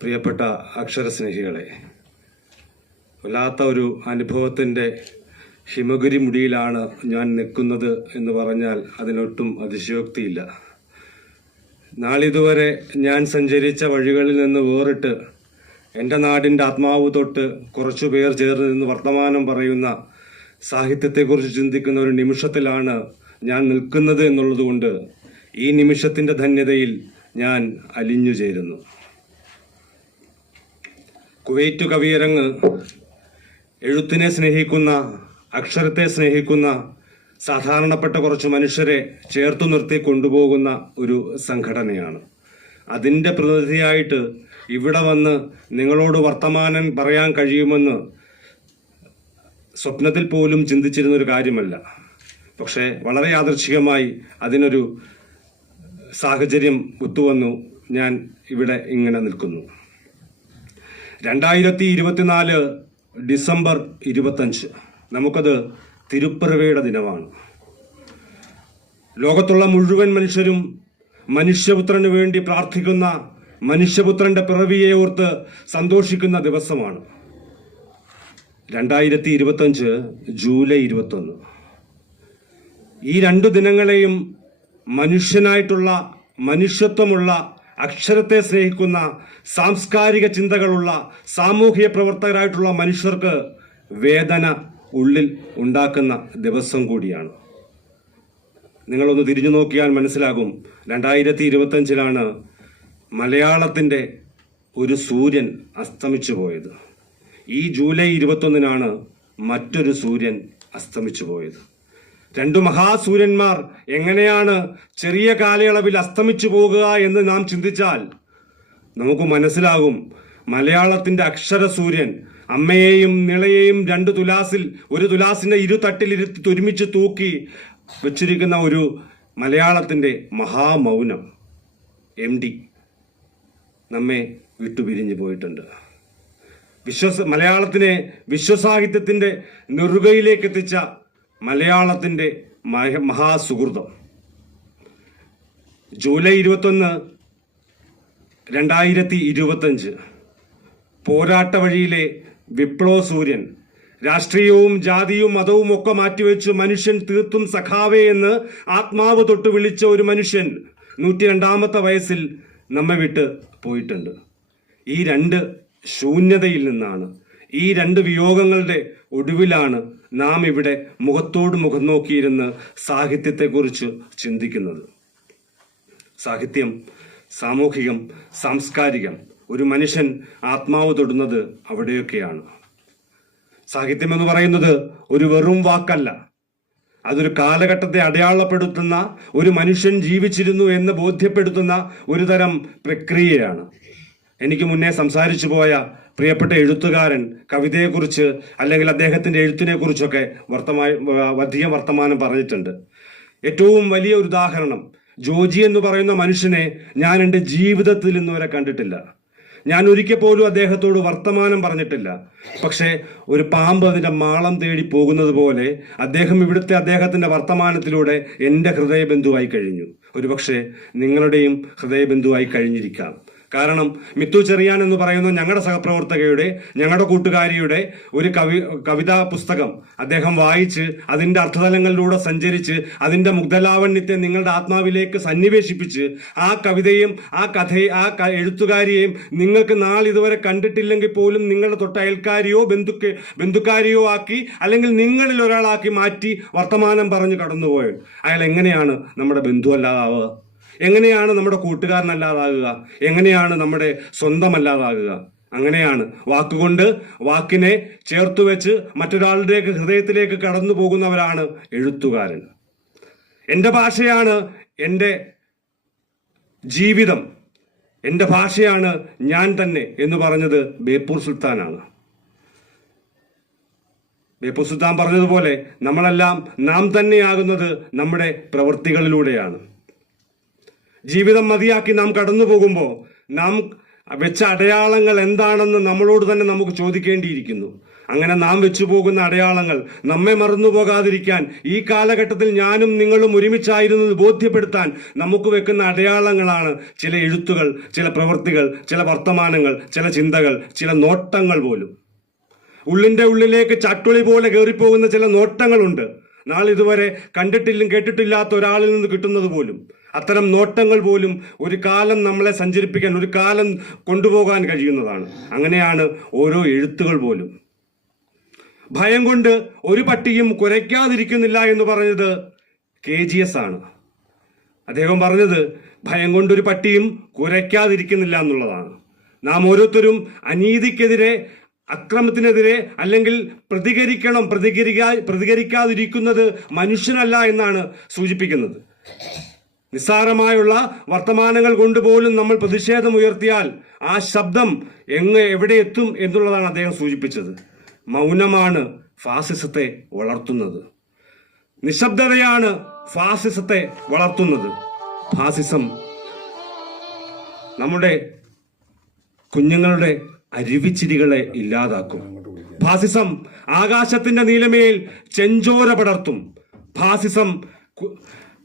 പ്രിയപ്പെട്ട അക്ഷരസ്നേഹികളെ, വല്ലാത്ത ഒരു അനുഭവത്തിൻ്റെ ഹിമഗിരി മുടിയിലാണ് ഞാൻ നിൽക്കുന്നത് എന്ന് പറഞ്ഞാൽ അതിനൊട്ടും അതിശയോക്തിയില്ല. നാളിതുവരെ ഞാൻ സഞ്ചരിച്ച വഴികളിൽ നിന്ന് വേറിട്ട് എൻ്റെ നാടിൻ്റെ ആത്മാവ് തൊട്ട് കുറച്ചു പേർ ചേർന്ന് നിന്ന് വർത്തമാനം പറയുന്ന സാഹിത്യത്തെക്കുറിച്ച് ചിന്തിക്കുന്ന ഒരു നിമിഷത്തിലാണ് ഞാൻ നിൽക്കുന്നത് എന്നുള്ളതുകൊണ്ട് ഈ നിമിഷത്തിൻ്റെ ധന്യതയിൽ ഞാൻ അലിഞ്ഞു ചേരുന്നു. കുവൈറ്റ് കവിയരങ്ങ് എഴുത്തിനെ സ്നേഹിക്കുന്ന, അക്ഷരത്തെ സ്നേഹിക്കുന്ന സാധാരണപ്പെട്ട കുറച്ച് മനുഷ്യരെ ചേർത്തു നിർത്തി കൊണ്ടുപോകുന്ന ഒരു സംഘടനയാണ്. അതിൻ്റെ പ്രതിനിധിയായിട്ട് ഇവിടെ വന്ന് നിങ്ങളോട് വർത്തമാനം പറയാൻ കഴിയുമെന്ന് സ്വപ്നത്തിൽ പോലും ചിന്തിച്ചിരുന്നൊരു കാര്യമല്ല. പക്ഷേ വളരെ യാദൃച്ഛികമായി അതിനൊരു സാഹചര്യം ഒത്തുവന്നു. ഞാൻ ഇവിടെ ഇങ്ങനെ നിൽക്കുന്നു. 2024 ഡിസംബർ 25 നമുക്കത് തിരുപ്പിറവിയുടെ ദിനമാണ്. ലോകത്തുള്ള മുഴുവൻ മനുഷ്യരും മനുഷ്യപുത്രന് വേണ്ടി പ്രാർത്ഥിക്കുന്ന, മനുഷ്യപുത്രന്റെ പിറവിയെ ഓർത്ത് സന്തോഷിക്കുന്ന ദിവസമാണ് 2025 ജൂലൈ 21. ഈ 2 ദിനങ്ങളെയും മനുഷ്യനായിട്ടുള്ള, മനുഷ്യത്വമുള്ള, അക്ഷരത്തെ സ്നേഹിക്കുന്ന, സാംസ്കാരിക ചിന്തകളുള്ള, സാമൂഹിക പ്രവർത്തകരായിട്ടുള്ള മനുഷ്യർക്ക് വേദന ഉള്ളിൽ ഉണ്ടാക്കുന്ന ദിവസം കൂടിയാണ്. നിങ്ങളൊന്ന് തിരിഞ്ഞു നോക്കിയാൽ മനസ്സിലാകും, 2025 മലയാളത്തിൻ്റെ ഒരു സൂര്യൻ അസ്തമിച്ചു പോയത്. ഈ ജൂലൈ 21 മറ്റൊരു സൂര്യൻ അസ്തമിച്ചു പോയത്. 2 മഹാസൂര്യന്മാർ എങ്ങനെയാണ് ചെറിയ കാലയളവിൽ അസ്തമിച്ചു പോകുക എന്ന് നാം ചിന്തിച്ചാൽ നമുക്ക് മനസ്സിലാകും. മലയാളത്തിന്റെ അക്ഷരസൂര്യൻ അമ്മയെയും നിളയെയും 2 തുലാസിൽ, ഒരു തുലാസിന്റെ 2 തട്ടിലിരുത്തി ഒരുമിച്ച് തൂക്കി വെച്ചിരിക്കുന്ന ഒരു മലയാളത്തിന്റെ മഹാമൗനം MD നമ്മെ വിട്ടുപിരിഞ്ഞു പോയിട്ടുണ്ട്. മലയാളത്തിനെ വിശ്വസാഹിത്യത്തിന്റെ നെറുകയിലേക്ക് എത്തിച്ച മലയാളത്തിന്റെ മഹാസുഹൃതം. ജൂലൈ 21, 2025 പോരാട്ട വഴിയിലെ വിപ്ലവ സൂര്യൻ, രാഷ്ട്രീയവും ജാതിയും മതവും ഒക്കെ മാറ്റിവെച്ച് മനുഷ്യൻ തീർത്തും സഖാവേ എന്ന് ആത്മാവ് തൊട്ട് വിളിച്ച ഒരു മനുഷ്യൻ 102ാമത്തെ വയസ്സിൽ നമ്മെ വിട്ട് പോയിട്ടുണ്ട്. ഈ 2 ശൂന്യതയിൽ നിന്നാണ്, ഈ 2 വിയോഗങ്ങളുടെ ഒടുവിലാണ് നാം ഇവിടെ മുഖത്തോട് മുഖം നോക്കിയിരുന്ന് സാഹിത്യത്തെക്കുറിച്ച് ചിന്തിക്കുന്നത്. സാഹിത്യം സാമൂഹികം, സാംസ്കാരികം. ഒരു മനുഷ്യൻ ആത്മാവ് തൊടുന്നത് അവിടെയൊക്കെയാണ്. സാഹിത്യം എന്ന് പറയുന്നത് ഒരു വെറും വാക്കല്ല, അതൊരു കാലഘട്ടത്തെ അടയാളപ്പെടുത്തുന്ന, ഒരു മനുഷ്യൻ ജീവിച്ചിരുന്നു എന്ന് ബോധ്യപ്പെടുത്തുന്ന ഒരു തരം പ്രക്രിയയാണ്. എനിക്ക് മുന്നേ സംസാരിച്ചു പോയ പ്രിയപ്പെട്ട എഴുത്തുകാരൻ കവിതയെക്കുറിച്ച് അല്ലെങ്കിൽ അദ്ദേഹത്തിന്റെ എഴുത്തിനെ കുറിച്ചൊക്കെ അധികം വർത്തമാനം പറഞ്ഞിട്ടുണ്ട്. ഏറ്റവും വലിയ ഒരു ഉദാഹരണം, ജോജി എന്ന് പറയുന്ന മനുഷ്യനെ ഞാൻ എൻ്റെ ജീവിതത്തിൽ ഇന്നുവരെ കണ്ടിട്ടില്ല. ഞാൻ ഒരിക്കൽ പോലും അദ്ദേഹത്തോട് വർത്തമാനം പറഞ്ഞിട്ടില്ല. പക്ഷേ ഒരു പാമ്പ് അതിന്റെ മാളം തേടി പോകുന്നത് പോലെ അദ്ദേഹത്തിന്റെ വർത്തമാനത്തിലൂടെ എൻ്റെ ഹൃദയബന്ധുവായി കഴിഞ്ഞു. ഒരുപക്ഷെ നിങ്ങളുടെയും ഹൃദയബന്ധുവായി കഴിഞ്ഞിരിക്കാം. കാരണം മിത്തു ചെറിയാൻ എന്ന് പറയുന്ന ഞങ്ങളുടെ സഹപ്രവർത്തകയുടെ, ഞങ്ങളുടെ കൂട്ടുകാരിയുടെ ഒരു കവിതാ പുസ്തകം അദ്ദേഹം വായിച്ച് അതിന്റെ അർത്ഥതലങ്ങളിലൂടെ സഞ്ചരിച്ച് അതിന്റെ മുഗ്ധലാവണ്യത്തെ നിങ്ങളുടെ ആത്മാവിലേക്ക് സന്നിവേശിപ്പിച്ച് ആ കവിതയും ആ എഴുത്തുകാരിയെയും നിങ്ങൾക്ക് നാളിതുവരെ കണ്ടിട്ടില്ലെങ്കിൽ പോലും നിങ്ങളുടെ തൊട്ട അയൽക്കാരിയോ ബന്ധുക്കാരിയോ ആക്കി അല്ലെങ്കിൽ നിങ്ങളിൽ ഒരാളാക്കി മാറ്റി വർത്തമാനം പറഞ്ഞു കടന്നുപോയത് അയാൾ എങ്ങനെയാണ് നമ്മുടെ ബന്ധു അല്ലാതാവുക? എങ്ങനെയാണ് നമ്മുടെ കൂട്ടുകാരനല്ലാതാകുക? എങ്ങനെയാണ് നമ്മുടെ സ്വന്തമല്ലാതാകുക? അങ്ങനെയാണ് വാക്കുകൊണ്ട് വാക്കിനെ ചേർത്തു വെച്ച് മറ്റൊരാളുടെ ഹൃദയത്തിലേക്ക് കടന്നു പോകുന്നവരാണ് എഴുത്തുകാരൻ. എൻ്റെ ഭാഷയാണ് എൻ്റെ ജീവിതം, എൻ്റെ ഭാഷയാണ് ഞാൻ തന്നെ എന്ന് പറഞ്ഞത് ബേപ്പൂർ സുൽത്താനാണ്. ബേപ്പൂർ സുൽത്താൻ പറഞ്ഞതുപോലെ നമ്മളെല്ലാം നാം തന്നെയാകുന്നത് നമ്മുടെ പ്രവൃത്തികളിലൂടെയാണ്. ജീവിതം മതിയാക്കി നാം കടന്നു പോകുമ്പോൾ നാം വെച്ച അടയാളങ്ങൾ എന്താണെന്ന് നമ്മളോട് തന്നെ നമുക്ക് ചോദിക്കേണ്ടിയിരിക്കുന്നു. അങ്ങനെ നാം വെച്ചു പോകുന്ന അടയാളങ്ങൾ നമ്മെ മറന്നു പോകാതിരിക്കാൻ, ഈ കാലഘട്ടത്തിൽ ഞാനും നിങ്ങളും ഒരുമിച്ചായിരുന്നു ബോധ്യപ്പെടുത്താൻ നമുക്ക് വെക്കുന്ന അടയാളങ്ങളാണ് ചില എഴുത്തുകൾ, ചില പ്രവൃത്തികൾ, ചില വർത്തമാനങ്ങൾ, ചില ചിന്തകൾ, ചില നോട്ടങ്ങൾ പോലും. ഉള്ളിന്റെ ഉള്ളിലേക്ക് ചട്ടുളി പോലെ കയറിപ്പോകുന്ന ചില നോട്ടങ്ങളുണ്ട്, നാളിതുവരെ കണ്ടിട്ടില്ലും കേട്ടിട്ടില്ലാത്ത ഒരാളിൽ നിന്ന് കിട്ടുന്നത് പോലും. അത്തരം നോട്ടങ്ങൾ പോലും ഒരു കാലം നമ്മളെ സഞ്ചരിപ്പിക്കാൻ, ഒരു കാലം കൊണ്ടുപോകാൻ കഴിയുന്നതാണ്. അങ്ങനെയാണ് ഓരോ എഴുത്തുകൾ പോലും. ഭയം കൊണ്ട് ഒരു പട്ടിയും കുരയ്ക്കാതിരിക്കുന്നില്ല എന്ന് പറഞ്ഞത് KGS ആണ്. അദ്ദേഹം പറഞ്ഞത് ഭയം കൊണ്ടൊരു പട്ടിയും കുരയ്ക്കാതിരിക്കുന്നില്ല എന്നുള്ളതാണ്. നാം ഓരോരുത്തരും അനീതിക്കെതിരെ, അക്രമത്തിനെതിരെ അല്ലെങ്കിൽ പ്രതികരിക്കാതിരിക്കുന്നത് മനുഷ്യനല്ല എന്നാണ് സൂചിപ്പിക്കുന്നത്. നിസ്സാരമായുള്ള വർത്തമാനങ്ങൾ കൊണ്ടുപോലും നമ്മൾ പ്രതിഷേധം ഉയർത്തിയാൽ ആ ശബ്ദം എവിടെ എത്തും എന്നുള്ളതാണ് അദ്ദേഹം സൂചിപ്പിച്ചത്. മൗനമാണ് ഫാസിസത്തെ വളർത്തുന്നത്. നിശബ്ദതയാണ് ഫാസിസത്തെ വളർത്തുന്നത്. ഫാസിസം നമ്മുടെ കുഞ്ഞുങ്ങളുടെ അരുവിച്ചിരികളെ ഇല്ലാതാക്കും. ഫാസിസം ആകാശത്തിന്റെ നീലമേൽ ചെഞ്ചോര പടർത്തും. ഫാസിസം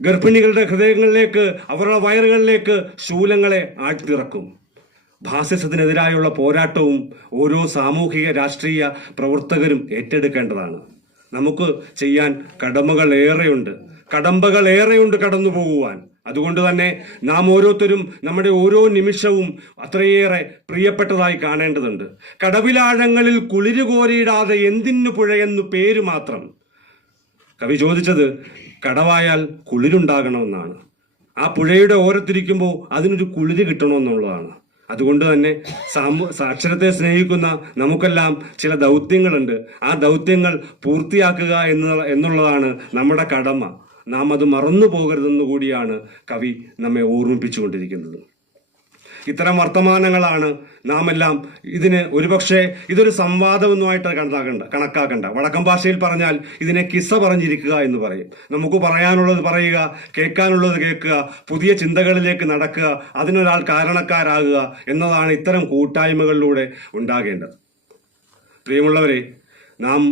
ഗർഭിണികളുടെ ഹൃദയങ്ങളിലേക്ക്, അവരുടെ വയറുകളിലേക്ക് ശൂലങ്ങളെ ആഴ്ത്തിറക്കും. ഫാസിസത്തിനെതിരായുള്ള പോരാട്ടവും ഓരോ സാമൂഹിക രാഷ്ട്രീയ പ്രവർത്തകരും ഏറ്റെടുക്കേണ്ടതാണ്. നമുക്ക് ചെയ്യാൻ കടമ്പകളേറെയുണ്ട് കടന്നു പോകുവാൻ. അതുകൊണ്ട് തന്നെ നാം ഓരോരുത്തരും നമ്മുടെ ഓരോ നിമിഷവും അത്രയേറെ പ്രിയപ്പെട്ടതായി കാണേണ്ടതുണ്ട്. കടവിലാഴങ്ങളിൽ കുളിര് കോരിയിടാതെ എന്തിനു പുഴയെന്നു പേര് മാത്രം. കവി ചോദിച്ചത് കടവായാൽ കുളിരുണ്ടാകണമെന്നാണ്. ആ പുഴയുടെ ഓരത്തിരിക്കുമ്പോൾ അതിനൊരു കുളിര് കിട്ടണമെന്നുള്ളതാണ്. അതുകൊണ്ട് തന്നെ അക്ഷരത്തെ സ്നേഹിക്കുന്ന നമുക്കെല്ലാം ചില ദൗത്യങ്ങളുണ്ട്. ആ ദൗത്യങ്ങൾ പൂർത്തിയാക്കുക എന്നുള്ളതാണ് നമ്മുടെ കടമ. നാം അത് മറന്നു പോകരുതെന്നു കൂടിയാണ് കവി നമ്മെ ഓർമ്മിപ്പിച്ചുകൊണ്ടിരിക്കുന്നത്. ഇത്തരം വർത്തമാനങ്ങളാണ് നാം എല്ലാം ഒരുപക്ഷെ ഇതൊരു സംവാദമൊന്നുമായിട്ട് കണക്കാക്കണ്ട. വടക്കൻ ഭാഷയിൽ പറഞ്ഞാൽ ഇതിനെ കിസ്സ പറഞ്ഞിരിക്കുക എന്ന് പറയും. നമുക്ക് പറയാനുള്ളത് പറയുക, കേൾക്കാനുള്ളത് കേൾക്കുക, പുതിയ ചിന്തകളിലേക്ക് നടക്കുക, അതിനൊരാൾ കാരണക്കാരാകുക എന്നതാണ് ഇത്തരം കൂട്ടായ്മകളിലൂടെ ഉണ്ടാകേണ്ടത്. പ്രിയമുള്ളവരെ, നാം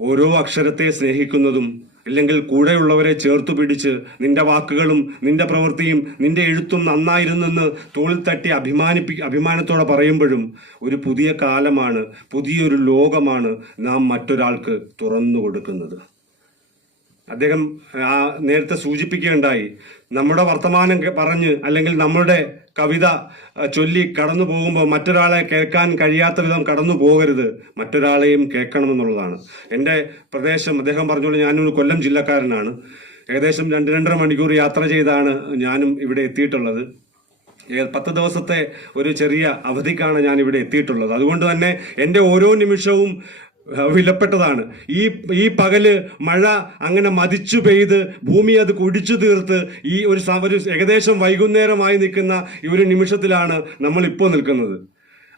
ഓരോ അക്ഷരത്തെ സ്നേഹിക്കുന്നതും ഇല്ലെങ്കിൽ കൂടെയുള്ളവരെ ചേർത്തു പിടിച്ച് നിന്റെ വാക്കുകളും നിന്റെ പ്രവൃത്തിയും നിന്റെ എഴുത്തും നന്നായിരുന്നെന്ന് തോളിൽ തട്ടി അഭിമാനത്തോടെ പറയുമ്പോഴും ഒരു പുതിയ കാലമാണ്, പുതിയൊരു ലോകമാണ് നാം മറ്റൊരാൾക്ക് തുറന്നു കൊടുക്കുന്നത്. അദ്ദേഹം നേരത്തെ സൂചിപ്പിക്കുകയുണ്ടായി, നമ്മുടെ വർത്തമാനം പറഞ്ഞ് അല്ലെങ്കിൽ നമ്മുടെ കവിത ചൊല്ലി കടന്നു പോകുമ്പോൾ മറ്റൊരാളെ കേൾക്കാൻ കഴിയാത്ത വിധം കടന്നു പോകരുത്, മറ്റൊരാളെയും കേൾക്കണമെന്നുള്ളതാണ്. എൻ്റെ പ്രദേശം, അദ്ദേഹം പറഞ്ഞോളൂ, ഞാനൊരു കൊല്ലം ജില്ലക്കാരനാണ്. ഏകദേശം 2-2.5 മണിക്കൂർ യാത്ര ചെയ്താണ് ഞാനും ഇവിടെ എത്തിയിട്ടുള്ളത്. 10 ദിവസത്തെ ഒരു ചെറിയ അവധിക്കാണ് ഞാൻ ഇവിടെ എത്തിയിട്ടുള്ളത്. അതുകൊണ്ട് തന്നെ എൻ്റെ ഓരോ നിമിഷവും വിലപ്പെട്ടതാണ്. ഈ പകല് മഴ അങ്ങനെ മതിച്ചു പെയ്ത് ഭൂമി അത് കുടിച്ചു തീർത്ത് ഈ ഒരു ഏകദേശം വൈകുന്നേരമായി നിൽക്കുന്ന ഈ ഒരു നിമിഷത്തിലാണ് നമ്മൾ ഇപ്പോൾ നിൽക്കുന്നത്.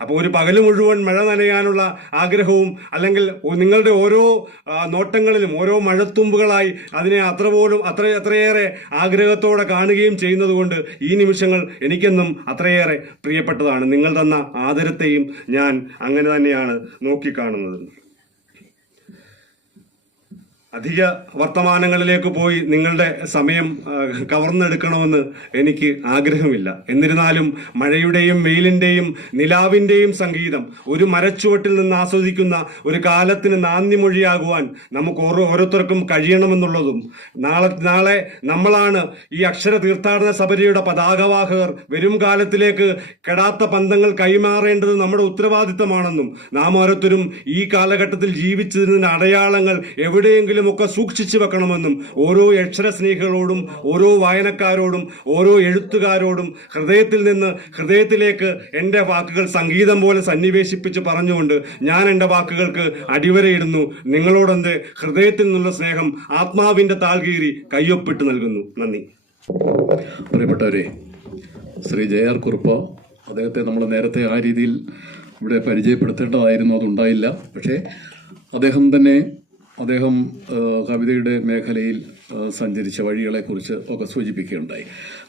അപ്പോൾ ഒരു പകല് മുഴുവൻ മഴ നനയാനുള്ള ആഗ്രഹവും അല്ലെങ്കിൽ നിങ്ങളുടെ ഓരോ നോട്ടങ്ങളിലും ഓരോ മഴത്തുമ്പുകളായി അതിനെ അത്രയേറെ ആഗ്രഹത്തോടെ കാണുകയും ചെയ്യുന്നത് കൊണ്ട് ഈ നിമിഷങ്ങൾ എനിക്കെന്നും അത്രയേറെ പ്രിയപ്പെട്ടതാണ്. നിങ്ങൾ തന്ന ആദരത്തെയും ഞാൻ അങ്ങനെ തന്നെയാണ് നോക്കിക്കാണുന്നത്. അധിക വർത്തമാനങ്ങളിലേക്ക് പോയി നിങ്ങളുടെ സമയം കവർന്നെടുക്കണമെന്ന് എനിക്ക് ആഗ്രഹമില്ല. എന്നിരുന്നാലും മഴയുടെയും വെയിലിൻ്റെയും നിലാവിൻ്റെയും സംഗീതം ഒരു മരച്ചുവട്ടിൽ നിന്ന് ആസ്വദിക്കുന്ന ഒരു കാലത്തിന് നാന്ദിമൊഴിയാകുവാൻ നമുക്ക് ഓരോരുത്തർക്കും കഴിയണമെന്നുള്ളതും നാളെ നമ്മളാണ് ഈ അക്ഷര തീർത്ഥാടന സഭയുടെ പതാകവാഹകർ. വരും കാലത്തിലേക്ക് കെടാത്ത പന്തങ്ങൾ കൈമാറേണ്ടത് നമ്മുടെ ഉത്തരവാദിത്തമാണെന്നും നാം ഓരോരുത്തരും ഈ കാലഘട്ടത്തിൽ ജീവിച്ചതിന് അടയാളങ്ങൾ എവിടെയെങ്കിലും ഒക്കെ സൂക്ഷിച്ചു വെക്കണമെന്നും ഓരോ അക്ഷരസ്നേഹികളോടും ഓരോ വായനക്കാരോടും ഓരോ എഴുത്തുകാരോടും ഹൃദയത്തിൽ നിന്ന് ഹൃദയത്തിലേക്ക് എൻ്റെ വാക്കുകൾ സംഗീതം പോലെ സന്നിവേശിപ്പിച്ച് പറഞ്ഞുകൊണ്ട് ഞാൻ എൻ്റെ വാക്കുകൾക്ക് അടിവരയിടുന്നു. നിങ്ങളോടെൻ്റെ ഹൃദയത്തിൽ നിന്നുള്ള സ്നേഹം ആത്മാവിൻ്റെ താൾകീറി കയ്യൊപ്പിട്ട് നൽകുന്നു. നന്ദി. പ്രിയപ്പെട്ടവരെ, ശ്രീ JR കുറുപ്പ്, അദ്ദേഹത്തെ നമ്മൾ നേരത്തെ ആ രീതിയിൽ ഇവിടെ പരിചയപ്പെടുത്തേണ്ടതായിരുന്നു, അതുണ്ടായില്ല. പക്ഷേ അദ്ദേഹം കവിതയുടെ മേഖലയിൽ സഞ്ചരിച്ച വഴികളെക്കുറിച്ച് ഒക്കെ സൂചിപ്പിക്കുകയുണ്ടായി.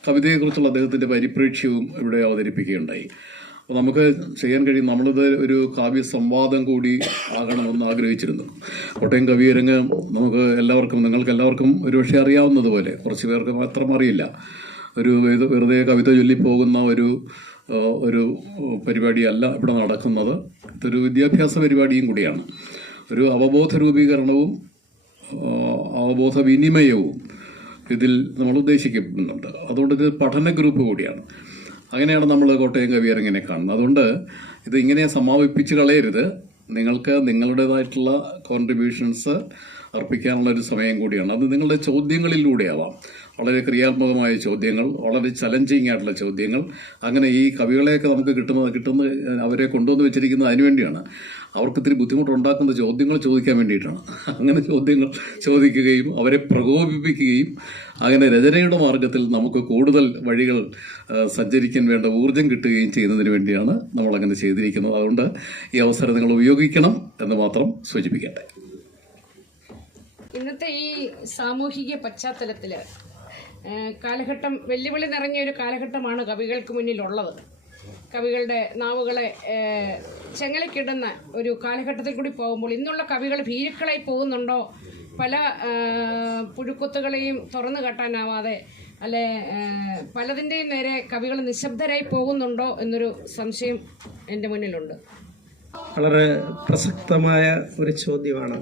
കവിതയെക്കുറിച്ചുള്ള അദ്ദേഹത്തിൻ്റെ പരിപ്രേക്ഷ്യവും ഇവിടെ അവതരിപ്പിക്കുകയുണ്ടായി. അപ്പോൾ നമുക്ക് ചെയ്യാൻ കഴിയും, നമ്മളിത് ഒരു കാവ്യ സംവാദം കൂടി ആകണമെന്ന് ആഗ്രഹിച്ചിരുന്നു. കോട്ടയം കവിയരങ്ങ് നിങ്ങൾക്ക് എല്ലാവർക്കും ഒരുപക്ഷെ അറിയാവുന്നതുപോലെ, കുറച്ച് പേർക്ക് മാത്രം അറിയില്ല, വെറുതെ കവിത ചൊല്ലിപ്പോകുന്ന ഒരു പരിപാടിയല്ല ഇവിടെ നടക്കുന്നത്. ഇതൊരു വിദ്യാഭ്യാസ പരിപാടിയും കൂടിയാണ്. ഒരു അവബോധ രൂപീകരണവും അവബോധ വിനിമയവും ഇതിൽ നമ്മൾ ഉദ്ദേശിക്കുന്നുണ്ട്. അതുകൊണ്ട് ഇത് പഠന ഗ്രൂപ്പ് കൂടിയാണ്. അങ്ങനെയാണ് നമ്മൾ കോട്ടയം കവിയരങ്ങിനെ കാണുന്നത്. അതുകൊണ്ട് ഇത് ഇങ്ങനെ സമാപിപ്പിച്ച് കളയരുത്. നിങ്ങൾക്ക് നിങ്ങളുടേതായിട്ടുള്ള കോൺട്രിബ്യൂഷൻസ് അർപ്പിക്കാനുള്ള ഒരു സമയം കൂടിയാണ്. അത് നിങ്ങളുടെ ചോദ്യങ്ങളിലൂടെയാവാം. വളരെ ക്രിയാത്മകമായ ചോദ്യങ്ങൾ, വളരെ ചലഞ്ചിങ് ആയിട്ടുള്ള ചോദ്യങ്ങൾ. അങ്ങനെ ഈ കവികളെയൊക്കെ നമുക്ക് കിട്ടുന്ന അവരെ കൊണ്ടുവന്ന് വെച്ചിരിക്കുന്നത് അതിനുവേണ്ടിയാണ്. അവർക്ക് ഇത്തിരി ബുദ്ധിമുട്ടുണ്ടാക്കുന്ന ചോദ്യങ്ങൾ ചോദിക്കാൻ വേണ്ടിയിട്ടാണ്. അങ്ങനെ ചോദ്യങ്ങൾ ചോദിക്കുകയും അവരെ പ്രകോപിപ്പിക്കുകയും അങ്ങനെ രചനയുടെ മാർഗത്തിൽ നമുക്ക് കൂടുതൽ വഴികൾ സഞ്ചരിക്കാൻ വേണ്ട ഊർജം കിട്ടുകയും ചെയ്യുന്നതിന് വേണ്ടിയാണ് നമ്മളങ്ങനെ ചെയ്തിരിക്കുന്നത്. അതുകൊണ്ട് ഈ അവസരം നിങ്ങൾ ഉപയോഗിക്കണം എന്ന് മാത്രം സൂചിപ്പിക്കട്ടെ. ഇന്നത്തെ ഈ സാമൂഹിക പശ്ചാത്തലത്തിൽ കാലഘട്ടം വെല്ലുവിളി നിറഞ്ഞ ഒരു കാലഘട്ടമാണ് കവികൾക്ക് മുന്നിലുള്ളത്. കവികളുടെ നാവുകളെ ചെങ്ങലക്കിടുന്ന ഒരു കാലഘട്ടത്തിൽ കൂടി പോകുമ്പോൾ ഇന്നുള്ള കവികൾ ഭീരുക്കളായി പോകുന്നുണ്ടോ? പല പുഴുക്കുത്തുകളെയും തുറന്നു കാട്ടാനാവാതെ അല്ലെ പലതിൻ്റെയും നേരെ കവികൾ നിശബ്ദരായി പോകുന്നുണ്ടോ എന്നൊരു സംശയം എൻ്റെ മുന്നിലുണ്ട്. വളരെ പ്രസക്തമായ ഒരു ചോദ്യമാണ്.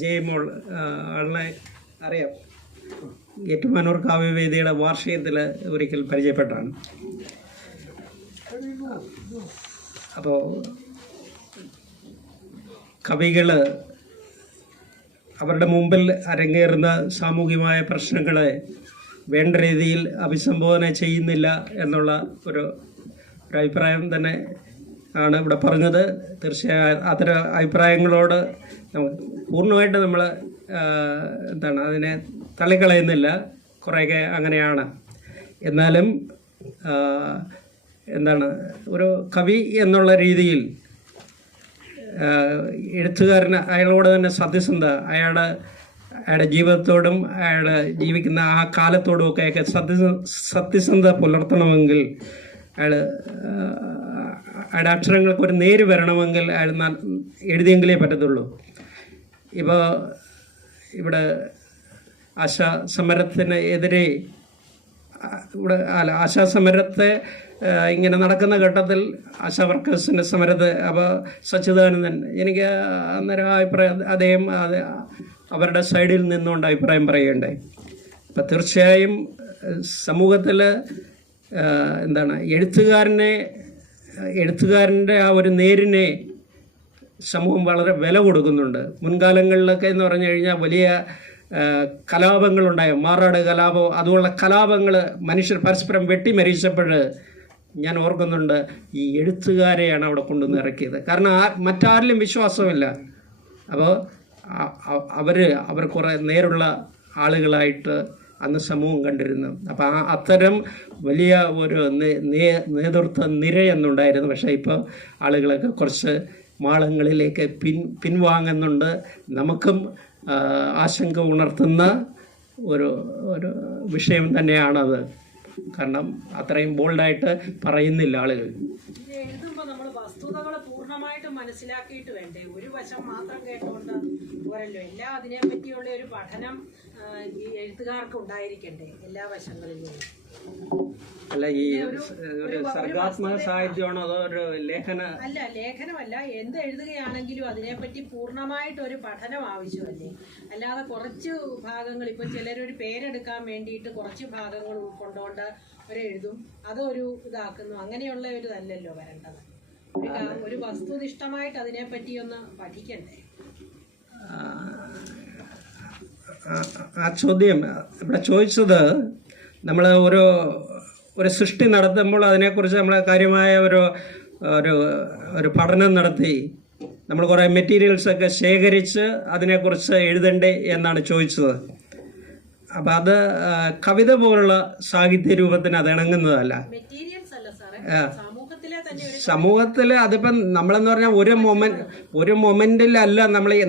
ജയമോൾ ആളിനെ അറിയാം. ഏറ്റുമാനൂർ കാവ്യവേദിയുടെ വാർഷികത്തിൽ ഒരിക്കൽ പരിചയപ്പെട്ടാണ്. അപ്പോൾ കവികൾ അവരുടെ മുമ്പിൽ അരങ്ങേറുന്ന സാമൂഹികമായ പ്രശ്നങ്ങളെ വേണ്ട രീതിയിൽ അഭിസംബോധന ചെയ്യുന്നില്ല എന്നുള്ള ഒരു അഭിപ്രായം തന്നെ ആണ് ഇവിടെ പറഞ്ഞത്. തീർച്ചയായും അത്തരം അഭിപ്രായങ്ങളോട് പൂർണ്ണമായിട്ട് നമ്മൾ അതിനെ തള്ളിക്കളയുന്നില്ല. കുറേയൊക്കെ അങ്ങനെയാണ്. എന്നാലും ഒരു കവി എന്നുള്ള രീതിയിൽ എഴുത്തുകാരന് അയാളോട് തന്നെ സത്യസന്ധത, അയാളുടെ ജീവിതത്തോടും അയാൾ ജീവിക്കുന്ന ആ കാലത്തോടും ഒക്കെ സത്യസന്ധത പുലർത്തണമെങ്കിൽ അയാളുടെ അക്ഷരങ്ങൾക്ക് ഒരു നേര് വരണമെങ്കിൽ അയാൾ എഴുതിയെങ്കിലേ പറ്റത്തുള്ളൂ. ഇപ്പോൾ ഇവിടെ ആശാ സമരത്തിന് എതിരെ ആശാ സമരത്തെ ഇങ്ങനെ നടക്കുന്ന ഘട്ടത്തിൽ ആശാ വർക്കേഴ്സിൻ്റെ സമരത്തെ അപ്പോൾ സച്ചിദാനന്ദൻ എനിക്ക് അന്നേരം അഭിപ്രായം അദ്ദേഹം അവരുടെ സൈഡിൽ നിന്നുകൊണ്ട് അഭിപ്രായം പറയുകയുണ്ടായി. അപ്പം തീർച്ചയായും സമൂഹത്തിൽ എഴുത്തുകാരൻ്റെ ആ ഒരു നേരിനെ സമൂഹം വളരെ വില കൊടുക്കുന്നുണ്ട്. മുൻകാലങ്ങളിലൊക്കെ എന്ന് പറഞ്ഞു കഴിഞ്ഞാൽ വലിയ കലാപങ്ങളുണ്ടായ മാറാട് കലാപം, അതുപോലുള്ള കലാപങ്ങൾ മനുഷ്യർ പരസ്പരം വെട്ടിമരിച്ചപ്പോൾ ഞാൻ ഓർക്കുന്നുണ്ട്, ഈ എഴുത്തുകാരെയാണ് അവിടെ കൊണ്ടുവന്ന് ഇറക്കിയത്. കാരണം മറ്റാരിലും വിശ്വാസമില്ല. അപ്പോൾ അവർ കുറേ നേരുള്ള ആളുകളായിട്ട് അന്ന് സമൂഹം കണ്ടിരുന്നു. അപ്പം അത്തരം വലിയ ഒരു നേതൃത്വ നിരയെന്നുണ്ടായിരുന്നു. പക്ഷേ ഇപ്പോൾ ആളുകളൊക്കെ കുറച്ച് മാളങ്ങളിലേക്ക് പിൻവാങ്ങുന്നുണ്ട്. നമുക്കും ആശങ്ക ഉണർത്തുന്ന ഒരു വിഷയം തന്നെയാണത്. കാരണം അത്രയും ബോൾഡായിട്ട് പറയുന്നില്ല ആളുകൾ. എഴുതുമ്പോൾ നമ്മൾ വസ്തുതകൾ പൂർണ്ണമായിട്ട് മനസ്സിലാക്കിയിട്ട് വേണ്ടേ? ഒരു വശം മാത്രം കേട്ടുകൊണ്ട് പോരല്ലോ. അതിനെ പറ്റിയുള്ള ഒരു പഠനം ഈ എഴുത്തുകാർക്ക് ഉണ്ടായിരിക്കണ്ടേ, എല്ലാ വശങ്ങളിലും. അല്ല, ഈ ഒരു സർഗാത്മക സാഹിത്യമാണോ അതോ ഒരു ലേഖനമല്ല. എന്ത് എഴുതുകയാണെങ്കിലും അതിനെപ്പറ്റി പൂർണ്ണമായിട്ട് ഒരു പഠനം ആവശ്യമല്ലേ? അല്ലാതെ കുറച്ച് ഭാഗങ്ങൾ, ഇപ്പൊ ചിലരൊരു പേരെടുക്കാൻ വേണ്ടിയിട്ട് കുറച്ച് ഭാഗങ്ങൾ ഉൾക്കൊണ്ടുകൊണ്ട് എഴുതും, അതൊരു ഇതാക്കുന്നു. അങ്ങനെയുള്ള ഒരു ഇതല്ലല്ലോ വരേണ്ടത്. ഒരു വസ്തുനിഷ്ഠമായിട്ട് അതിനെപ്പറ്റി ഒന്ന് പഠിക്കണ്ടേ? ആ ചോദ്യം ഇവിടെ ചോദിച്ചത്, നമ്മൾ ഒരു സൃഷ്ടി നടത്തുമ്പോൾ അതിനെക്കുറിച്ച് നമ്മൾ കാര്യമായ ഒരു പഠനം നടത്തി നമ്മൾ കുറേ മെറ്റീരിയൽസൊക്കെ ശേഖരിച്ച് അതിനെക്കുറിച്ച് എഴുതണ്ടേ എന്നാണ് ചോദിച്ചത്. അപ്പം അത് കവിത പോലുള്ള സാഹിത്യ രൂപത്തിന് അത് ഇണങ്ങുന്നതല്ല. സമൂഹത്തിൽ അതിപ്പം നമ്മളെന്ന് പറഞ്ഞാൽ ഒരു മൊമെന്റിലല്ല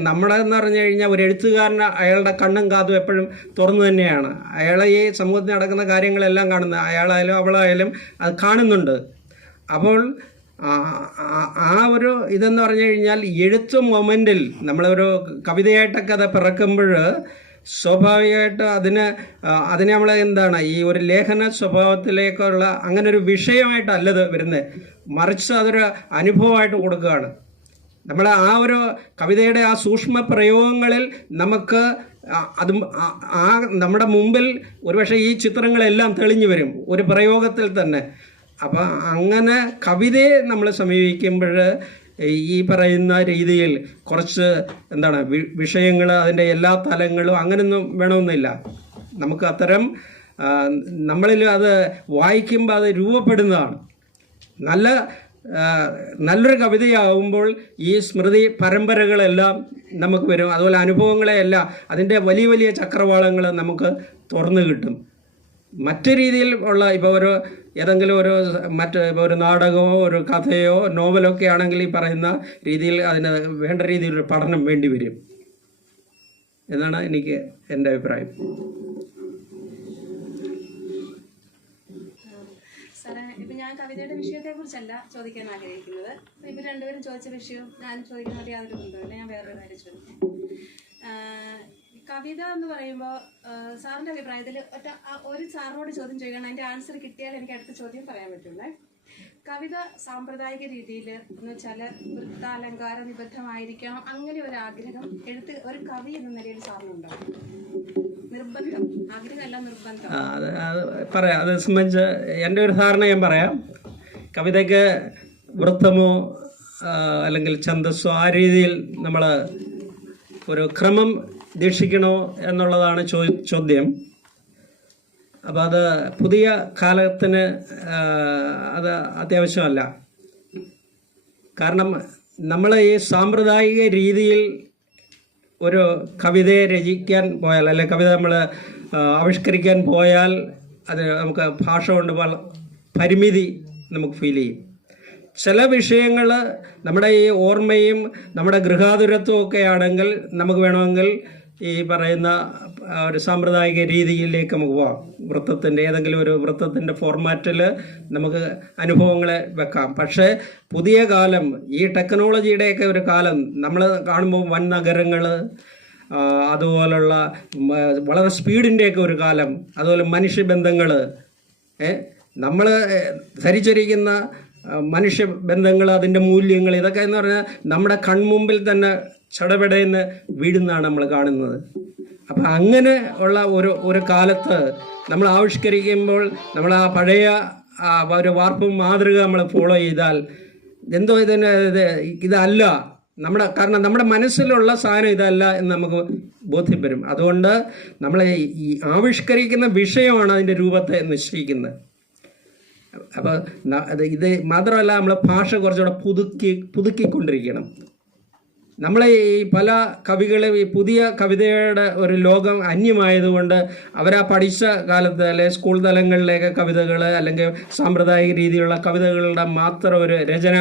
നമ്മളെന്ന് പറഞ്ഞു കഴിഞ്ഞാൽ ഒരു എഴുത്തുകാരന് അയാളുടെ കണ്ണും കാതും എപ്പോഴും തുറന്നു തന്നെയാണ്. അയാളെ ഈ സമൂഹത്തിൽ നടക്കുന്ന കാര്യങ്ങളെല്ലാം കാണുന്നത്, അയാളായാലും അവളായാലും അത് കാണുന്നുണ്ട്. അപ്പോൾ ആ ഒരു ഇതെന്ന് പറഞ്ഞു കഴിഞ്ഞാൽ എഴുത്ത് മൊമെന്റിൽ നമ്മളൊരു കവിതയായിട്ടൊക്കെ അത് പിറക്കുമ്പോൾ സ്വാഭാവികമായിട്ട് അതിനെ നമ്മൾ ഈ ഒരു ലേഖന സ്വഭാവത്തിലേക്കുള്ള അങ്ങനെ ഒരു വിഷയമായിട്ടല്ലത് വരുന്നത്, മറിച്ച് അതൊരു അനുഭവമായിട്ട് കൊടുക്കുകയാണ്. നമ്മൾ ആ ഒരു കവിതയുടെ ആ സൂക്ഷ്മ പ്രയോഗങ്ങളിൽ നമുക്ക് നമ്മുടെ മുമ്പിൽ ഒരുപക്ഷെ ഈ ചിത്രങ്ങളെല്ലാം തെളിഞ്ഞു വരും ഒരു പ്രയോഗത്തിൽ തന്നെ. അപ്പം അങ്ങനെ കവിതയെ നമ്മൾ സമീപിക്കുമ്പോൾ ഈ പറയുന്ന രീതിയിൽ കുറച്ച് വിഷയങ്ങൾ, അതിൻ്റെ എല്ലാ തലങ്ങളും അങ്ങനെയൊന്നും വേണമെന്നില്ല. നമുക്ക് അത്തരം നമ്മളിൽ അത് വായിക്കുമ്പോൾ അത് രൂപപ്പെടുന്നതാണ്. നല്ലൊരു കവിതയാകുമ്പോൾ ഈ സ്മൃതി പരമ്പരകളെല്ലാം നമുക്ക് വരും. അതുപോലെ അനുഭവങ്ങളെയെല്ലാം അതിൻ്റെ വലിയ വലിയ ചക്രവാളങ്ങൾ നമുക്ക് തുറന്നു കിട്ടും. മറ്റു രീതിയിൽ ഉള്ള ഇപ്പോൾ ഏതെങ്കിലും ഒരു നാടകമോ ഒരു കഥയോ നോവലോ ഒക്കെ ആണെങ്കിൽ ഈ പറയുന്ന രീതിയിൽ അതിന് വേണ്ട രീതിയിലൊരു പഠനം വേണ്ടി വരും എന്നാണ് എൻ്റെ അഭിപ്രായം. സാറേ, ഇപ്പം ഞാൻ കവിതയുടെ വിഷയത്തെക്കുറിച്ചല്ല ചോദിക്കാൻ ആഗ്രഹിക്കുന്നത്. ഇവർ രണ്ടുപേരും ചോദിച്ച വിഷയവും ഞാൻ ചോദിക്കുന്നതിൽ യാതൊരു ബന്ധമില്ല. ഞാൻ വേറൊരു കാര്യം ചോദിക്കാം. കവിത എന്ന് പറയുമ്പോൾ സാറിൻ്റെ അഭിപ്രായത്തിൽ ഒരു സാറിനോട് ചോദ്യം ചോദിക്കണം, അതിൻ്റെ ആൻസർ കിട്ടിയാൽ എനിക്ക് അടുത്ത ചോദ്യം പറയാൻ പറ്റുള്ളേ. കവിത സാമ്പ്രദായിക രീതിയിൽ എന്ന് വെച്ചാൽ വൃത്താലങ്കാര നിബദ്ധമായിരിക്കണം, അങ്ങനെ ഒരു ആഗ്രഹം ഒരു കവി എന്ന നിലയിൽ സാറിനുണ്ടോ? നിർബന്ധം, ആഗ്രഹമല്ല നിർബന്ധം. പറയാം. അത് സംബന്ധിച്ച് എൻ്റെ ഒരു ധാരണ ഞാൻ പറയാം. കവിതയ്ക്ക് വൃത്തമോ അല്ലെങ്കിൽ ഛന്ദസ്സോ ആ രീതിയിൽ നമ്മൾ ഒരു ക്രമം ദീക്ഷിക്കണോ എന്നുള്ളതാണ് ചോദ്യം. അപ്പോൾ അത് പുതിയ കാലത്തിന് അത് അത്യാവശ്യമല്ല. കാരണം നമ്മൾ ഈ സാമ്പ്രദായിക രീതിയിൽ ഒരു കവിതയെ രചിക്കാൻ പോയാൽ, അല്ലെങ്കിൽ കവിത നമ്മൾ ആവിഷ്കരിക്കാൻ പോയാൽ അത് നമുക്ക് ഭാഷ കൊണ്ട് പരിമിതി നമുക്ക് ഫീൽ ചെയ്യും. ചില വിഷയങ്ങൾ നമ്മുടെ ഈ ഓർമ്മയും നമ്മുടെ ഗൃഹാതുരത്വം ഒക്കെ ആണെങ്കിൽ നമുക്ക് വേണമെങ്കിൽ ഈ പറയുന്ന ഒരു സാമ്പ്രദായിക രീതിയിലേക്ക് നമുക്ക് പോകാം. വൃത്തത്തിൻ്റെ ഏതെങ്കിലും ഒരു വൃത്തത്തിൻ്റെ ഫോർമാറ്റിൽ നമുക്ക് അനുഭവങ്ങളെ വെക്കാം. പക്ഷേ പുതിയ കാലം, ഈ ടെക്നോളജിയുടെയൊക്കെ ഒരു കാലം നമ്മൾ കാണുമ്പോൾ വൻ നഗരങ്ങൾ, അതുപോലുള്ള വളരെ സ്പീഡിൻ്റെയൊക്കെ ഒരു കാലം, അതുപോലെ മനുഷ്യബന്ധങ്ങൾ, നമ്മൾ ധരിച്ചിരിക്കുന്ന മനുഷ്യബന്ധങ്ങൾ, അതിൻ്റെ മൂല്യങ്ങൾ, ഇതൊക്കെ എന്ന് പറഞ്ഞാൽ നമ്മുടെ കൺമുമ്പിൽ തന്നെ ചടപടയെന്ന് വീടുന്നാണ് നമ്മൾ കാണുന്നത്. അപ്പം അങ്ങനെ ഉള്ള ഒരു കാലത്ത് നമ്മൾ ആവിഷ്കരിക്കുമ്പോൾ നമ്മൾ ആ പഴയ ഒരു വാർപ്പും മാതൃക നമ്മൾ ഫോളോ ചെയ്താൽ എന്തോ ഇതല്ല കാരണം നമ്മുടെ മനസ്സിലുള്ള സാധനം ഇതല്ല എന്ന് നമുക്ക് ബോധ്യപ്പെടും. അതുകൊണ്ട് നമ്മൾ ഈ ആവിഷ്കരിക്കുന്ന വിഷയമാണ് അതിൻ്റെ രൂപത്തെ നിശ്ചയിക്കുന്നത്. അപ്പോൾ ഇത് മാത്രമല്ല, നമ്മൾ ഭാഷ കുറച്ചുകൂടെ പുതുക്കിക്കൊണ്ടിരിക്കണം. നമ്മളെ ഈ പല കവികളും ഈ പുതിയ കവിതയുടെ ഒരു ലോകം അന്യമായതുകൊണ്ട് അവരാ പഠിച്ച കാലത്ത് അല്ലെങ്കിൽ സ്കൂൾ തലങ്ങളിലേക്ക് കവിതകൾ അല്ലെങ്കിൽ സാമ്പ്രദായിക രീതിയിലുള്ള കവിതകളുടെ മാത്രം ഒരു രചന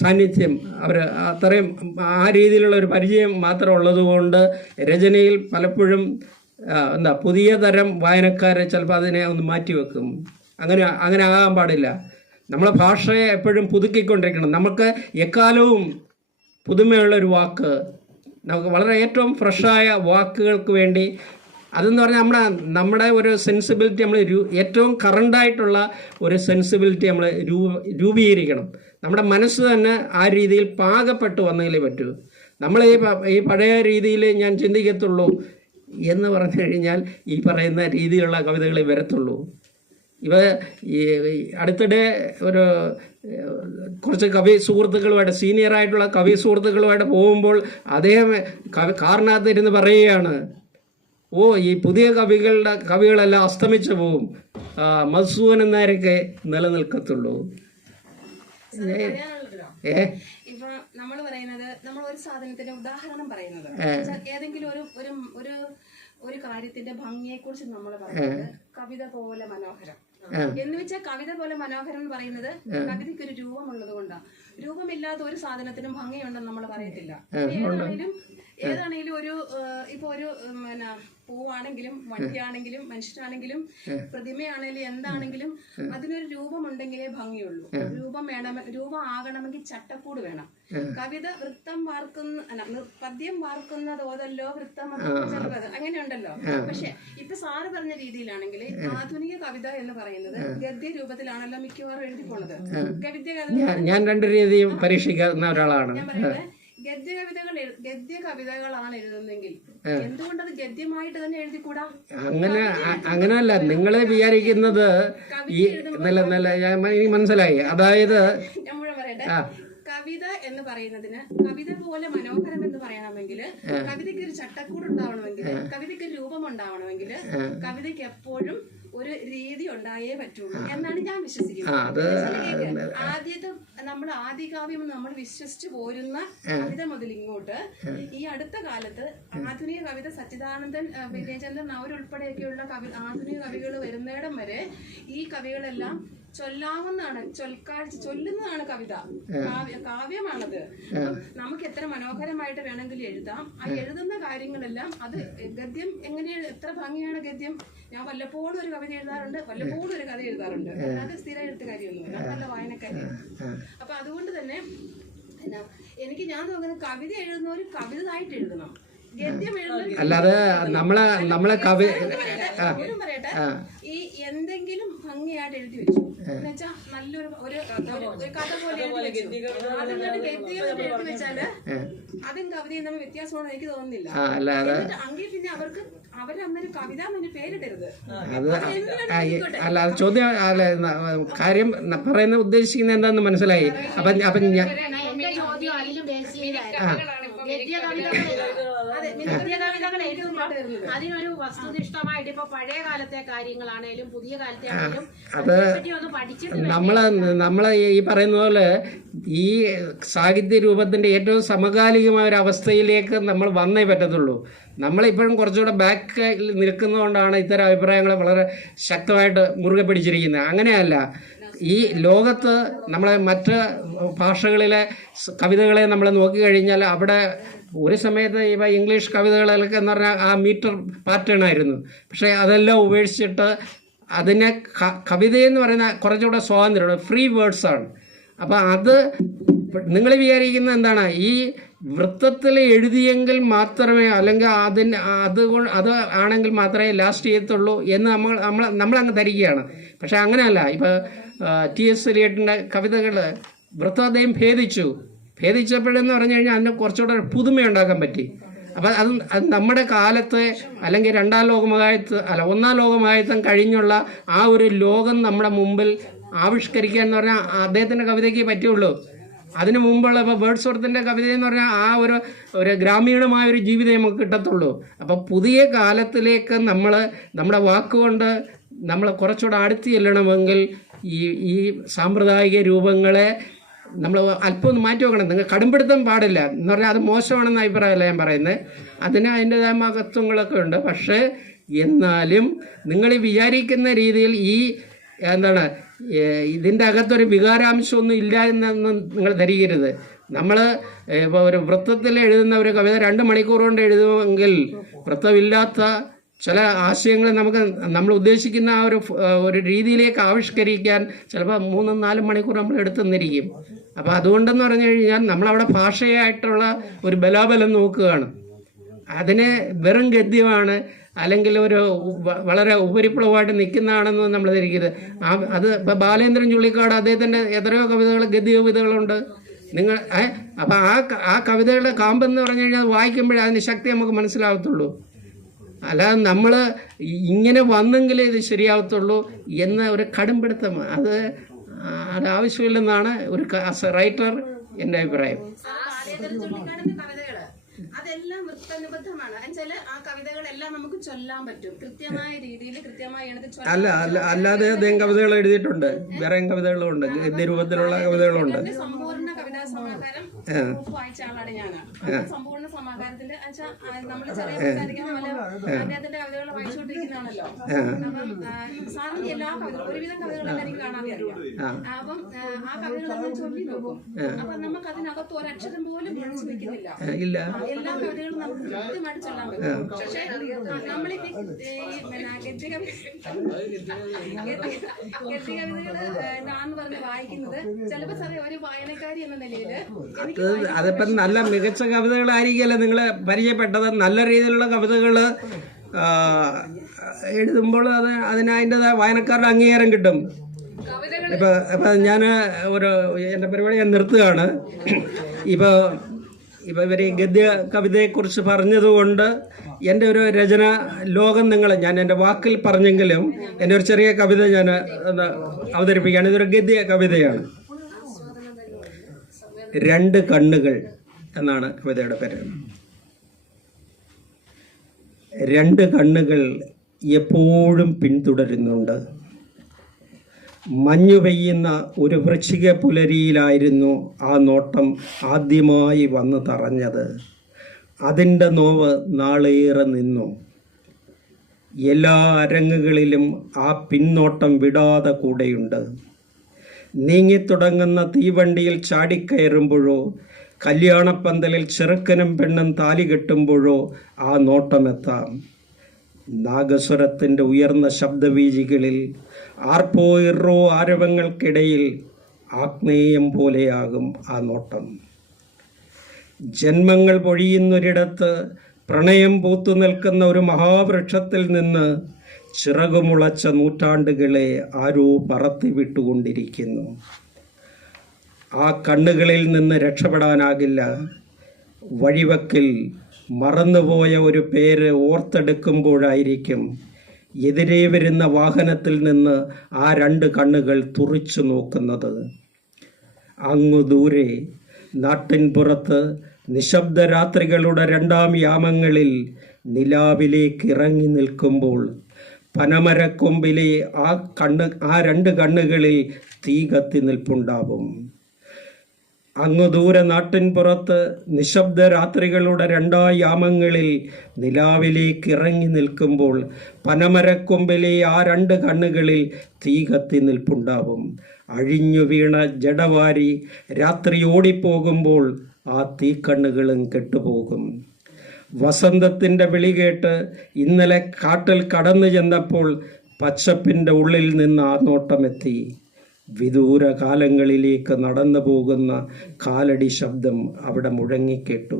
സാന്നിധ്യം അവർ അത്രയും ആ രീതിയിലുള്ള ഒരു പരിചയം മാത്രം ഉള്ളതുകൊണ്ട് രചനയിൽ പലപ്പോഴും പുതിയ തരം വായനക്കാരെ ചിലപ്പോൾ അതിനെ ഒന്ന് മാറ്റിവെക്കും. അങ്ങനെ ആകാൻ പാടില്ല. നമ്മളെ ഭാഷയെ എപ്പോഴും പുതുക്കിക്കൊണ്ടിരിക്കണം. നമുക്ക് എക്കാലവും പുതുമയുള്ളൊരു വാക്ക്, നമുക്ക് വളരെ ഏറ്റവും ഫ്രഷായ വാക്കുകൾക്ക് വേണ്ടി അതെന്ന് പറഞ്ഞാൽ നമ്മുടെ ഒരു സെൻസിബിലിറ്റി നമ്മൾ ഏറ്റവും കറണ്ടായിട്ടുള്ള ഒരു സെൻസിബിലിറ്റി നമ്മൾ രൂപീകരിക്കണം. നമ്മുടെ മനസ്സ് തന്നെ ആ രീതിയിൽ പാകപ്പെട്ട് വന്നെങ്കിലേ പറ്റൂ. നമ്മൾ ഈ പഴയ രീതിയിൽ ഞാൻ ചിന്തിക്കത്തുള്ളൂ എന്ന് പറഞ്ഞു കഴിഞ്ഞാൽ ഈ പറയുന്ന രീതിയിലുള്ള കവിതകളെ വരത്തുള്ളൂ. ഈ അടുത്തിടെ കുറച്ച് കവി സുഹൃത്തുക്കളുമായിട്ട്, സീനിയറായിട്ടുള്ള കവി സുഹൃത്തുക്കളുമായിട്ട് പോകുമ്പോൾ അദ്ദേഹം കാറിനകത്തിരുന്ന് പറയുകയാണ്, ഈ പുതിയ കവികളെല്ലാം അസ്തമിച്ചു പോവും, മധുസൂദനൻ നായരൊക്കെ നിലനിൽക്കത്തുള്ളൂ. ഇപ്പൊ നമ്മൾ പറയുന്നത്, നമ്മൾ ഒരു സാധനത്തിന്റെ ഉദാഹരണം പറയുന്നത്, ഏതെങ്കിലും ഒരു കാര്യത്തിന്റെ ഭംഗിയെ കുറിച്ച് നമ്മൾ പറയുന്നത് കവിത പോലെ മനോഹരം എന്ന് വെച്ചാൽ, കവിത പോലെ മനോഹരം എന്ന് പറയുന്നത് കവിതയ്ക്ക് ഒരു രൂപമുള്ളത് കൊണ്ടാണ്. രൂപമില്ലാത്ത ഒരു സാധനത്തിനും ഭംഗിയുണ്ടെന്ന് നമ്മൾ പറയത്തില്ല. ഏതാണെങ്കിലും ഒരു പൂവാണെങ്കിലും വണ്ടിയാണെങ്കിലും മനുഷ്യനാണെങ്കിലും പ്രതിമയാണെങ്കിലും എന്താണെങ്കിലും അതിനൊരു രൂപമുണ്ടെങ്കിലേ ഭംഗിയുള്ളൂ. രൂപം ആകണമെങ്കിൽ ചട്ടക്കൂട് വേണം. കവിത പദ്യം വാർക്കുന്നതോതല്ലോ വൃത്തം അങ്ങനെയുണ്ടല്ലോ. പക്ഷെ ഇപ്പൊ സാറ് പറഞ്ഞ രീതിയിലാണെങ്കിൽ ആധുനിക കവിത എന്ന് പറയുന്നത് ഗദ്യ രൂപത്തിലാണല്ലോ മിക്കവാറും എഴുതി പോണത്. ഞാൻ രണ്ട് രീതിയും പരീക്ഷിക്കുന്ന ഒരാളാണ്. ഞാൻ പറയുന്നത് ഗദ്യ കവിതകളാണ് എഴുതുന്നെങ്കിൽ എന്തുകൊണ്ടത് ഗദ്യമായിട്ട് തന്നെ എഴുതിക്കൂടാ? അങ്ങനെയല്ല നിങ്ങളെ വിചാരിക്കുന്നത്. മനസ്സിലായി. അതായത് ഞാൻ മുഴുവൻ പറയട്ടെ. കവിത എന്ന് പറയുന്നതിന് കവിത പോലെ മനോഹരം എന്ന് പറയണമെങ്കിൽ കവിതയ്ക്ക് ഒരു ചട്ടക്കൂട് ഉണ്ടാവണമെങ്കിൽ, കവിതയ്ക്ക് ഒരു രൂപം ഉണ്ടാവണമെങ്കിൽ കവിതയ്ക്ക് എപ്പോഴും ഒരു രീതി ഉണ്ടായേ പറ്റുള്ളൂ എന്നാണ് ഞാൻ വിശ്വസിക്കുന്നത്. ആദ്യത്തെ നമ്മൾ ആദികാവ്യം നമ്മൾ വിശ്വസിച്ചു പോരുന്ന കവിത മുതൽ ഇങ്ങോട്ട് ഈ അടുത്ത കാലത്ത് ആധുനിക കവിത സച്ചിദാനന്ദൻ, വിജയചന്ദ്രൻ അവരുൾപ്പെടെയൊക്കെയുള്ള ആധുനിക കവികൾ വരുന്നിടം വരെ ഈ കവികളെല്ലാം ചൊല്ലാവുന്നതാണ്, ചൊല്ലുന്നതാണ് കവിത, കാവ്യമാണത്. നമുക്ക് എത്ര മനോഹരമായിട്ട് വേണമെങ്കിലും എഴുതാം. ആ എഴുതുന്ന കാര്യങ്ങളെല്ലാം അത് ഗദ്യം എങ്ങനെയാണ്, എത്ര ഭംഗിയാണ് ഗദ്യം. ഞാൻ വല്ലപ്പോഴും ഒരു കവിത എഴുതാറുണ്ട്, വല്ലപ്പോഴും ഒരു കഥ എഴുതാറുണ്ട്, അല്ലാതെ സ്ഥിരം എഴുത്ത് കാര്യമൊന്നുമില്ല, നല്ല വായനക്കാരി. അപ്പൊ അതുകൊണ്ട് തന്നെ ഞാൻ തോന്നുന്നത് കവിത എഴുതുന്നവര് കവിതയായിട്ട് എഴുതണം, ഗദ്യം എഴുതുന്ന അല്ലാതെ നമ്മളെ കവി പറയട്ടെ. ഈ എന്തെങ്കിലും ഭംഗിയായിട്ട് എഴുതി വെച്ചു എന്നുവെച്ചാ നല്ലൊരു ഒരു കഥ പോലെ എഴുതി വെച്ചാല് അതും കവിതയും തമ്മിൽ വ്യത്യാസമാണെന്ന് എനിക്ക് തോന്നുന്നില്ല. എങ്കിൽ പിന്നെ അവരന്നൊരു കവിത എന്നൊരു പേരിടരുത്. അല്ല, അത് ചോദ്യം അല്ല, കാര്യം പറയുന്ന ഉദ്ദേശിക്കുന്നത് എന്താന്ന് മനസ്സിലായി. അപ്പൊ അതിനൊരു വസ്തുനിഷ്ഠമായിട്ട് ഇപ്പൊ പഴയ കാലത്തെ കാര്യങ്ങളാണേലും പുതിയ കാലത്തെ ആണെങ്കിലും നമ്മള് ഈ പറയുന്ന പോലെ ഈ സാഹിത്യ രൂപത്തിന്റെ ഏറ്റവും സമകാലികമായ ഒരു അവസ്ഥയിലേക്ക് നമ്മൾ വന്നേ പറ്റത്തുള്ളൂ. നമ്മളിപ്പോഴും കുറച്ചുകൂടെ ബാക്ക് നിൽക്കുന്നതുകൊണ്ടാണ് ഇത്തരം അഭിപ്രായങ്ങൾ വളരെ ശക്തമായിട്ട് മുറുകെ പിടിച്ചിരിക്കുന്നത്. അങ്ങനെയല്ല, ഈ ലോകത്ത് നമ്മളെ മറ്റ് ഭാഷകളിലെ കവിതകളെ നമ്മൾ നോക്കിക്കഴിഞ്ഞാൽ അവിടെ ഒരു സമയത്ത് ഇവ ഇംഗ്ലീഷ് കവിതകളൊക്കെ എന്ന് പറഞ്ഞാൽ ആ മീറ്റർ പാറ്റേൺ ആയിരുന്നു. പക്ഷേ അതെല്ലാം ഉപേക്ഷിച്ചിട്ട് അതിനെ കവിതയെന്ന് പറയുന്ന കുറച്ചുകൂടെ സ്വാതന്ത്ര്യമാണ്, ഫ്രീ വേർഡ്സാണ്. അപ്പം അത് നിങ്ങൾ വിചാരിക്കുന്നത് എന്താണ്, ഈ വൃത്തത്തിൽ എഴുതിയെങ്കിൽ മാത്രമേ, അല്ലെങ്കിൽ അത് ആണെങ്കിൽ മാത്രമേ ലാസ്റ്റ് ചെയ്യത്തുള്ളൂ എന്ന് നമ്മളങ്ങ് ധരിക്കുകയാണ്. പക്ഷെ അങ്ങനെയല്ല. ഇപ്പോൾ T.S. എലിയട്ടിൻ്റെ കവിതകൾ വൃത്താദയം ഭേദിച്ചപ്പോഴെന്ന് പറഞ്ഞു കഴിഞ്ഞാൽ അതിന് കുറച്ചുകൂടെ പുതുമയുണ്ടാക്കാൻ പറ്റി. അപ്പം അത് നമ്മുടെ കാലത്ത് അല്ലെങ്കിൽ ഒന്നാം ലോകമഹായുദ്ധം കഴിഞ്ഞുള്ള ആ ഒരു ലോകം നമ്മുടെ മുമ്പിൽ ആവിഷ്കരിക്കുക എന്ന് പറഞ്ഞാൽ അദ്ദേഹത്തിൻ്റെ കവിതയ്ക്ക് പറ്റുള്ളൂ. അതിനു മുമ്പുള്ള ഇപ്പോൾ വേർഡ്സ്വർത്തിൻ്റെ കവിത എന്ന് പറഞ്ഞാൽ ആ ഒരു ഗ്രാമീണമായ ഒരു ജീവിതം നമുക്ക് കിട്ടത്തുള്ളൂ. അപ്പം പുതിയ കാലത്തിലേക്ക് നമ്മുടെ വാക്കുകൊണ്ട് നമ്മൾ കുറച്ചുകൂടെ അടുത്ത് ചെല്ലണമെങ്കിൽ ഈ സാമ്പ്രദായിക രൂപങ്ങളെ നമ്മൾ അല്പം ഒന്ന് മാറ്റി വെക്കണം. നിങ്ങൾ കടുംപിടുത്തം പാടില്ല എന്ന് പറഞ്ഞാൽ അത് മോശമാണെന്ന അഭിപ്രായമല്ല ഞാൻ പറയുന്നത്. അതിൻ്റെതായ മഹത്വങ്ങളൊക്കെ ഉണ്ട്. പക്ഷേ എന്നാലും നിങ്ങൾ വിചാരിക്കുന്ന രീതിയിൽ ഇതിൻ്റെ അകത്തൊരു വികാരാംശമൊന്നും ഇല്ല എന്നൊന്നും നിങ്ങൾ ധരിക്കരുത്. നമ്മൾ ഇപ്പോൾ ഒരു വൃത്തത്തിൽ എഴുതുന്ന ഒരു കവിത 2 മണിക്കൂർ കൊണ്ട് എഴുതുമെങ്കിൽ വൃത്തമില്ലാത്ത ചില ആശയങ്ങൾ നമ്മൾ ഉദ്ദേശിക്കുന്ന ആ ഒരു രീതിയിലേക്ക് ആവിഷ്കരിക്കാൻ ചിലപ്പോൾ 3-4 മണിക്കൂർ നമ്മൾ എടുത്തെന്നിരിക്കും. അപ്പോൾ അതുകൊണ്ടെന്ന് പറഞ്ഞു കഴിഞ്ഞാൽ നമ്മളവിടെ ഭാഷയായിട്ടുള്ള ഒരു ബലാബലം നോക്കുകയാണ്. അതിന് വെറും ഗദ്യമാണ് അല്ലെങ്കിൽ ഒരു വളരെ ഉപരിപ്ലവമായിട്ട് നിൽക്കുന്നതാണെന്ന് നമ്മൾ ധരിക്കരുത്. അത് ഇപ്പോൾ ബാലേന്ദ്രൻ ചുള്ളിക്കാട് അദ്ദേഹത്തിൻ്റെ എത്രയോ ഗദ്യ കവിതകളുണ്ട്. അപ്പം ആ കവിതകളുടെ കാമ്പെന്ന് പറഞ്ഞു കഴിഞ്ഞാൽ വായിക്കുമ്പോഴേ അതിൻ്റെ ശക്തി നമുക്ക് മനസ്സിലാവത്തുള്ളൂ. അല്ലാതെ നമ്മൾ ഇങ്ങനെ വന്നെങ്കിലേ ഇത് ശരിയാവത്തുള്ളൂ എന്ന ഒരു കടുംപിടുത്തം അത് ആവശ്യമില്ലെന്നാണ് ഒരു റൈറ്റർ എൻ്റെ അഭിപ്രായം. അതെല്ലാം വൃത്തനിബദ്ധമാണ്. എന്നുവെച്ചാൽ ആ കവിതകളെല്ലാം നമുക്ക് ചൊല്ലാൻ പറ്റും കൃത്യമായ രീതിയിൽ, കൃത്യമായി അല്ലാതെ അദ്ദേഹം കവിതകൾ എഴുതിയിട്ടുണ്ട്, വേറെ കവിതകളുണ്ട്, ഗദ്യരൂപത്തിലുള്ള കവിതകളുണ്ട്. സമ്പൂർണ്ണ കവിതാ സമാഹാരം വായിച്ച ആളാണ് ഞാൻ. സമ്പൂർണ്ണ സമാഹാരത്തിന്റെ നമ്മൾ ചെറിയ അദ്ദേഹത്തിന്റെ കവിതകൾ വായിച്ചുകൊണ്ടിരിക്കുന്നതാണല്ലോ. അപ്പം സാറിന് എല്ലാ കവിതകളും ഒരുവിധം കവിതകളെല്ലാം എനിക്ക് കാണാതെ അറിയാം. അപ്പം ആ കവിതകളെല്ലാം ചൊല്ലി നോക്കും. അപ്പൊ നമുക്ക് അതിനകത്ത് ഒരക്ഷരം പോലും മനസ്സ് വെക്കുന്നില്ല. എല്ലാ കവിതകളും നമുക്ക് കൃത്യമായിട്ട് ചൊല്ലാൻ പറ്റും. പക്ഷേ നമ്മളിപ്പോ ഗദ്യകവിതകള് ഞാൻ പറഞ്ഞ് വായിക്കുന്നത് ചിലപ്പോ സാറേ ഒരു വായനക്കാരി എന്ന നിലയില് അതിപ്പം നല്ല മികച്ച കവിതകളായിരിക്കുമല്ലോ നിങ്ങൾ പരിചയപ്പെട്ടത്. നല്ല രീതിയിലുള്ള കവിതകൾ എഴുതുമ്പോൾ അതിൻ്റെതായ വായനക്കാരുടെ അംഗീകാരം കിട്ടും. ഇപ്പം ഞാൻ എൻ്റെ പരിപാടി ഞാൻ നിർത്തുകയാണ്. ഇപ്പോൾ ഇവർ ഗദ്യ കവിതയെക്കുറിച്ച് പറഞ്ഞതുകൊണ്ട് എൻ്റെ ഒരു രചന ലോകം ഞാൻ എൻ്റെ വാക്കിൽ പറഞ്ഞെങ്കിലും എൻ്റെ ഒരു ചെറിയ കവിത ഞാൻ അവതരിപ്പിക്കുകയാണ്. ഇതൊരു ഗദ്യ കവിതയാണ്. 2 കണ്ണുകൾ എന്നാണ് കവിതയുടെ പേര്. 2 കണ്ണുകൾ എപ്പോഴും പിന്തുടരുന്നുണ്ട്. മഞ്ഞു പെയ്യുന്ന ഒരു വൃശ്ചിക പുലരിയിലായിരുന്നു ആ നോട്ടം ആദ്യമായി വന്ന് തറഞ്ഞത്. അതിൻ്റെ നോവ് നാളേറെ നിന്നു. എല്ലാ അരങ്ങുകളിലും ആ പിന്നോട്ടം വിടാതെ കൂടെയുണ്ട്. നീങ്ങിത്തുടങ്ങുന്ന തീവണ്ടിയിൽ ചാടിക്കയറുമ്പോഴോ കല്യാണപ്പന്തലിൽ ചെറുക്കനും പെണ്ണും താലി കെട്ടുമ്പോഴോ ആ നോട്ടമെത്താം. നാഗസ്വരത്തിൻ്റെ ഉയർന്ന ശബ്ദവീചികളിൽ ആർപ്പോ ഇറോ ആരവങ്ങൾക്കിടയിൽ ആഗ്നേയം പോലെയാകും ആ നോട്ടം. ജന്മങ്ങൾ പൊഴിയുന്നൊരിടത്ത് പ്രണയം പൂത്തു നിൽക്കുന്ന ഒരു മഹാവൃക്ഷത്തിൽ നിന്ന് ചിറകുമുളച്ച നൂറ്റാണ്ടുകളെ ആരോ പറത്തി വിട്ടുകൊണ്ടിരിക്കുന്നു. ആ കണ്ണുകളിൽ നിന്ന് രക്ഷപ്പെടാനാകില്ല. വഴിവക്കിൽ മറന്നുപോയ ഒരു പേര് ഓർത്തെടുക്കുമ്പോഴായിരിക്കും എതിരെ വരുന്ന വാഹനത്തിൽ നിന്ന് ആ രണ്ട് കണ്ണുകൾ തുറിച്ചു നോക്കുന്നത്. അങ്ങു ദൂരെ നാട്ടിൻ പുറത്ത് നിശബ്ദ രാത്രികളുടെ രണ്ടാം യാമങ്ങളിൽ നിലാവിലേക്ക് ഇറങ്ങി നിൽക്കുമ്പോൾ പനമരക്കൊമ്പിലെ ആ രണ്ട് കണ്ണുകളിൽ തീ കത്തി നിൽപ്പുണ്ടാവും. അങ്ങു ദൂരെ നാട്ടിൻ പുറത്ത് നിശബ്ദ രാത്രികളുടെ രണ്ടാം യാമങ്ങളിൽ നിലാവിലേക്ക് ഇറങ്ങി നിൽക്കുമ്പോൾ പനമരക്കൊമ്പിലെ ആ രണ്ട് കണ്ണുകളിൽ തീ കത്തി നിൽപ്പുണ്ടാവും. അഴിഞ്ഞു വീണ ജടവാരി രാത്രി ഓടിപ്പോകുമ്പോൾ ആ തീക്കണ്ണുകളും കെട്ടുപോകും. വസന്തത്തിൻ്റെ വിളി കേട്ട് ഇന്നലെ കാട്ടിൽ കടന്നു ചെന്നപ്പോൾ പച്ചപ്പിൻ്റെ ഉള്ളിൽ നിന്ന് ആ നോട്ടമെത്തി. വിദൂര കാലങ്ങളിലേക്ക് നടന്നു പോകുന്ന കാലടി ശബ്ദം അവിടെ മുഴങ്ങിക്കേട്ടു.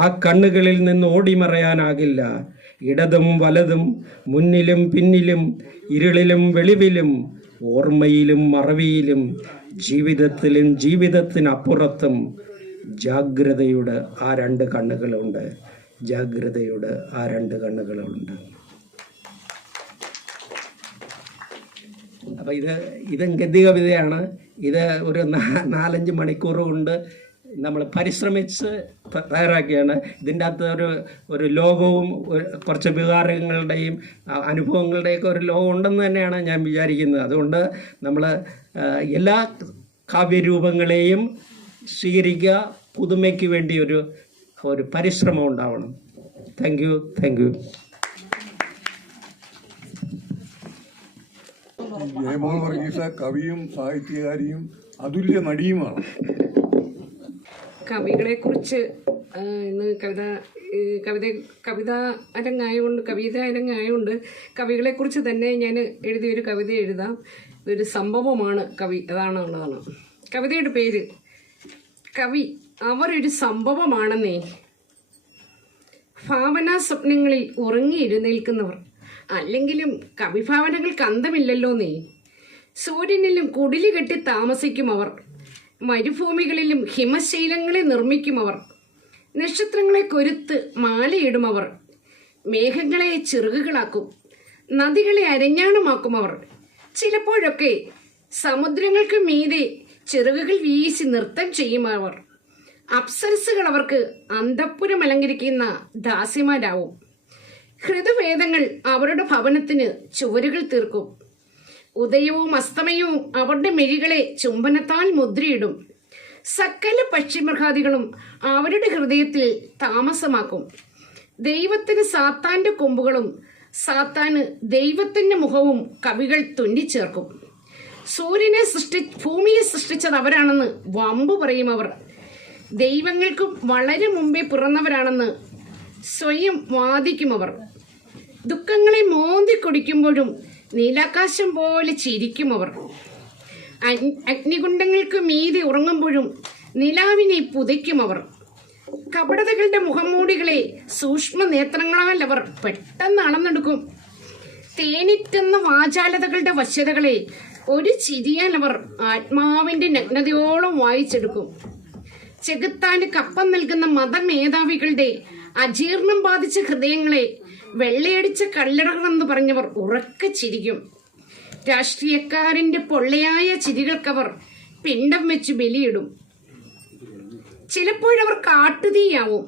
ആ കണ്ണുകളിൽ നിന്ന് ഓടിമറയാനാകില്ല. ഇടതും വലതും മുന്നിലും പിന്നിലും ഇരുളിലും വെളിവിലും ഓർമ്മയിലും മറവിയിലും ജീവിതത്തിലും ജീവിതത്തിനപ്പുറത്തും ജാഗ്രതയുടെ ആ രണ്ട് കണ്ണുകളുണ്ട്. ജാഗ്രതയുടെ ആ രണ്ട് കണ്ണുകളുണ്ട്. അപ്പം ഇത് ഗദ്യ കവിതയാണ്. ഇത് ഒരു 4-5 മണിക്കൂർ കൊണ്ട് നമ്മൾ പരിശ്രമിച്ച് തയ്യാറാക്കിയാണ്. ഇതിൻ്റെ അകത്ത് ഒരു ലോകവും കുറച്ച് വികാരങ്ങളുടെയും അനുഭവങ്ങളുടെയൊക്കെ ഒരു ലോകം ഉണ്ടെന്ന് തന്നെയാണ് ഞാൻ വിചാരിക്കുന്നത്. അതുകൊണ്ട് നമ്മൾ എല്ലാ കാവ്യരൂപങ്ങളെയും സ്വീകരിക്കുക. പുതുമയ്ക്ക് വേണ്ടി ഒരു പരിശ്രമം ഉണ്ടാവണം. Thank you. ജയമോഹൻ വർഗീസ് കവിയും സാഹിത്യകാരിയും അതുല്യ നടിയുമാണ്. കവികളെക്കുറിച്ച് ഇന്ന് കവിതാ അരങ്ങായതുകൊണ്ട് കവികളെക്കുറിച്ച് തന്നെ ഞാൻ എഴുതിയൊരു കവിത എഴുതാം. ഇതൊരു സംഭവമാണ് കവി, അതാണുള്ളതാണ്. കവിതയുടെ പേര് കവി അവർ ഒരു സംഭവമാണെന്നേ. ഭാവനാ സ്വപ്നങ്ങളിൽ ഉറങ്ങി എഴുന്നേൽക്കുന്നവർ. അല്ലെങ്കിലും കവിഭാവനകൾക്ക് അന്തമില്ലല്ലോന്നേ. സൂര്യനിലും കുടില് കെട്ടി താമസിക്കും അവർ. മരുഭൂമികളിലും ഹിമശൈലങ്ങളെ നിർമ്മിക്കും അവർ. നക്ഷത്രങ്ങളെ കൊരുത്ത് മാലയിടും അവർ. മേഘങ്ങളെ ചിറകുകളാക്കും. നദികളെ അരഞ്ഞാണമാക്കും അവർ. ചിലപ്പോഴൊക്കെ സമുദ്രങ്ങൾക്ക് മീതെ ചിറകുകൾ വീശി നൃത്തം ചെയ്യും അവർ. അപ്സരസുകൾ അവർക്ക് അന്തഃപുരം അലങ്കരിക്കുന്ന ദാസിമാരാവും. ഹൃദവേദങ്ങൾ അവരുടെ ഭവനത്തിന് ചുവരുകൾ തീർക്കും. ഉദയവും അസ്തമയവും അവരുടെ മിഴികളെ ചുംബനത്താൽ മുദ്രയിടും. സകല പക്ഷിമൃഗാദികളും അവരുടെ ഹൃദയത്തിൽ താമസമാക്കും. ദൈവത്തിന് സാത്താന്റെ കൊമ്പുകളും സാത്താന് ദൈവത്തിന്റെ മുഖവും കവികൾ തുന്നിച്ചേർക്കും. ഭൂമിയെ സൃഷ്ടിച്ചത് അവരാണെന്ന് വമ്പു പറയും അവർ. ദൈവങ്ങൾക്ക് വളരെ മുമ്പേ പിറന്നവരാണെന്ന് സ്വയം വാദിക്കും അവർ. ദുഃഖങ്ങളെ മോന്തി കുടിക്കുമ്പോഴും നീലാകാശം പോലെ ചിരിക്കും അവർ. അഗ്നികുണ്ഡങ്ങൾക്ക് മീതെ ഉറങ്ങുമ്പോഴും നിലാവിനെ പുതയ്ക്കും അവർ. കപടതകളുടെ മുഖംമൂടികളെ സൂക്ഷ്മ നേത്രങ്ങളാൽ അവർ പെട്ടെന്ന് അളന്നെടുക്കും. തേനിറ്റുന്ന വാചാലതകളുടെ വശ്യതകളെ ഒരു ചിരിയാൽ അവർ ആത്മാവിന്റെ നഗ്നതയോളം വായിച്ചെടുക്കും. ചെകുത്താന് കപ്പം നൽകുന്ന മതമേധാവികളുടെ അജീർണം ബാധിച്ച ഹൃദയങ്ങളെ വെള്ളയടിച്ച കല്ലറകളെന്ന് പറഞ്ഞവർ ഉറക്കെ ചിരിക്കും. രാഷ്ട്രീയക്കാരന്റെ പൊള്ളയായ ചിരികൾക്കവർ പിണ്ടം വെച്ച് ബലിയിടും. ചിലപ്പോഴവർ കാട്ടുതീയാവും.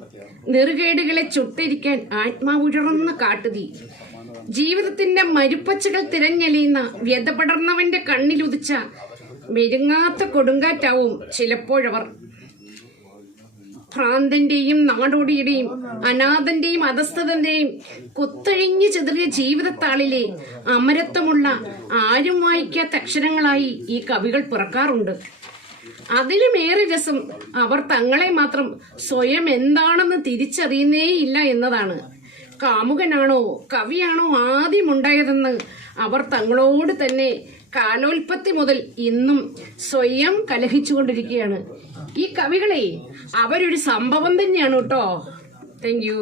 നെറുകേടുകളെ ചുട്ടരിക്കാൻ ആത്മാവുഴറുന്ന കാട്ടുതീ. ജീവിതത്തിന്റെ മരുപ്പച്ചകൾ തിരഞ്ഞലിയുന്ന വ്യതപടർന്നവന്റെ കണ്ണിലുദിച്ച മെരുങ്ങാത്ത കൊടുങ്കാറ്റാവും ചിലപ്പോഴവർ. ഭ്രാന്തന്റെയും നാടോടിയുടെയും അനാഥന്റെയും അധസ്ഥതന്റെയും കൊത്തഴിഞ്ഞു ചെതറിയ ജീവിതത്താളിലെ അമരത്വമുള്ള ആരും വായിക്കാത്ത അക്ഷരങ്ങളായി ഈ കവികൾ പിറക്കാറുണ്ട്. അതിലുമേറെ രസം അവർ തങ്ങളെ മാത്രം സ്വയം എന്താണെന്ന് തിരിച്ചറിയുന്നേയില്ല എന്നതാണ്. കാമുകനാണോ കവിയാണോ ആദ്യമുണ്ടായതെന്ന് അവർ തങ്ങളോട് തന്നെ കാലോൽപ്പത്തി മുതൽ ഇന്നും സ്വയം കലഹിച്ചുകൊണ്ടിരിക്കുകയാണ്. ഈ കവികളെ അവരൊരു സംഭവം തന്നെയാണ് കേട്ടോ. Thank you.